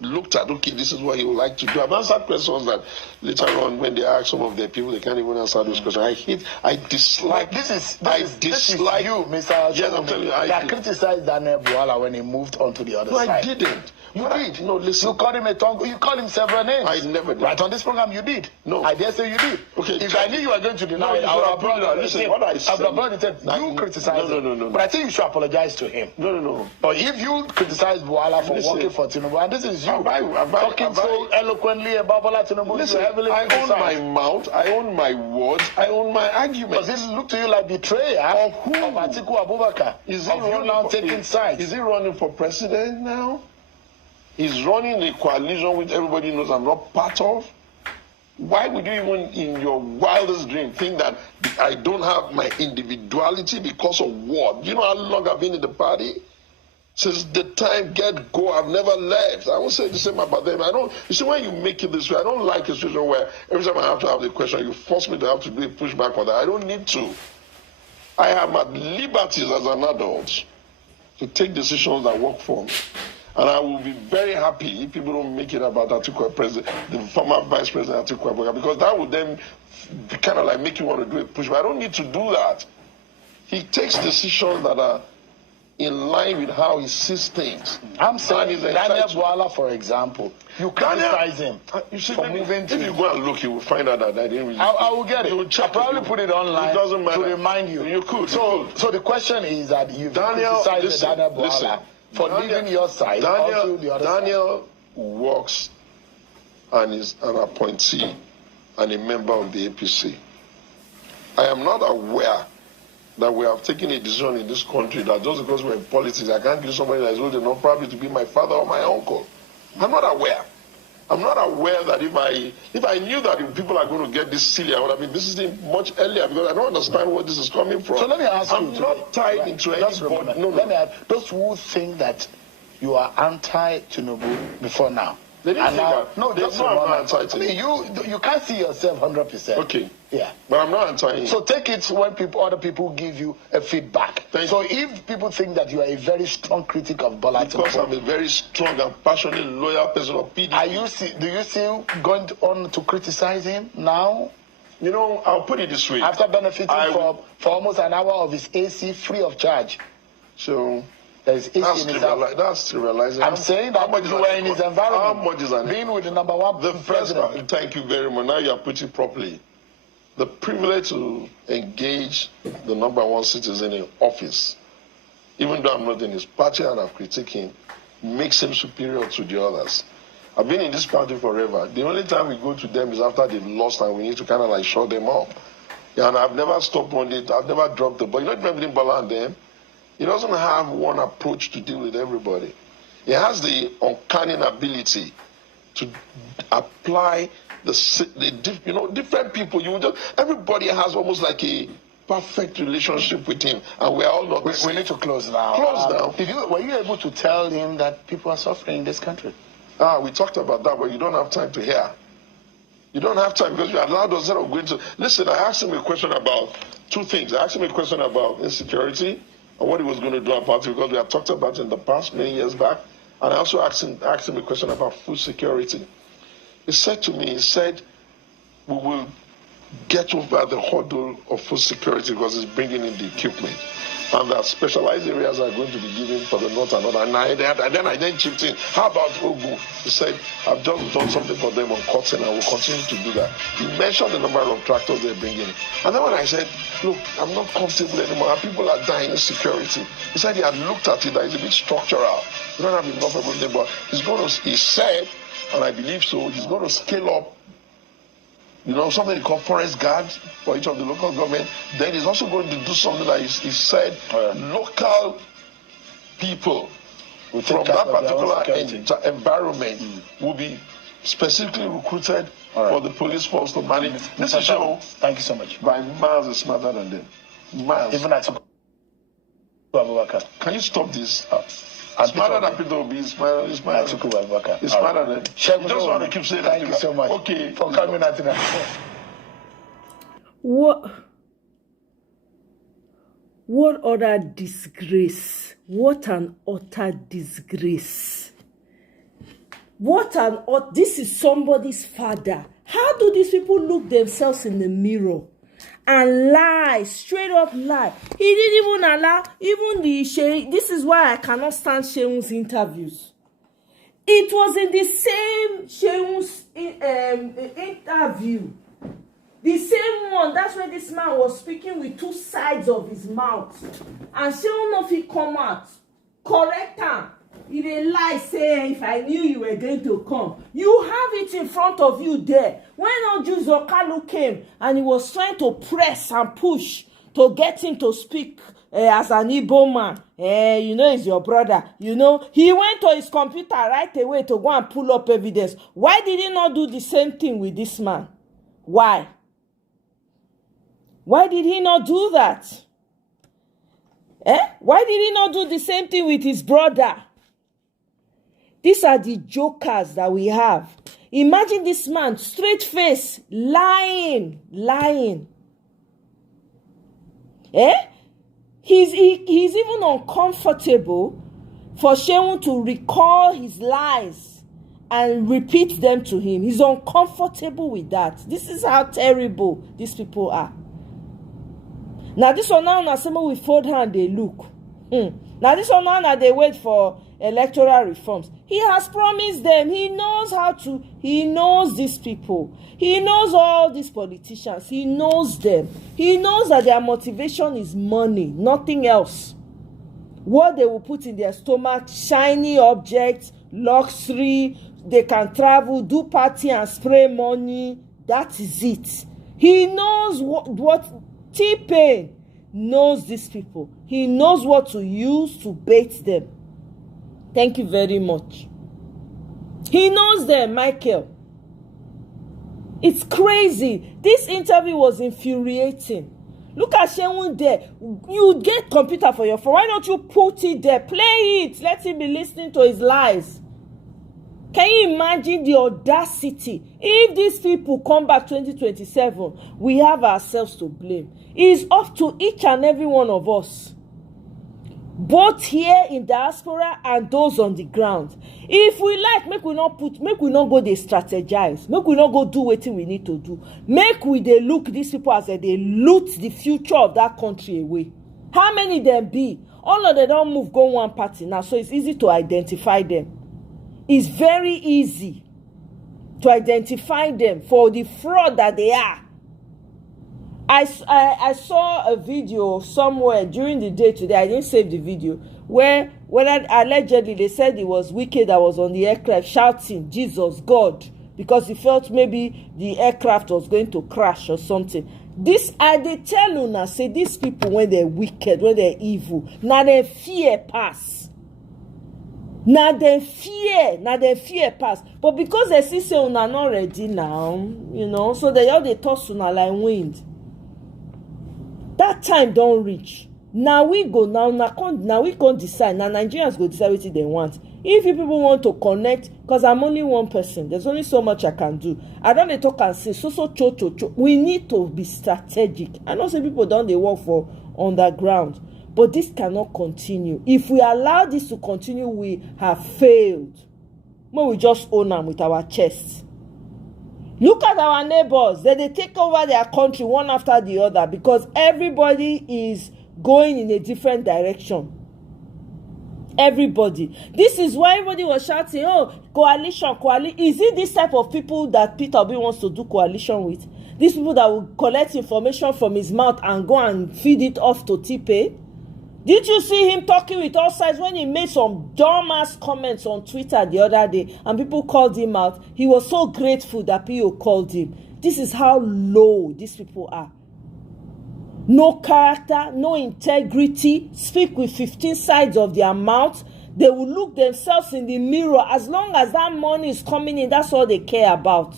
looked at, okay, this is what he would like to do. I've answered questions that later on, when they ask some of their people, they can't even answer those questions. I dislike. This is I you, dislike Mr. Yes, I'm telling you. I criticized Daniel Bwala when he moved on to the other No, side. I didn't. You did. No, listen. You called him a tongue. You called him several names. I never did. Right on this program, you did. No. I dare say you did. Okay. If I knew you were going to deny it, I would have brought it. Listen, what I said. You criticized him. No. But I think you should apologize to him. No. But if you criticize Bwala for working for Tinubu, and this is you talking so eloquently about Bola Tinubu, listen, I own my mouth, I own my words, I own my arguments. Does it look to you like betrayal of who? Of Atiku Abubakar? Is he you now taking sides? Is he running for president now? He's running a coalition which everybody knows I'm not part of. Why would you even in your wildest dream think that I don't have my individuality because of what? You know how long I've been in the party? Since the time get-go, I've never left. I won't say the same about them. You see, when you make it this way, I don't like a situation where every time I have to have the question, you force me to have to do a pushback for that. I don't need to. I am at liberties as an adult to take decisions that work for me. And I will be very happy if people don't make it about Atiku President, the former Vice President Atiku Abubakar, because that would then kind of like make you want to do a push. But I don't need to do that. He takes decisions that are in line with how he sees things. I'm saying Daniel Bwala, for example, you criticize him for moving to... If you go and look, you will find out that I didn't really... I will get it. I'll probably put it online to remind you. You could. So the question is that you've criticized Daniel Bwala for leaving your side. Daniel works and is an appointee and a member of the APC. I am not aware that we have taken a decision in this country that just because we're in politics, I can't give somebody that is old enough probably to be my father or my uncle. I'm not aware. I'm not aware that if I knew that if people are going to get this silly, I would have been visiting much earlier because I don't understand where this is coming from. So let me ask you. I'm not tied into anybody. Let me ask those who think that you are anti-Tinubu before now. They didn't think that. No, I'm not anti-Tinubu. You can't see yourself 100%. Okay. Yeah. But I'm not anti-him. So take it when other people give you a feedback. So if people think that you are a very strong critic of Bola Tinubu, because I'm a very strong and passionate, loyal person of PDP. Do you still going on to criticize him now? You know, I'll put it this way. After benefiting for almost an hour of his AC free of charge. So there's AC in his house. That's trivializing. I'm saying that you were in his environment. How much is an being with the number one president. Thank you very much. Now you are putting it properly. The privilege to engage the number one citizen in office, even though I'm not in his party and I've critiqued him, makes him superior to the others. I've been in this party forever. The only time we go to them is after they've lost and we need to kind of like shut them up. Yeah, and I've never stopped on it. I've never dropped the ball. You know, between Bola and them, he doesn't have one approach to deal with everybody. He has the uncanny ability to apply different people. Everybody has almost like a perfect relationship with him, and we're all not. We need to close now. Were you able to tell him that people are suffering in this country? We talked about that, but you don't have time to hear. You don't have time because you allowed us instead of going to listen. I asked him a question about two things. I asked him a question about insecurity and what he was going to do about it because we had talked about it in the past many years back, and I also asked him a question about food security. He said to me, we will get over the hurdle of food security because it's bringing in the equipment. And that specialized areas are going to be given for the north and north. And I then chipped in, how about Ogun? He said, I've just done something for them on cotton and I will continue to do that. He mentioned the number of tractors they're bringing. And then when I said, look, I'm not comfortable anymore. People are dying in security. He said he had looked at it, that it's a bit structural. We don't have enough of everything, but he said, and I believe so, he's going to scale up, something called forest guards for each of the local government. Then he's also going to do something that he said local people from that particular environment will be specifically recruited for the police force to manage. This is show. Thank you so much. By miles is smarter than them. Miles. Even Atiku Abubakar. Can you stop this? Smarter than Peter Obi, smarter than Atiku Abubakar. It's smarter than. You just want to keep saying that. Thank you so much. Okay. For coming out tonight. What other disgrace? What an utter disgrace. What an odd, this is somebody's father. How do these people look themselves in the mirror and lie, straight up lie? He didn't even allow, even the Shey, this is why I cannot stand Sheun's interviews. It was in the same Sheun's interview. The same one, that's where this man was speaking with two sides of his mouth. And Sheun no fit come out, correct him. If a lie say, if I knew you were going to come, you have it in front of you there. When Oju Zokalu came and he was trying to press and push to get him to speak as an Igbo man, you know, he's your brother, you know, he went to his computer right away to go and pull up evidence. Why did he not do the same thing with this man? Why? Why did he not do that? Why did he not do the same thing with his brother? These are the jokers that we have. Imagine this man, straight face, lying. He's even uncomfortable for Sheun to recall his lies and repeat them to him. He's uncomfortable with that. This is how terrible these people are. Now this one now someone with fold hand they look. Now this one now they wait for electoral reforms. He has promised them. He knows he knows these people. He knows all these politicians. He knows them. He knows that their motivation is money, nothing else. What they will put in their stomach, shiny objects, luxury, they can travel, do party and spray money. That is it. He knows what T-Pain knows these people. He knows what to use to bait them. Thank you very much. He knows them, Michael. It's crazy. This interview was infuriating. Look at Sheun there. You get computer for your phone. Why don't you put it there? Play it. Let him be listening to his lies. Can you imagine the audacity? If these people come back 2027, we have ourselves to blame. It's up to each and every one of us, both here in diaspora and those on the ground. If we like, make we not go dey strategize, make we not go do wetin we need to do, make we dey look these people as they loot the future of that country away. How many them be? All of them don't move, go one party now, so it's easy to identify them. It's very easy to identify them for the fraud that they are. I saw a video somewhere during the day today. I didn't save the video, where allegedly they said it was Wike that was on the aircraft shouting Jesus God, because he felt maybe the aircraft was going to crash or something. This they tell you now, say these people, when they're wicked, when they're evil, now they fear pass. Now they fear pass. But because they see say una not ready now, you know, so they toss una like wind. That time don't reach. Now we go now we can't decide. Now Nigerians go decide what they want. If you people want to connect, because I'm only one person, there's only so much I can do. I don't talk and say cho. We need to be strategic. I know some people don't they work for underground, but this cannot continue. If we allow this to continue, we have failed. When we just own them with our chests. Look at our neighbors. They take over their country one after the other because everybody is going in a different direction. Everybody. This is why everybody was shouting, oh, coalition. Is it this type of people that Peter Obi wants to do coalition with? These people that will collect information from his mouth and go and feed it off to T-Pain? Did you see him talking with all sides when he made some dumbass comments on Twitter the other day and people called him out? He was so grateful that people called him. This is how low these people are. No character, no integrity, speak with 15 sides of their mouth. They will look themselves in the mirror. As long as that money is coming in, that's all they care about.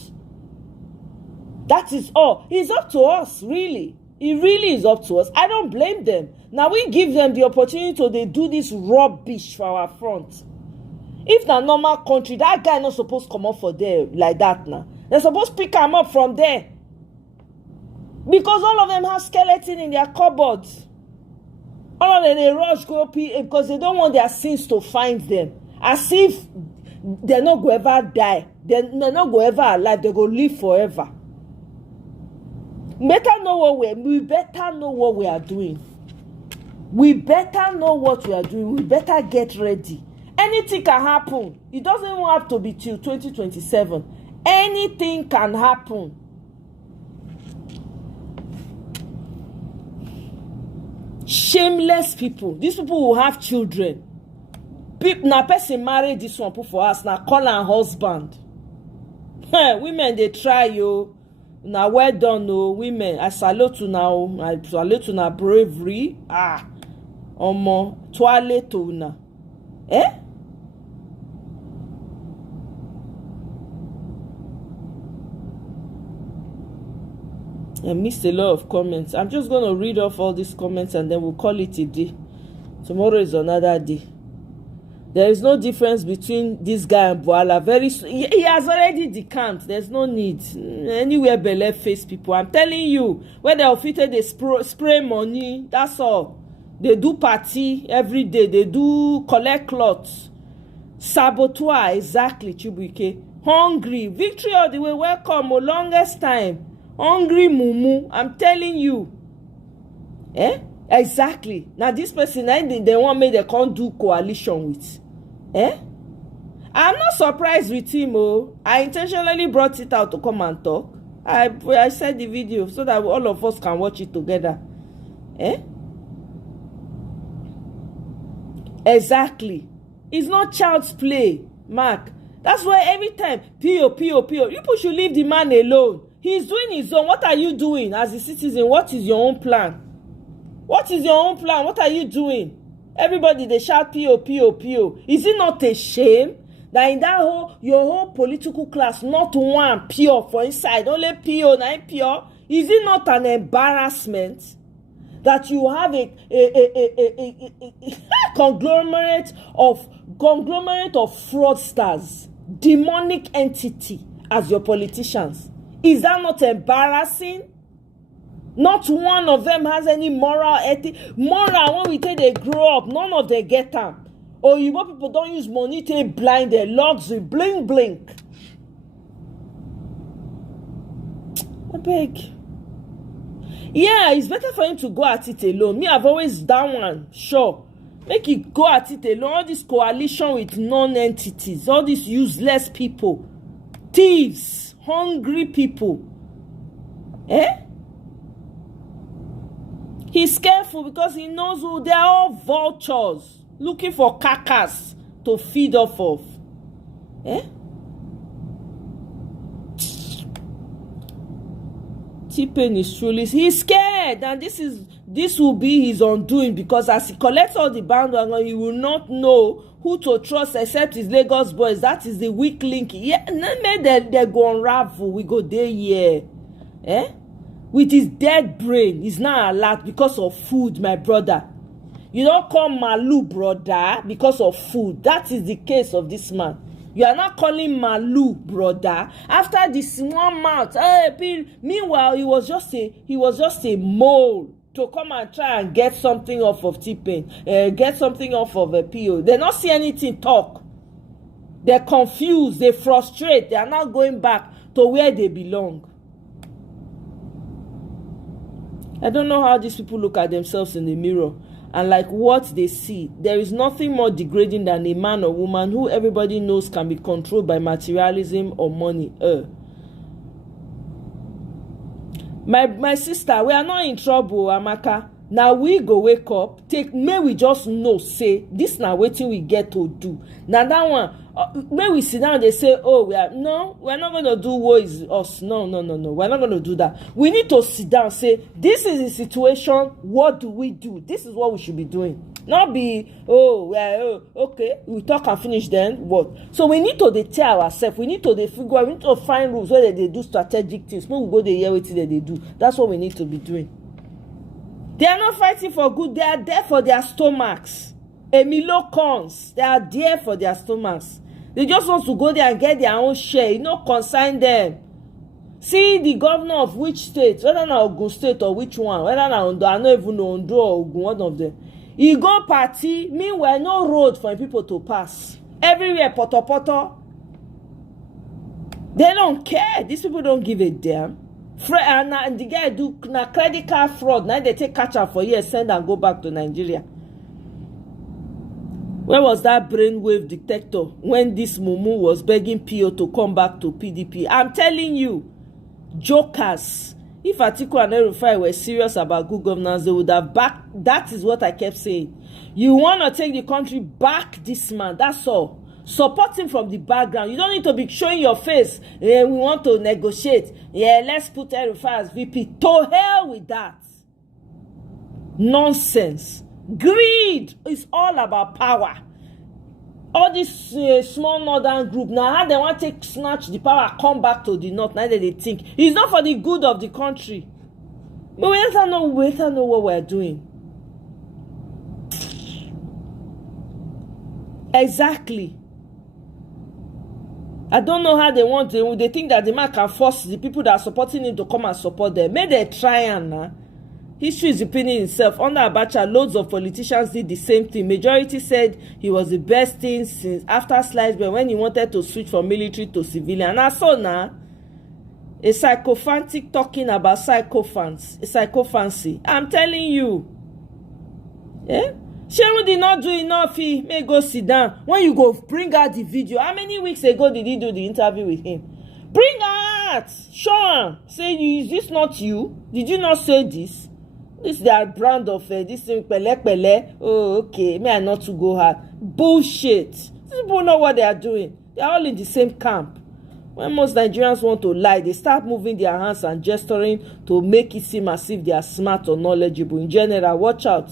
That is all. It's up to us, really. It really is up to us. I don't blame them. Now we give them the opportunity to they do this rubbish for our front. If na normal country, that guy not supposed to come up for there like that now. They're supposed to pick him up from there. Because all of them have skeleton in their cupboards. All of them they rush go because they don't want their sins to find them. As if they no go ever die. They no go ever alive. They go live forever. We better know what we are doing. We better know what we are doing. We better get ready. Anything can happen. It doesn't even have to be till 2027. Anything can happen. Shameless people. These people will have children. Now person marry this one put for us. Now call her husband. Women they try you. Now well done, no women. I salute you now. I salute you now bravery. Omo toilet to na. I missed a lot of comments. I'm just going to read off all these comments and then we'll call it a day. Tomorrow is another day. There is no difference between this guy and Boala. He has already decamped. There's no need. Anywhere Bele face people. I'm telling you, when they offered they spray money, that's all. They do party every day. They do collect clothes. Saboteur, exactly, Chibuike. Hungry. Victory all the way. Welcome. Longest time. Hungry mumu. I'm telling you. Exactly. Now this person, they want me, they can't do coalition with. I'm not surprised with him. I intentionally brought it out to come and talk. I said the video so that all of us can watch it together. Exactly. It's not child's play, Mark. That's why every time, P.O. You should leave the man alone. He's doing his own. What are you doing as a citizen? What is your own plan? What is your own plan? What are you doing? Everybody, they shout P.O. Is it not a shame that in that your whole political class, not one pure for inside, only P.O. not pure? Is it not an embarrassment that you have a conglomerate of fraudsters, demonic entity as your politicians? Is that not embarrassing? Not one of them has any moral ethic. Moral, when we say they grow up, none of them get them. Or you people don't use money to blind their luxury. Blink. I beg. Yeah, it's better for him to go at it alone. Me, I've always done one. Sure. Make it go at it alone. All this coalition with non-entities. All these useless people. Thieves. Hungry people. He's careful because he knows who they are. All vultures looking for carcass to feed off of. T-Pain is truly, he's scared, and this will be his undoing, because as he collects all the bandwagon, he will not know who to trust except his Lagos boys. That is the weak link. Yeah, they go unravel. We go there, yeah. With his dead brain, he's not alert because of food, my brother. You don't call Malu brother because of food. That is the case of this man. You are not calling Malu brother after the small mouth. Meanwhile, he was just a mole to come and try and get something off of T-Pain, get something off of a PO. They not see anything talk. They're confused. They frustrate. They are not going back to where they belong. I don't know how these people look at themselves in the mirror and like what they see. There is nothing more degrading than a man or woman who everybody knows can be controlled by materialism or money. My sister, we are not in trouble, Amaka. Now we go wake up, may we just know, say, this now waiting we get to do. Now that one, when we sit down, they say, oh, we're not going to do what is us. No. We're not going to do that. We need to sit down, say, this is the situation. What do we do? This is what we should be doing. Not be, okay, we talk and finish then, what? So we need to tell ourselves, we need to figure out, we need to find rules where they do strategic things. When we go there, hear what they do. That's what we need to be doing. They are not fighting for good. They are there for their stomachs. Emilio cons. They are there for their stomachs. They just want to go there and get their own share. You know, consign them. See the governor of which state, whether na Ogun State or which one, whether na Ondo, I don't even know Ondo or Ogun, one of them. He go party, meanwhile no road for people to pass. Everywhere, poto. They don't care. These people don't give a damn. And the guy do na credit card fraud. Now they take catch up for years, send and go back to Nigeria. Where was that brainwave detector when this Mumu was begging PO to come back to PDP? I'm telling you, jokers. If Atiku and El-Rufai were serious about good governance, they would have backed. That is what I kept saying. You want to take the country back this man. That's all. Support him from the background. You don't need to be showing your face. We want to negotiate. Yeah, let's put El-Rufai as VP. To hell with that. Nonsense. Greed is all about power. All this small northern group, now how they want to snatch the power, come back to the north, now that they think it's not for the good of the country. But we don't know what we're doing. Exactly. I don't know how they want to. They think that the man can force the people that are supporting him to come and support them. Maybe they try and history is repeating itself. Under Abacha, loads of politicians did the same thing. Majority said he was the best thing since after Slicebell when he wanted to switch from military to civilian. And I saw now a sycophantic talking about sycophants, a sycophancy. I'm telling you. Yeah? Shehu did not do enough. He may go sit down. When you go bring out the video, how many weeks ago did he do the interview with him? Bring out. Show him. Say, is this not you? Did you not say this? This is their brand of this thing, pele. Oh, okay. May I not to go hard? Bullshit. These people know what they are doing. They are all in the same camp. When most Nigerians want to lie, they start moving their hands and gesturing to make it seem as if they are smart or knowledgeable. In general, watch out.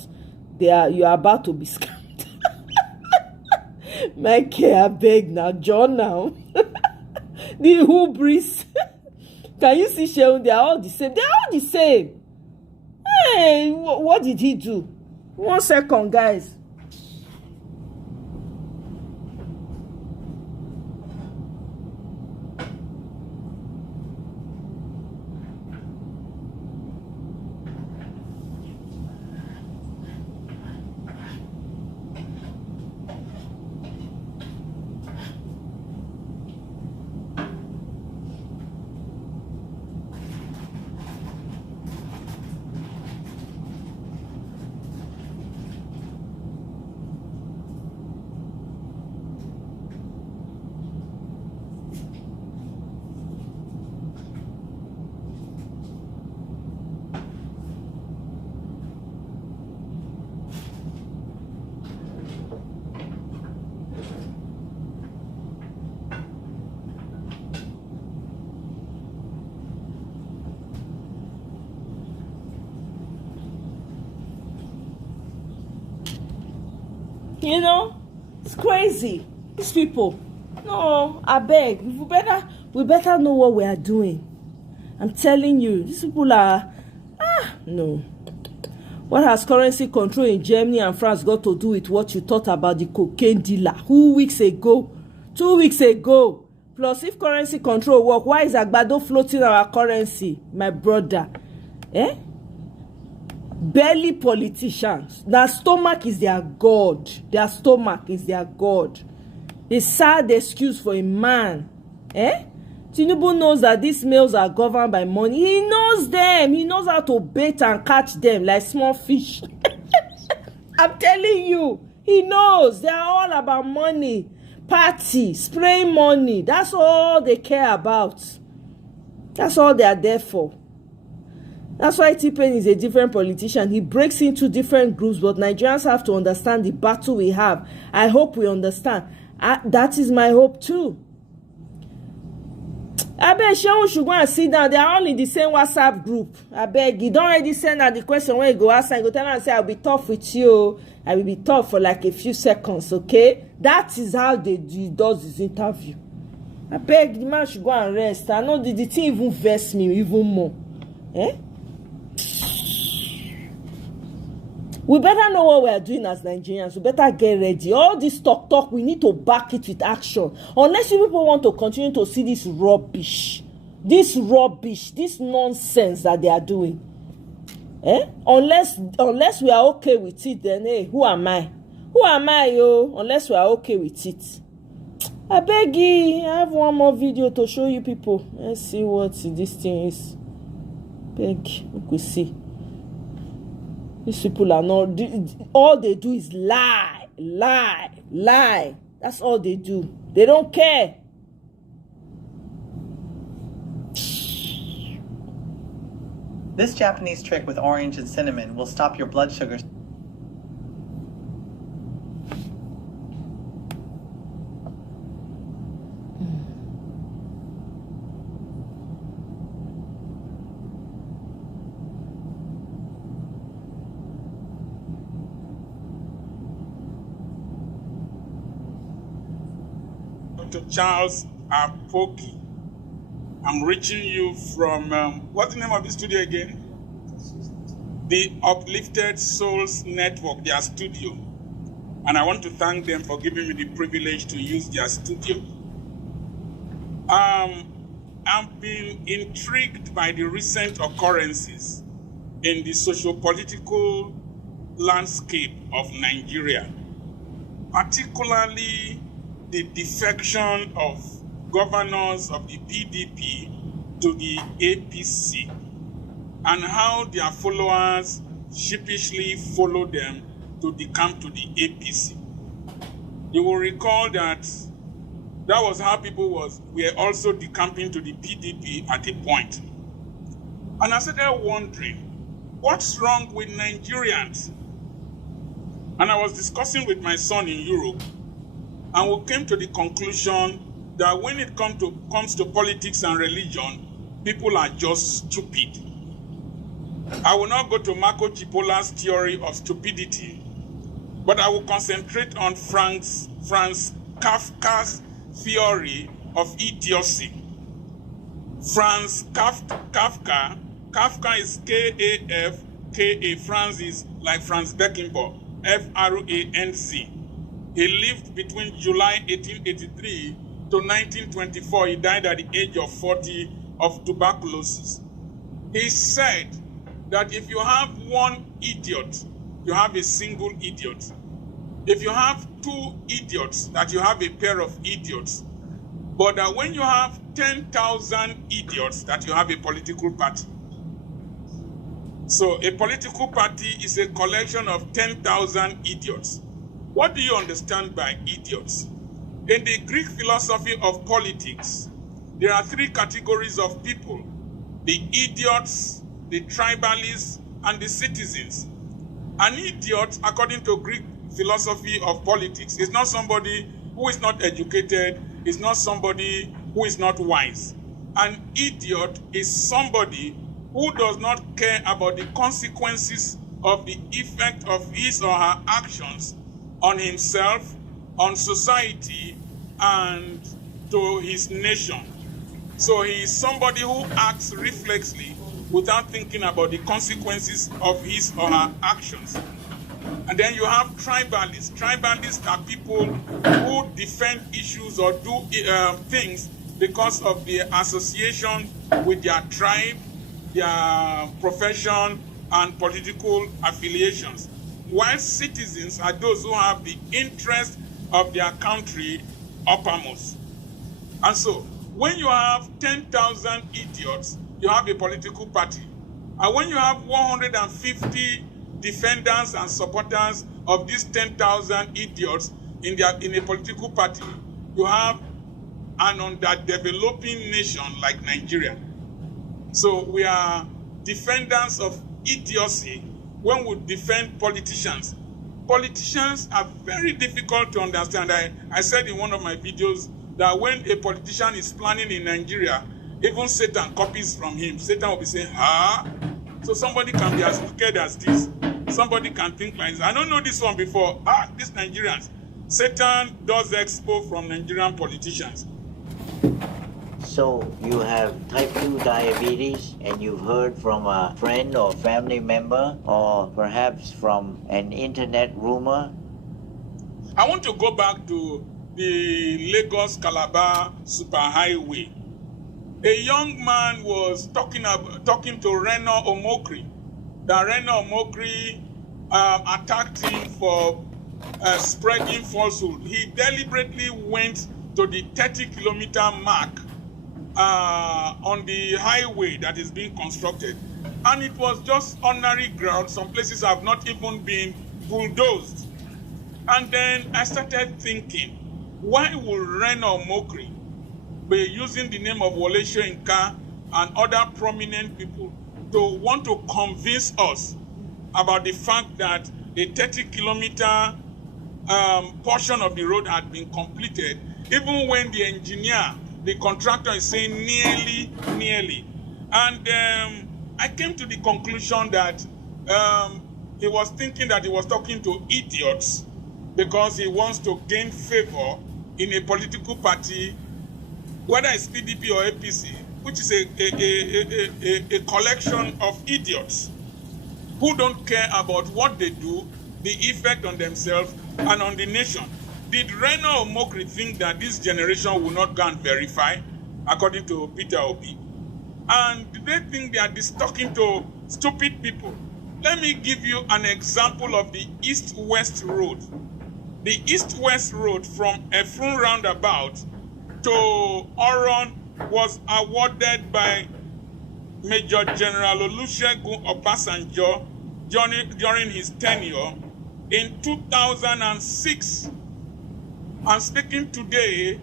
You are about to be scammed. Mikey, I beg now. John now. The hubris. Can you see Shehu? They are all the same. They are all the same. Hey, what did he do? 1 second, guys. You know, it's crazy. These people. No, I beg. We better know what we are doing. I'm telling you, these people are no. What has currency control in Germany and France got to do with what you thought about the cocaine dealer 2 weeks ago? 2 weeks ago. Plus, if currency control work, why is Agbado floating our currency, my brother? Eh? Barely politicians. Their stomach is their god. Their stomach is their god. A sad excuse for a man. Eh? Tinubu knows that these males are governed by money. He knows them. He knows how to bait and catch them like small fish. I'm telling you. He knows. They are all about money. Party. Spraying money. That's all they care about. That's all they are there for. That's why T-Pain is a different politician. He breaks into different groups, but Nigerians have to understand the battle we have. I hope we understand. That is my hope too. I beg Shehu should go and sit down. They are all in the same WhatsApp group. I beg you don't already send out the question when you go outside. Go tell them and say, I'll be tough with you. I will be tough for like a few seconds, okay? That is how he does his interview. I beg the man should go and rest. I know the thing even vex me even more. Eh? We better know what we are doing as Nigerians. We better get ready. All this talk, we need to back it with action. Unless you people want to continue to see this rubbish, this nonsense that they are doing. Eh? Unless we are okay with it, then hey, who am I? Who am I, yo? Unless we are okay with it. I beg you, I have one more video to show you people. Let's see what this thing is. Beg, we could see. These people are not, all they do is lie, lie, lie. That's all they do. They don't care. This Japanese trick with orange and cinnamon will stop your blood sugar. Dr. Charles Apoki. I'm reaching you from, what's the name of the studio again? The Uplifted Souls Network, their studio. And I want to thank them for giving me the privilege to use their studio. I've been intrigued by the recent occurrences in the socio-political landscape of Nigeria, particularly the defection of governors of the PDP to the APC, and how their followers sheepishly follow them to decamp to the APC. You will recall that was how people were also decamping to the PDP at a point. And I started wondering, what's wrong with Nigerians? And I was discussing with my son in Europe, and we came to the conclusion that when it comes to politics and religion, people are just stupid. I will not go to Marco Cipola's theory of stupidity, but I will concentrate on Franz Kafka's theory of idiocy. Franz Kafka is K-A-F-K-A. Franz is like Franz Beckenbauer, F-R-A-N-Z. He lived between July 1883 to 1924. He died at the age of 40 of tuberculosis. He said that if you have one idiot, you have a single idiot. If you have two idiots, that you have a pair of idiots. But that when you have 10,000 idiots, that you have a political party. So a political party is a collection of 10,000 idiots. What do you understand by idiots? In the Greek philosophy of politics, there are three categories of people: the idiots, the tribalists, and the citizens. An idiot, according to Greek philosophy of politics, is not somebody who is not educated, is not somebody who is not wise. An idiot is somebody who does not care about the consequences of the effect of his or her actions on himself, on society, and to his nation. So he is somebody who acts reflexly without thinking about the consequences of his or her actions. And then you have tribalists. Tribalists are people who defend issues or do things because of their association with their tribe, their profession, and political affiliations. While citizens are those who have the interest of their country uppermost. And so, when you have 10,000 idiots, you have a political party. And when you have 150 defenders and supporters of these 10,000 idiots in a political party, you have an underdeveloping nation like Nigeria. So we are defenders of idiocy when we defend politicians. Politicians are very difficult to understand. I said in one of my videos that when a politician is planning in Nigeria, even Satan copies from him. Satan will be saying, so somebody can be as wicked as this. Somebody can think like this. I don't know this one before. These Nigerians. Satan does expo from Nigerian politicians. So you have type 2 diabetes and you've heard from a friend or family member or perhaps from an internet rumor? I want to go back to the Lagos-Calabar superhighway. A young man was talking to Reno Omokri. That Reno Omokri attacked him for spreading falsehood. He deliberately went to the 30-kilometer mark on the highway that is being constructed. And it was just ordinary ground. Some places have not even been bulldozed. And then I started thinking, why would Reno Mokri be using the name of Wole Soyinka and other prominent people to want to convince us about the fact that a 30-kilometer portion of the road had been completed, even when the engineer, the contractor, is saying nearly. And I came to the conclusion that he was thinking that he was talking to idiots because he wants to gain favor in a political party, whether it's PDP or APC, which is a collection of idiots who don't care about what they do, the effect on themselves and on the nation. Did Reno Mokri think that this generation will not go and verify, according to Peter Obi? And do they think they are just talking to stupid people? Let me give you an example of the East-West Road. The East-West Road from Efrun roundabout to Oron was awarded by Major General Olusegun Obasanjo during his tenure in 2006. I'm speaking today,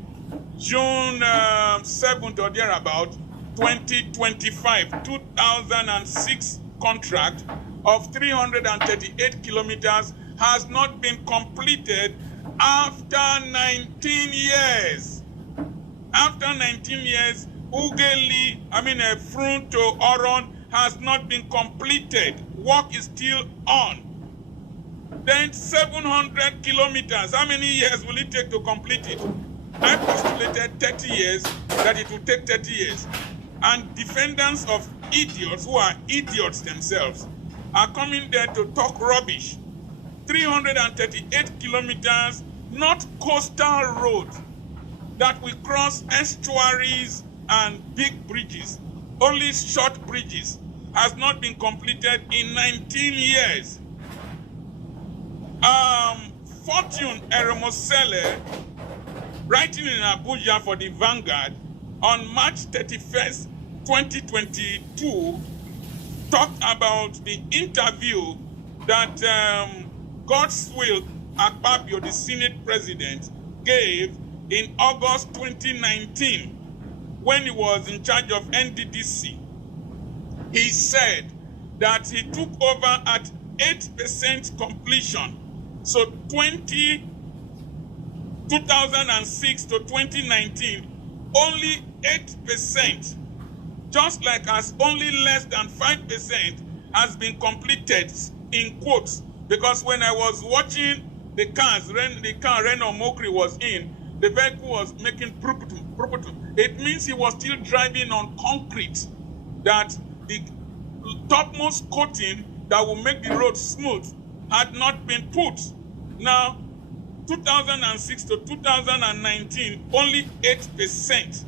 June 7th or thereabout, 2025, 2006 contract of 338 kilometers has not been completed after 19 years. After 19 years, Efrun to Oron has not been completed. Work is still on. Then 700 kilometers, how many years will it take to complete it? I postulated 30 years, that it will take 30 years. And defendants of idiots, who are idiots themselves, are coming there to talk rubbish. 338 kilometers, not coastal road, that will cross estuaries and big bridges, only short bridges, has not been completed in 19 years. Fortune Eremosele, writing in Abuja for the Vanguard on March 31st, 2022, talked about the interview that Godswill Akpabio, the Senate President, gave in August 2019 when he was in charge of NDDC. He said that he took over at 8% completion. So 2006 to 2019, only 8%, just like as only less than 5% has been completed, in quotes, because when I was watching the car Reno Mokri was in, the vehicle was making pruputum. It means he was still driving on concrete, that the topmost coating that will make the road smooth had not been put. Now, 2006 to 2019, only 8%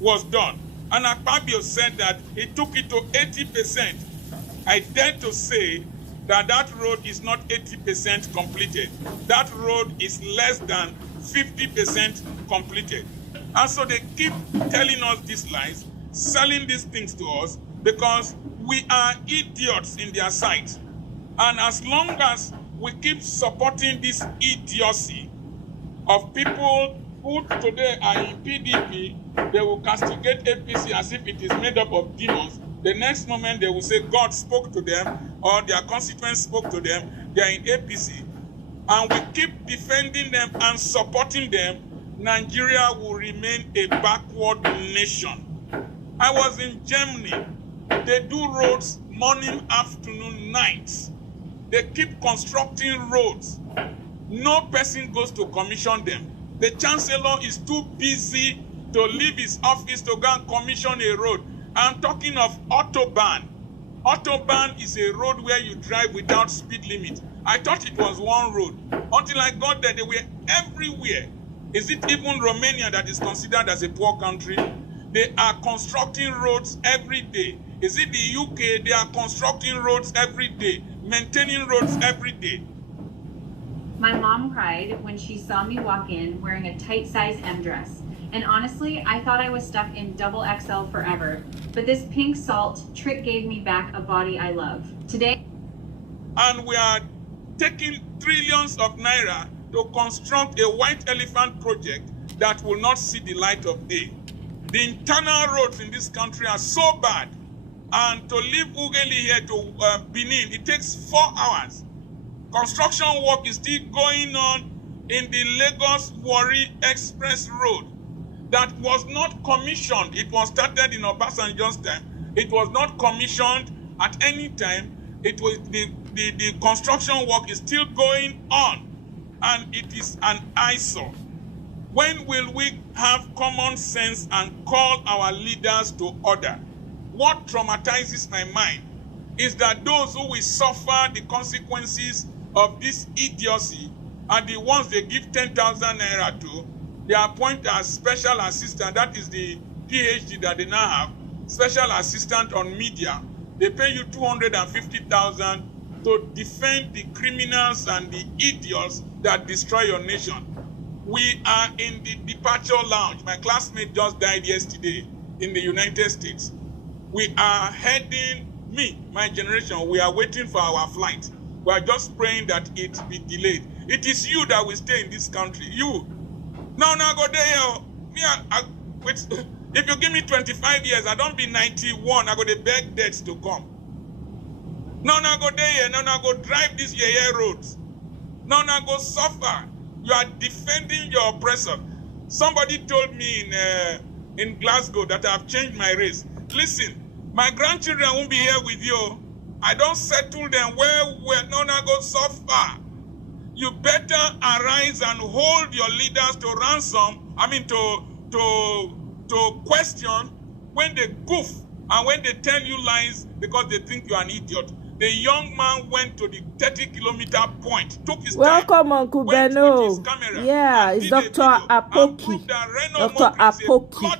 was done. And Akpabio said that he took it to 80%. I dare to say that that road is not 80% completed. That road is less than 50% completed. And so they keep telling us these lies, selling these things to us, because we are idiots in their sight. And as long as we keep supporting this idiocy of people who today are in PDP, they will castigate APC as if it is made up of demons. The next moment they will say God spoke to them or their constituents spoke to them. They are in APC. And we keep defending them and supporting them, Nigeria will remain a backward nation. I was in Germany. They do roads morning, afternoon, nights. They keep constructing roads. No person goes to commission them. The chancellor is too busy to leave his office to go and commission a road. I'm talking of Autobahn. Autobahn is a road where you drive without speed limit. I thought it was one road. Until I got there, they were everywhere. Is it even Romania that is considered as a poor country? They are constructing roads every day. Is it the UK? They are constructing roads every day, maintaining roads every day. My mom cried when she saw me walk in wearing a tight-size M dress. And honestly, I thought I was stuck in double XL forever. But this pink salt trick gave me back a body I love. Today... And we are taking trillions of naira to construct a white elephant project that will not see the light of day. The internal roads in this country are so bad. And to leave Ugeli here to Benin, it takes 4 hours. Construction work is still going on in the Lagos-Warri Express Road that was not commissioned. It was started in Obasanjo's time. It was not commissioned at any time. It was the construction work is still going on, and it is an eyesore. When will we have common sense and call our leaders to order? What traumatizes my mind is that those who will suffer the consequences of this idiocy are the ones they give 10,000 naira to. They appoint as special assistant, that is the PhD that they now have, special assistant on media. They pay you 250,000 to defend the criminals and the idiots that destroy your nation. We are in the departure lounge. My classmate just died yesterday in the United States. We are heading, my generation, we are waiting for our flight. We are just praying that it be delayed. It is you that will stay in this country. You. Now go there. If you give me 25 years, I don't be 91. I go to beg debts to come. Now go there. Now go drive these roads. Now go suffer. You are defending your oppressor. Somebody told me in Glasgow that I have changed my race. Listen, my grandchildren won't be here with you. I don't settle them where no go suffer. You better arise and hold your leaders to ransom. I mean to question when they goof and when they tell you lies because they think you're an idiot. The young man went to the 30-kilometer point, took his Welcome, time, Uncle Beno. Yeah, it's Dr. Apoki. Dr. Apoki.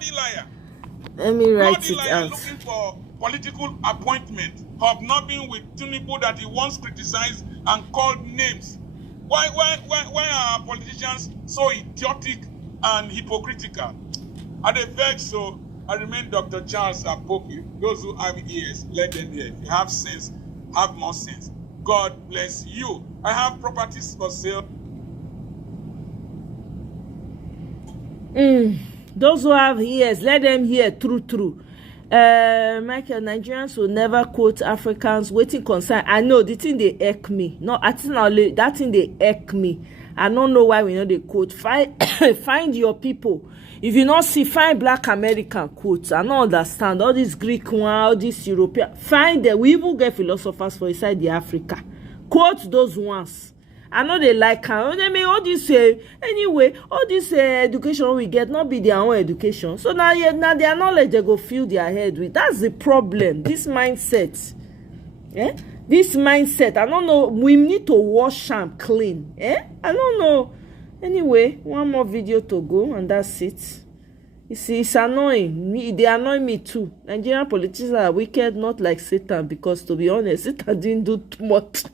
Let me write it out. Looking for political appointment, hobnobbing with Tinubu that he once criticized and called names. Why are politicians so idiotic and hypocritical? At the vex, so I remain Dr. Charles Apoki. Those who have ears, let them hear. If you have sense, have more sense. God bless you. I have properties for sale. Those who have ears, let them hear true. Michael, Nigerians will never quote Africans waiting concern. I know the thing they irk me. No, I think that thing they irk me. I don't know why we know they quote. Find your people. If you not see, find Black American quotes. I don't understand all this Greek one, all this European. Find them. We even get philosophers for inside the Africa. Quote those ones. I know they like how they make all this anyway. All this education we get not be their own education. So now their knowledge they go fill their head with. That's the problem. This mindset. Yeah. This mindset. I don't know. We need to wash them clean. I don't know. Anyway, one more video to go and that's it. You see, it's annoying. They annoy me too. Nigerian politicians are wicked, not like Satan, because to be honest, Satan didn't do too much.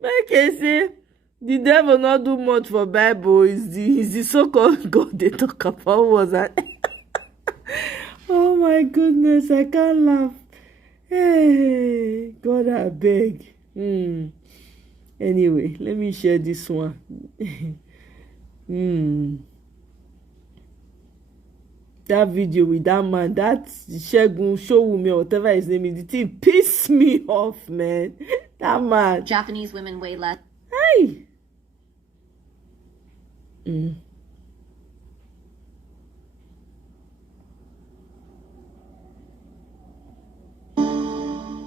Michael say the devil not do much for Bible. Is the so-called God they talk about was that. Oh my goodness, I can't laugh. Hey, God, I beg. Anyway, let me share this one. That video with that man, that Shegun Showumi or whatever his name is, the thing pissed me off, man. That man. Japanese women weigh less. Hey.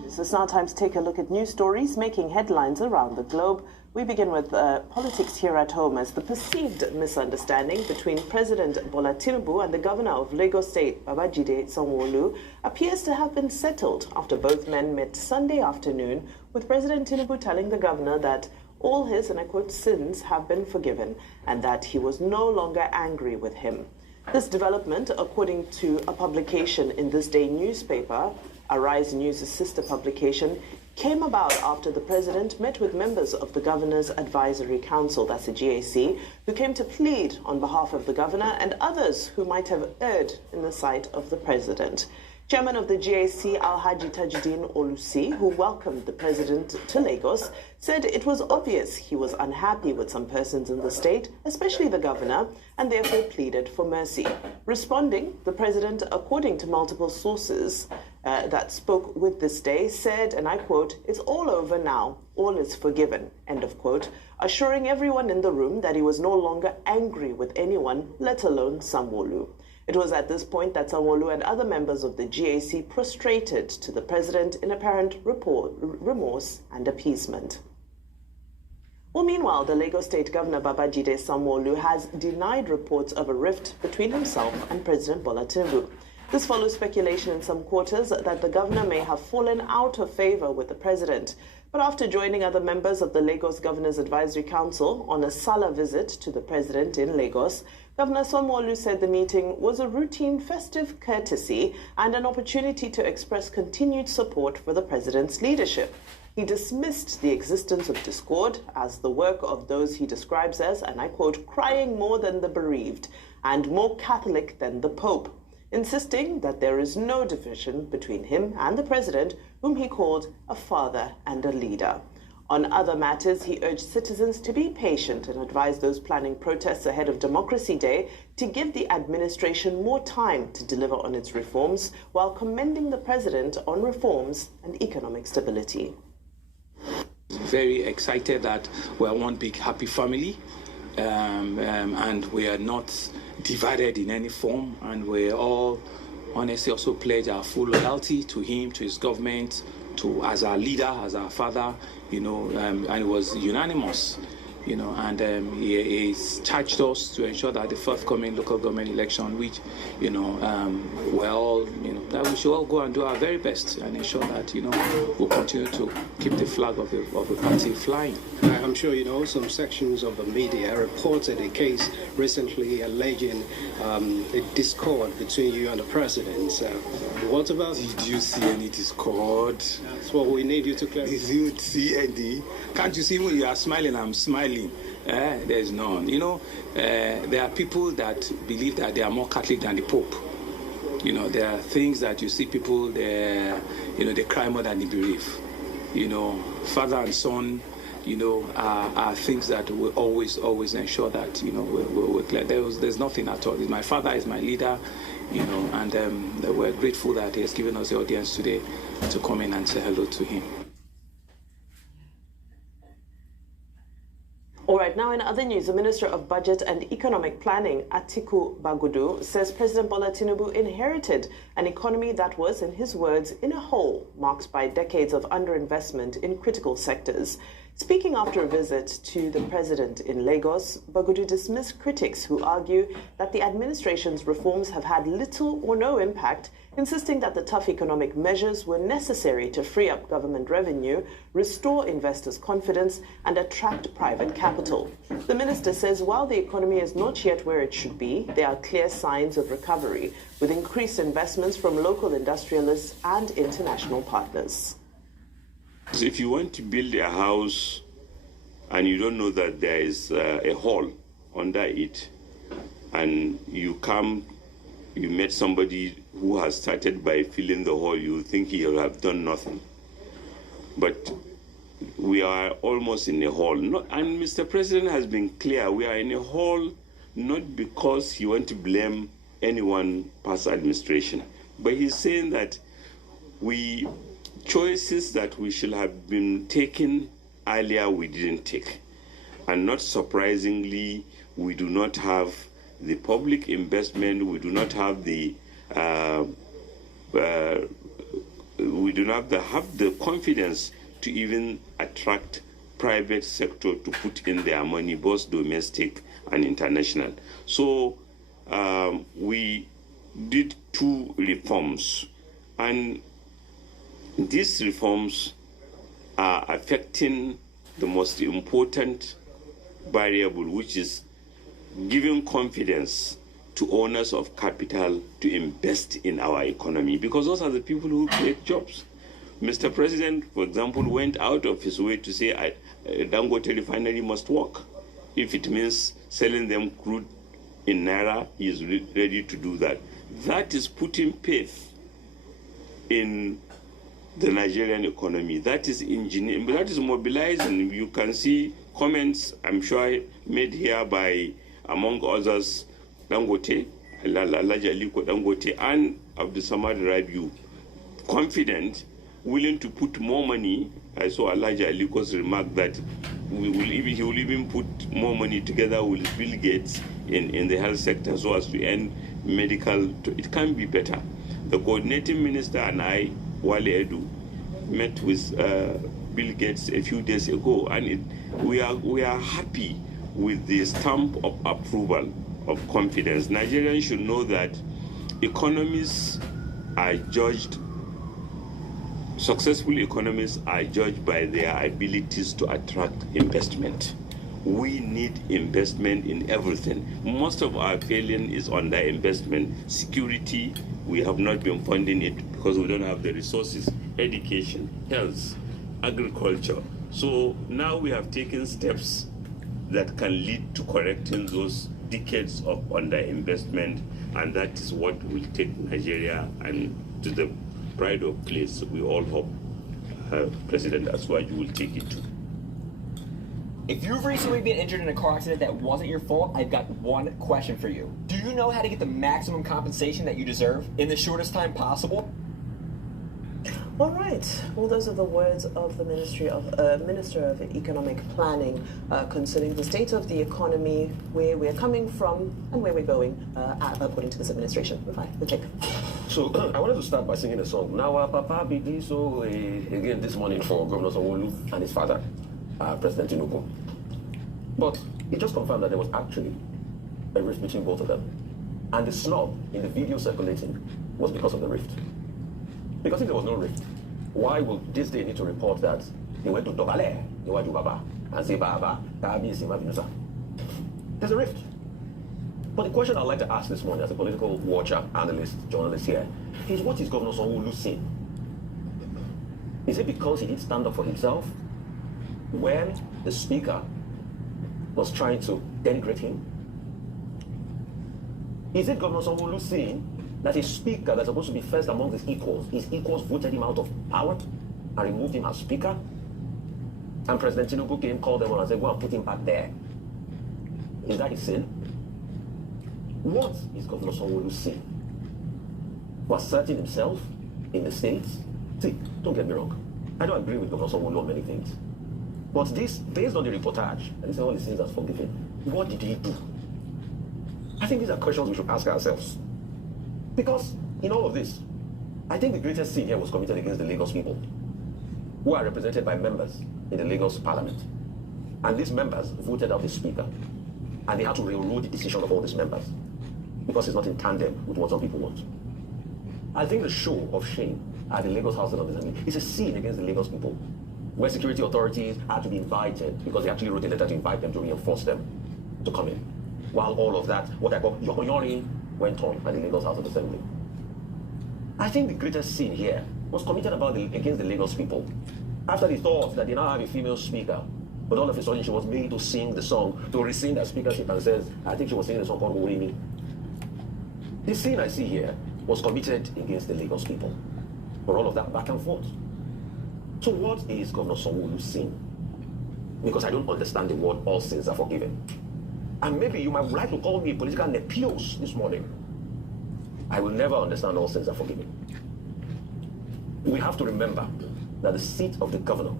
It's now time to take a look at news stories making headlines around the globe. We begin with politics here at home as the perceived misunderstanding between President Bola Tinubu and the governor of Lagos State, Babajide Sanwo-Olu, appears to have been settled after both men met Sunday afternoon, with President Tinubu telling the governor that all his, and I quote, sins have been forgiven and that he was no longer angry with him. This development, according to a publication in this day newspaper, Arise News' sister publication, came about after the president met with members of the Governor's Advisory Council, that's the GAC, who came to plead on behalf of the governor and others who might have erred in the sight of the president. Chairman of the GAC, Alhaji Tajuddin Olusi, who welcomed the president to Lagos, said it was obvious he was unhappy with some persons in the state, especially the governor, and therefore pleaded for mercy. Responding, the president, according to multiple sources that spoke with this day, said, and I quote, "It's all over now. All is forgiven," end of quote, assuring everyone in the room that he was no longer angry with anyone, let alone Sanwo-Olu. It was at this point that Sanwo-Olu and other members of the GAC prostrated to the president in apparent remorse and appeasement. Well, meanwhile, the Lagos State Governor Babajide Sanwo-Olu has denied reports of a rift between himself and President Bola Tinubu. This follows speculation in some quarters that the governor may have fallen out of favor with the president. But after joining other members of the Lagos Governor's Advisory Council on a Sala visit to the president in Lagos, Governor Sanwo-Olu said the meeting was a routine festive courtesy and an opportunity to express continued support for the president's leadership. He dismissed the existence of discord as the work of those he describes as, and I quote, crying more than the bereaved and more Catholic than the Pope, insisting that there is no division between him and the president, whom he called a father and a leader. On other matters, he urged citizens to be patient and advised those planning protests ahead of Democracy Day to give the administration more time to deliver on its reforms, while commending the president on reforms and economic stability. Very excited that we are one big happy family, and we are not divided in any form, and we all honestly also pledge our full loyalty to him, to his government, to as our leader, as our father, and it was unanimous, and he's charged us to ensure that the forthcoming local government election, which, that we should all go and do our very best and ensure that, we'll continue to keep the flag of the party flying. I'm sure some sections of the media reported a case recently alleging a discord between you and the president. What about? Did you see any discord? That's what we need you to clarify. Did you see any? Can't you see when you are smiling, I'm smiling? There's none. There are people that believe that they are more Catholic than the Pope. There are things that you see people, they cry more than they bereave. Father and son, are things that we always ensure that, we're clear. There's nothing at all. My father is my leader, and we're grateful that he has given us the audience today to come in and say hello to him. All right, now in other news, the Minister of Budget and Economic Planning, Atiku Bagudu, says President Bola Tinubu inherited an economy that was, in his words, in a hole marked by decades of underinvestment in critical sectors. Speaking after a visit to the president in Lagos, Bagudu dismissed critics who argue that the administration's reforms have had little or no impact, insisting that the tough economic measures were necessary to free up government revenue, restore investors' confidence, and attract private capital. The minister says while the economy is not yet where it should be, there are clear signs of recovery, with increased investments from local industrialists and international partners. If you want to build a house and you don't know that there is a hole under it, and you met somebody who has started by filling the hole, you think he will have done nothing. But we are almost in a hole. And Mr. President has been clear, we are in a hole not because he wants to blame anyone past administration, but he's saying that choices that we should have been taken earlier, we didn't take. And not surprisingly, we do not have the public investment, we do not have the have the confidence to even attract private sector to put in their money, both domestic and international. So we did 2 reforms, and these reforms are affecting the most important variable, which is giving confidence to owners of capital to invest in our economy, because those are the people who create jobs. Mr. President, for example, went out of his way to say Dangote refinery must work. If it means selling them crude in Naira, he is ready to do that. That is putting faith in the Nigerian economy. That is engineering, that is mobilizing. You can see comments, I'm sure, made here by, among others, Dangote, Alhaji Aliko Dangote, and Abdul Samad Rabiu, confident, willing to put more money. I saw Alhaji Aliko's remark that he will even put more money together with Bill Gates in the health sector so as to end medical. It can be better. The coordinating minister and I, Wale Edu, met with Bill Gates a few days ago, and we are happy with the stamp of approval, of confidence. Nigerians should know that economies are judged, successful economies are judged by their abilities to attract investment. We need investment in everything. Most of our failing is under investment. Security, we have not been funding it because we don't have the resources. Education, health, agriculture. So now we have taken steps that can lead to correcting those decades of underinvestment, and that is what will take Nigeria and to the pride of place we all hope President Aswaju will take it to. If you've recently been injured in a car accident that wasn't your fault, I've got one question for you. Do you know how to get the maximum compensation that you deserve in the shortest time possible? All right. Well, those are the words of the Minister of Economic Planning concerning the state of the economy, where we're coming from and where we're going, according to this administration. We'll take. So I wanted to start by singing a song. Now, Papa be so again this morning for Governor Sanwo-Olu and his father, President Tinubu. But it just confirmed that there was actually a rift between both of them, and the snub in the video circulating was because of the rift. Because if there was no rift, why would this day need to report that they went to Dobale, Baba, and say Baba, there's a rift. But the question I'd like to ask this morning as a political watcher, analyst, journalist here, is what is Governor Sanwo-Olu saying? Is it because he did stand up for himself when the speaker was trying to denigrate him? Is it Governor Sanwo-Olu saying that a speaker that's supposed to be first among his equals voted him out of power and removed him as speaker? And President Tinubu came, called them on and said, go and put him back there. Is that his sin? What is Governor Sanwo-Olu saying? For asserting himself in the States? See, don't get me wrong. I don't agree with Governor Sanwo-Olu on many things. But this, based on the reportage, and this is all the sins that's forgiven, what did he do? I think these are questions we should ask ourselves. Because in all of this, I think the greatest sin here was committed against the Lagos people, who are represented by members in the Lagos Parliament. And these members voted out the speaker, and they had to railroad the decision of all these members, because it's not in tandem with what some people want. I think the show of shame at the Lagos House of Assembly is a sin against the Lagos people, where security authorities had to be invited, because they actually wrote a letter to invite them to reinforce them to come in. While all of that, what I call yokoyori, went on at the Lagos House of Assembly. I think the greatest sin here was committed against the Lagos people. After they thought that they now have a female speaker, but all of a sudden she was made to sing the song, to rescind her speakership, and says, I think she was singing a song called Urimi. The sin I see here was committed against the Lagos people for all of that back and forth. So what is Governor Sanwo-Olu's sin? Because I don't understand the word all sins are forgiven. And maybe you might like to call me a political nepios this morning. I will never understand all sins are forgiven. We have to remember that the seat of the governor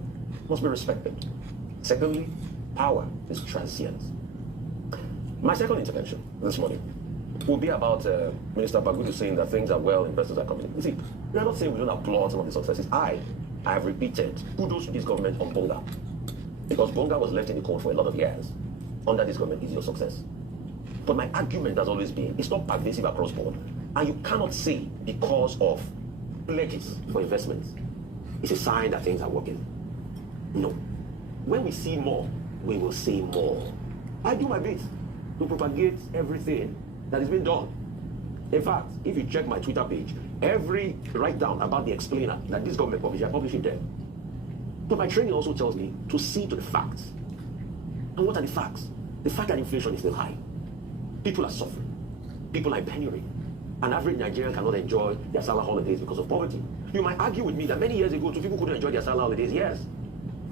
must be respected. Secondly, power is transient. My second intervention this morning will be about Minister Bagudu saying that things are well, investors are coming in. You see, we are not saying we don't applaud some of the successes. I have repeated kudos to this government on Bonga, because Bonga was left in the cold for a lot of years. Under this government is your success. But my argument has always been, it's not pervasive across board. And you cannot say because of pledges for investments, it's a sign that things are working. No. When we see more, we will say more. I do my bit to propagate everything that is being done. In fact, if you check my Twitter page, every write-down about the explainer that this government publishes, I publish it there. But my training also tells me to see to the facts. And what are the facts? The fact that inflation is still high. People are suffering. People are in penury. An average Nigerian cannot enjoy their summer holidays because of poverty. You might argue with me that many years ago, two people couldn't enjoy their summer holidays. Yes.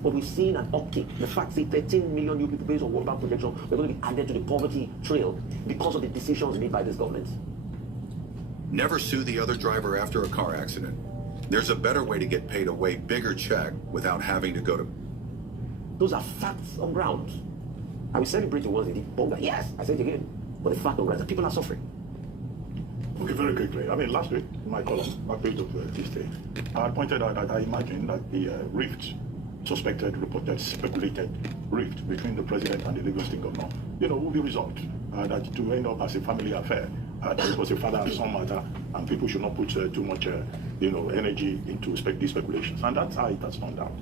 But we've seen an uptick. The fact that 13 million new people based on World Bank projection are going to be added to the poverty trail because of the decisions made by this government. Never sue the other driver after a car accident. There's a better way to get paid a way bigger check without having to go to... Those are facts on ground. I will celebrate the ones that did bogus. Yes, I said it again. But the fact on ground is that people are suffering. Okay, very quickly. I mean, last week, in my column, my page of Tuesday, I pointed out that I imagined that the rift, suspected, reported, speculated rift between the president and the Lagos State governor, will be resolved. That to end up as a family affair, that it was a father and son matter, and people should not put too much, energy into these speculations. And that's how it has turned out.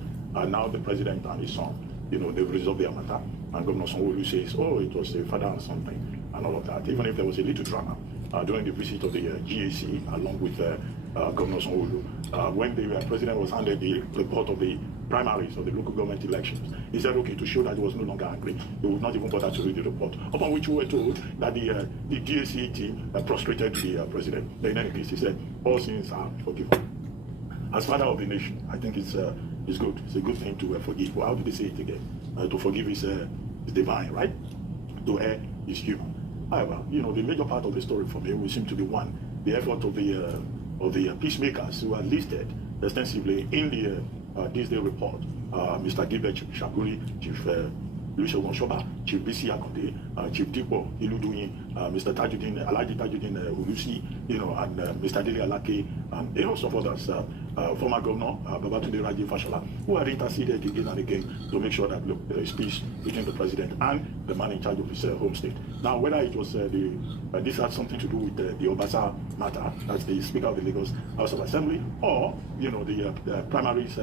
Now the president and his son, they've resolved their matter. And Governor Sanwo-Olu says, oh, it was a father and son thing, and all of that. Even if there was a little drama during the visit of the GAC, along with Governor Sanwo-Olu, when the president was handed the report of the primaries of the local government elections, he said, okay, to show that he was no longer angry, he would not even bother to read the report. Upon which we were told that the GAC team prostrated the president. But in any case, he said, all sins are forgiven. As father of the nation, I think it's good. It's a good thing to forgive. Well, how do they say it again? To forgive is divine, right? To err is human. However, the major part of the story for me will seem to be one, the effort of the peacemakers who are listed extensively in the this day report. Mr. Gilbert Shaguri, Chief Olusegun Shoba, Chief BC Akonde, Chief Dipo Iluduyin, Mr. Tajuddin, Alhaji Tajuddin Olusi, and Mr. Dele Alake, and a host of others, former Governor Babatunde Raji Fashola, who had interceded again and again to make sure that, look, there is peace between the president and the man in charge of his home state. Now, whether it was this had something to do with the Obasa matter, that's the Speaker of the Lagos House of Assembly, or, the primaries,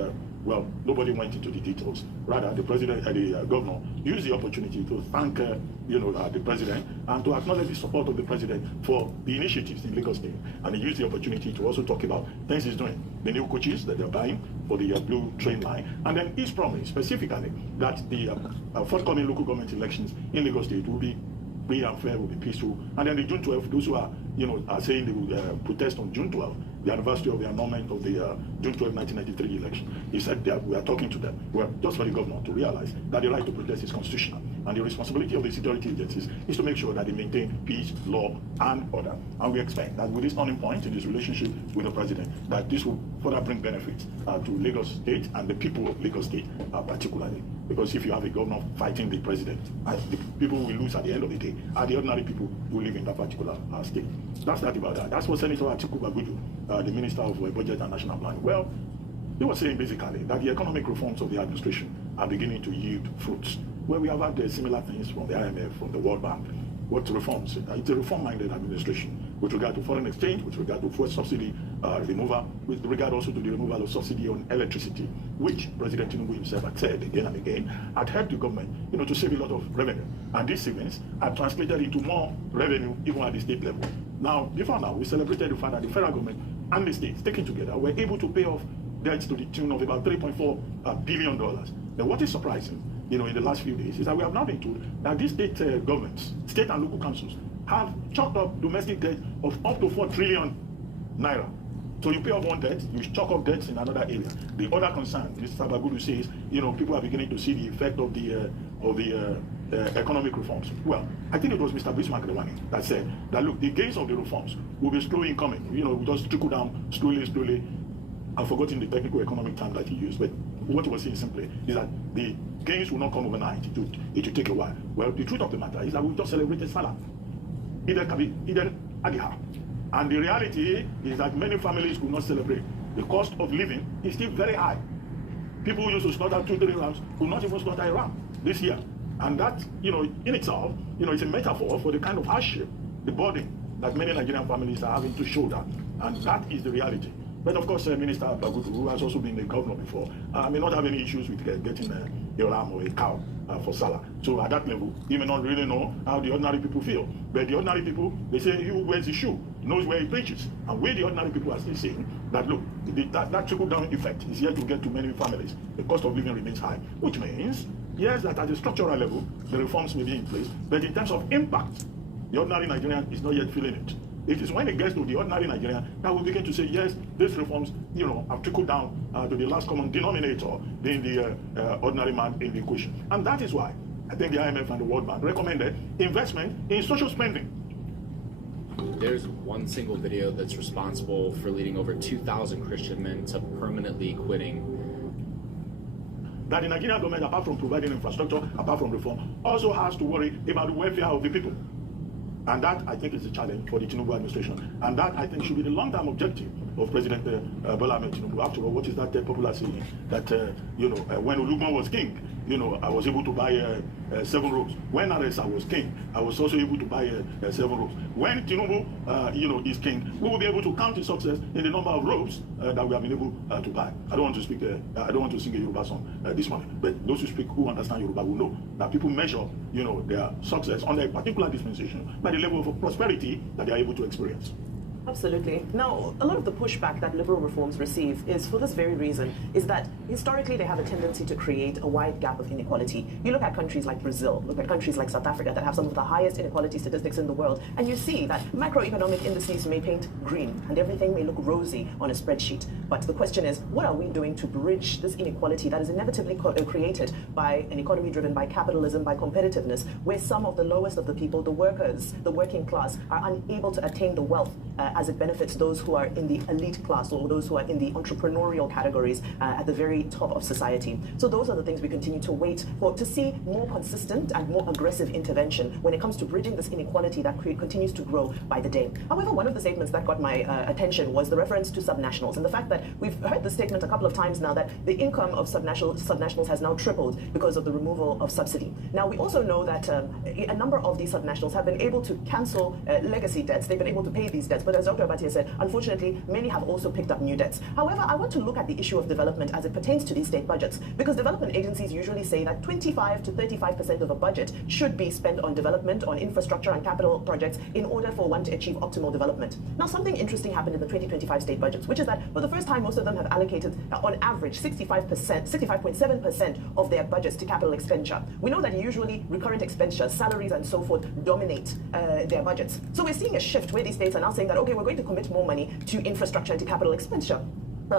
well, nobody went into the details. Rather, the president, the governor, used the opportunity to thank, the president and to acknowledge the support of the president for the initiatives in Lagos State. And he used the opportunity to also talk about things he's doing, the new coaches that they're buying for the blue train line, and then his promise specifically that the forthcoming local government elections in Lagos State will be free and fair, will be peaceful. And then the June 12th, those who are, are saying they will protest on June 12th, the anniversary of the annulment of the June 12, 1993 election. He said that we are talking to them. We are just for the governor to realize that the right to protest is constitutional. And the responsibility of the security agencies is to make sure that they maintain peace, law, and order. And we expect that with this turning point in this relationship with the president, that this will further bring benefits to Lagos State and the people of Lagos State particularly. Because if you have a governor fighting the president, the people will lose at the end of the day, are the ordinary people who live in that particular state. That's that about that. That's what Senator Atiku, the Minister of Budget and National Planning, well, he was saying basically that the economic reforms of the administration are beginning to yield fruits. Well, we have had similar things from the IMF, from the World Bank. What reforms? It's a reform-minded administration with regard to foreign exchange, with regard to fuel subsidy removal, with regard also to the removal of subsidy on electricity, which President Tinubu himself had said again and again had helped the government, to save a lot of revenue. And these savings are translated into more revenue even at the state level. Now, before now, we celebrated the fact that the federal government and the states, taken together, were able to pay off debts to the tune of about $3.4 billion. Now, what is surprising, in the last few days, is that we have now been told that these state governments, state and local councils, have chalked up domestic debt of up to 4 trillion naira. So you pay off one debt, you chalk up debts in another area. The other concern, Mr. Bagudu says, people are beginning to see the effect of the economic reforms. Well, I think it was Mr. Bismarck that said that, look, the gains of the reforms will be slowly coming. We just trickle down slowly. I've forgotten the technical economic term that he used, but what he was saying simply is that the gains will not come overnight. It will take a while. Well, the truth of the matter is that we just celebrated Salah, Eid al-Adha. And the reality is that many families could not celebrate. The cost of living is still very high. People who used to slaughter 2-3 rams could not even slaughter a ram this year. And that, in itself, it's a metaphor for the kind of hardship, the burden that many Nigerian families are having to shoulder. And that is the reality. But of course, Minister Bagudu, who has also been the governor before, may not have any issues with getting a ram or a cow for Salah. So at that level, you may not really know how the ordinary people feel. But the ordinary people, they say, he who wears the shoe knows where he preaches. And we, the ordinary people, are still saying that, look, that trickle-down effect is yet to get to many families. The cost of living remains high, which means, yes, that at the structural level, the reforms may be in place, but in terms of impact, the ordinary Nigerian is not yet feeling it. It is when it gets to the ordinary Nigerian that we begin to say, yes, these reforms, have trickled down to the last common denominator in the ordinary man in the equation. And that is why I think the IMF and the World Bank recommended investment in social spending. There's one single video that's responsible for leading over 2,000 Christian men to permanently quitting. That the Nigerian government, apart from providing infrastructure, apart from reform, also has to worry about the welfare of the people. And that, I think, is a challenge for the Tinubu administration. And that, I think, should be the long-term objective of President Bola Ahmed Tinubu. After all, what is that popular saying? That, when Olugman was king, I was able to buy 7 robes. When Aresa was king, I was also able to buy 7 robes. When Tinubu, is king, we will be able to count his success in the number of robes that we have been able to buy. I don't want to speak. I don't want to sing a Yoruba song this morning. But those who understand Yoruba will know that people measure, their success under a particular dispensation by the level of prosperity that they are able to experience. Absolutely. Now, a lot of the pushback that liberal reforms receive is for this very reason, is that historically they have a tendency to create a wide gap of inequality. You look at countries like Brazil, look at countries like South Africa that have some of the highest inequality statistics in the world, and you see that macroeconomic indices may paint green and everything may look rosy on a spreadsheet. But the question is, what are we doing to bridge this inequality that is inevitably created by an economy driven by capitalism, by competitiveness, where some of the lowest of the people, the workers, the working class, are unable to attain the wealth as it benefits those who are in the elite class or those who are in the entrepreneurial categories at the very top of society. So those are the things we continue to wait for, to see more consistent and more aggressive intervention when it comes to bridging this inequality that continues to grow by the day. However, one of the statements that got my attention was the reference to subnationals and the fact that we've heard the statement a couple of times now that the income of subnationals has now tripled because of the removal of subsidy. Now, we also know that a number of these subnationals have been able to cancel legacy debts. They've been able to pay these debts, but as Dr. Abatia said, unfortunately, many have also picked up new debts. However, I want to look at the issue of development as it pertains to these state budgets, because development agencies usually say that 25 to 35% of a budget should be spent on development, on infrastructure and capital projects in order for one to achieve optimal development. Now, something interesting happened in the 2025 state budgets, which is that for the first time, most of them have allocated, on average, 65.7% of their budgets to capital expenditure. We know that usually recurrent expenditure, salaries and so forth, dominate their budgets. So we're seeing a shift where these states are now saying that, okay, we're going to commit more money to infrastructure and to capital expenditure.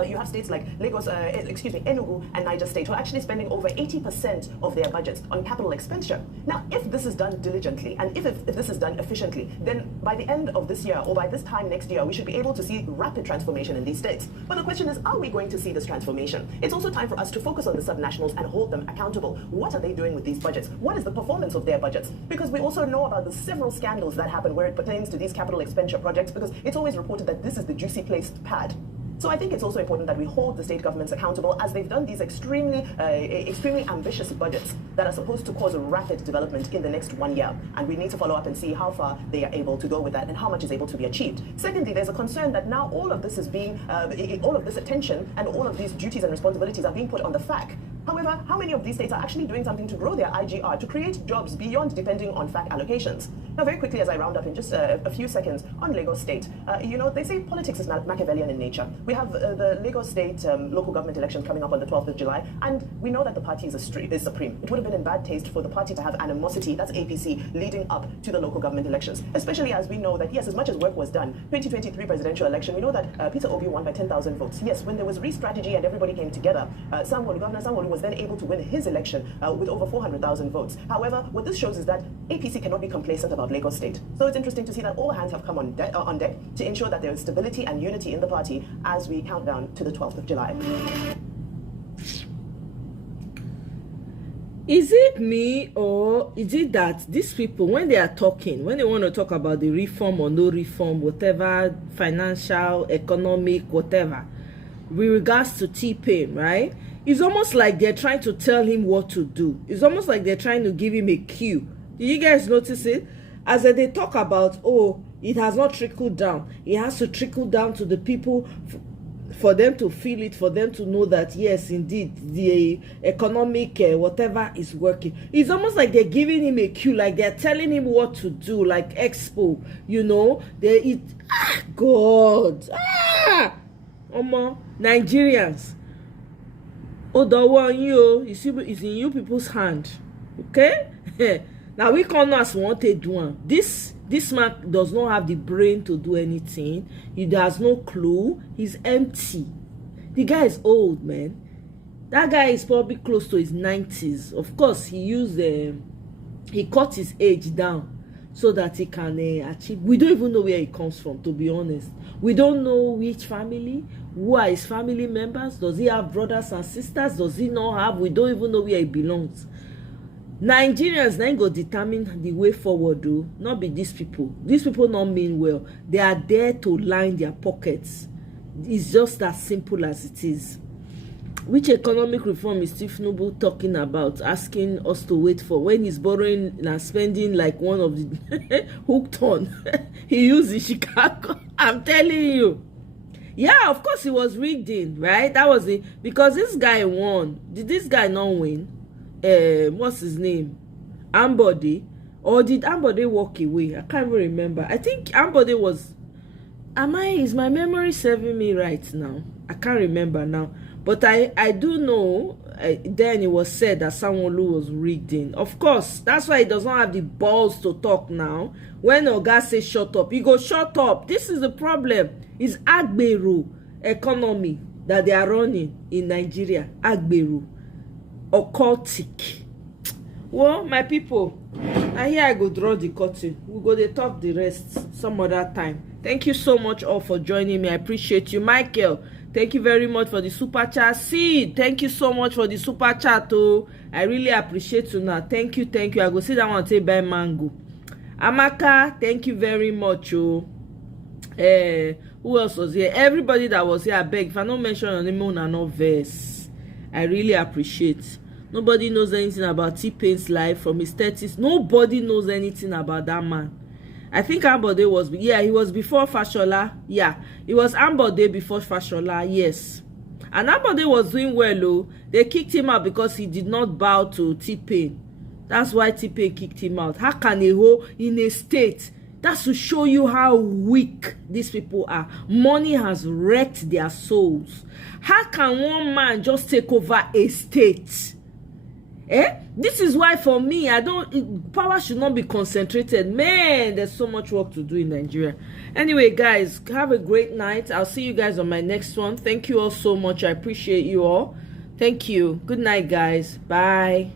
You have states like Lagos, Enugu and Niger State who are actually spending over 80% of their budgets on capital expenditure. Now, if this is done diligently and if this is done efficiently, then by the end of this year or by this time next year, we should be able to see rapid transformation in these states. But the question is, are we going to see this transformation? It's also time for us to focus on the subnationals and hold them accountable. What are they doing with these budgets? What is the performance of their budgets? Because we also know about the several scandals that happen where it pertains to these capital expenditure projects, because it's always reported that this is the juicy placed pad. So I think it's also important that we hold the state governments accountable as they've done these extremely ambitious budgets that are supposed to cause a rapid development in the next 1 year. And we need to follow up and see how far they are able to go with that and how much is able to be achieved. Secondly, there's a concern that now all of this is being, all of this attention and all of these duties and responsibilities are being put on the FAC. However, how many of these states are actually doing something to grow their IGR, to create jobs beyond depending on FAC allocations? Now, very quickly, as I round up in just a few seconds, on Lagos State, they say politics is Machiavellian in nature. We have the Lagos State local government election coming up on the 12th of July, and we know that the party is supreme. It would have been in bad taste for the party to have animosity, that's APC, leading up to the local government elections, especially as we know that, yes, as much as work was done, 2023 presidential election, we know that Peter Obi won by 10,000 votes. Yes, when there was re-strategy and everybody came together, Governor Sanwo-Olu was then able to win his election with over 400,000 votes. However, what this shows is that APC cannot be complacent about Lagos State. So it's interesting to see that all hands have come on deck to ensure that there is stability and unity in the party as we count down to the 12th of July. Is it me, or is it that these people, when they are talking, when they want to talk about the reform or no reform, whatever, financial, economic, whatever, with regards to T-Pain, right? It's almost like they're trying to tell him what to do. It's almost like they're trying to give him a cue. Did you guys notice it? As they talk about, oh, it has not trickled down. It has to trickle down to the people. for them to feel it, for them to know that yes, indeed, the economic whatever is working. It's almost like they're giving him a cue, like they're telling him what to do, like Expo, you know. God, Nigerians, the one you see is in you people's hand, okay? Now we can't as want to do one. This man does not have the brain to do anything. He has no clue. He's empty. The guy is old, man. That guy is probably close to his 90s. Of course, he cut his age down so that he can achieve. We don't even know where he comes from, to be honest. We don't know which family, who are his family members. Does he have brothers and sisters? Does he not have? We don't even know where he belongs. Nigerians now go determine the way forward, though. Not be these people. These people not mean well. They are there to line their pockets. It's just as simple as it is. Which economic reform is Steve Noble talking about, asking us to wait for, when he's borrowing and spending like one of the hooked on? He used the Chicago. I'm telling you. Yeah, of course he was rigged in, right? That was it. Because this guy won. Did this guy not win? What's his name? Ambode? Or did Ambode walk away? I can't even remember. I think Ambode was... Is my memory serving me right now? I can't remember now. But I do know then it was said that Sanwo-Olu was rigged in. Of course, that's why he does not have the balls to talk now. When Oga says shut up, he goes shut up. This is the problem. It's Agberu economy that they are running in Nigeria. Agberu. Occultic. Well, my people, I hear I go draw the curtain. We go to talk the rest some other time. Thank you so much all for joining me. I appreciate you. Michael, thank you very much for the super chat. Sid, thank you so much for the super chat. Oh, I really appreciate you now. Thank you. I go sit down and say buy mango. Amaka, thank you very much. Oh, who else was here? Everybody that was here, I beg. If I don't mention your name, no verse. I really appreciate. Nobody knows anything about T-Pain's life from his 30s. Nobody knows anything about that man. I think Ambode was, he was before Fashola. Yeah, it was Ambode before Fashola, yes. And Ambode was doing well, oh. They kicked him out because he did not bow to T-Pain. That's why T-Pain kicked him out. How can a hoe in a state? That's to show you how weak these people are. Money has wrecked their souls. How can one man just take over a state? This is why for me, power should not be concentrated. Man, there's so much work to do in Nigeria. Anyway, guys, have a great night. I'll see you guys on my next one. Thank you all so much. I appreciate you all. Thank you. Good night, guys. Bye.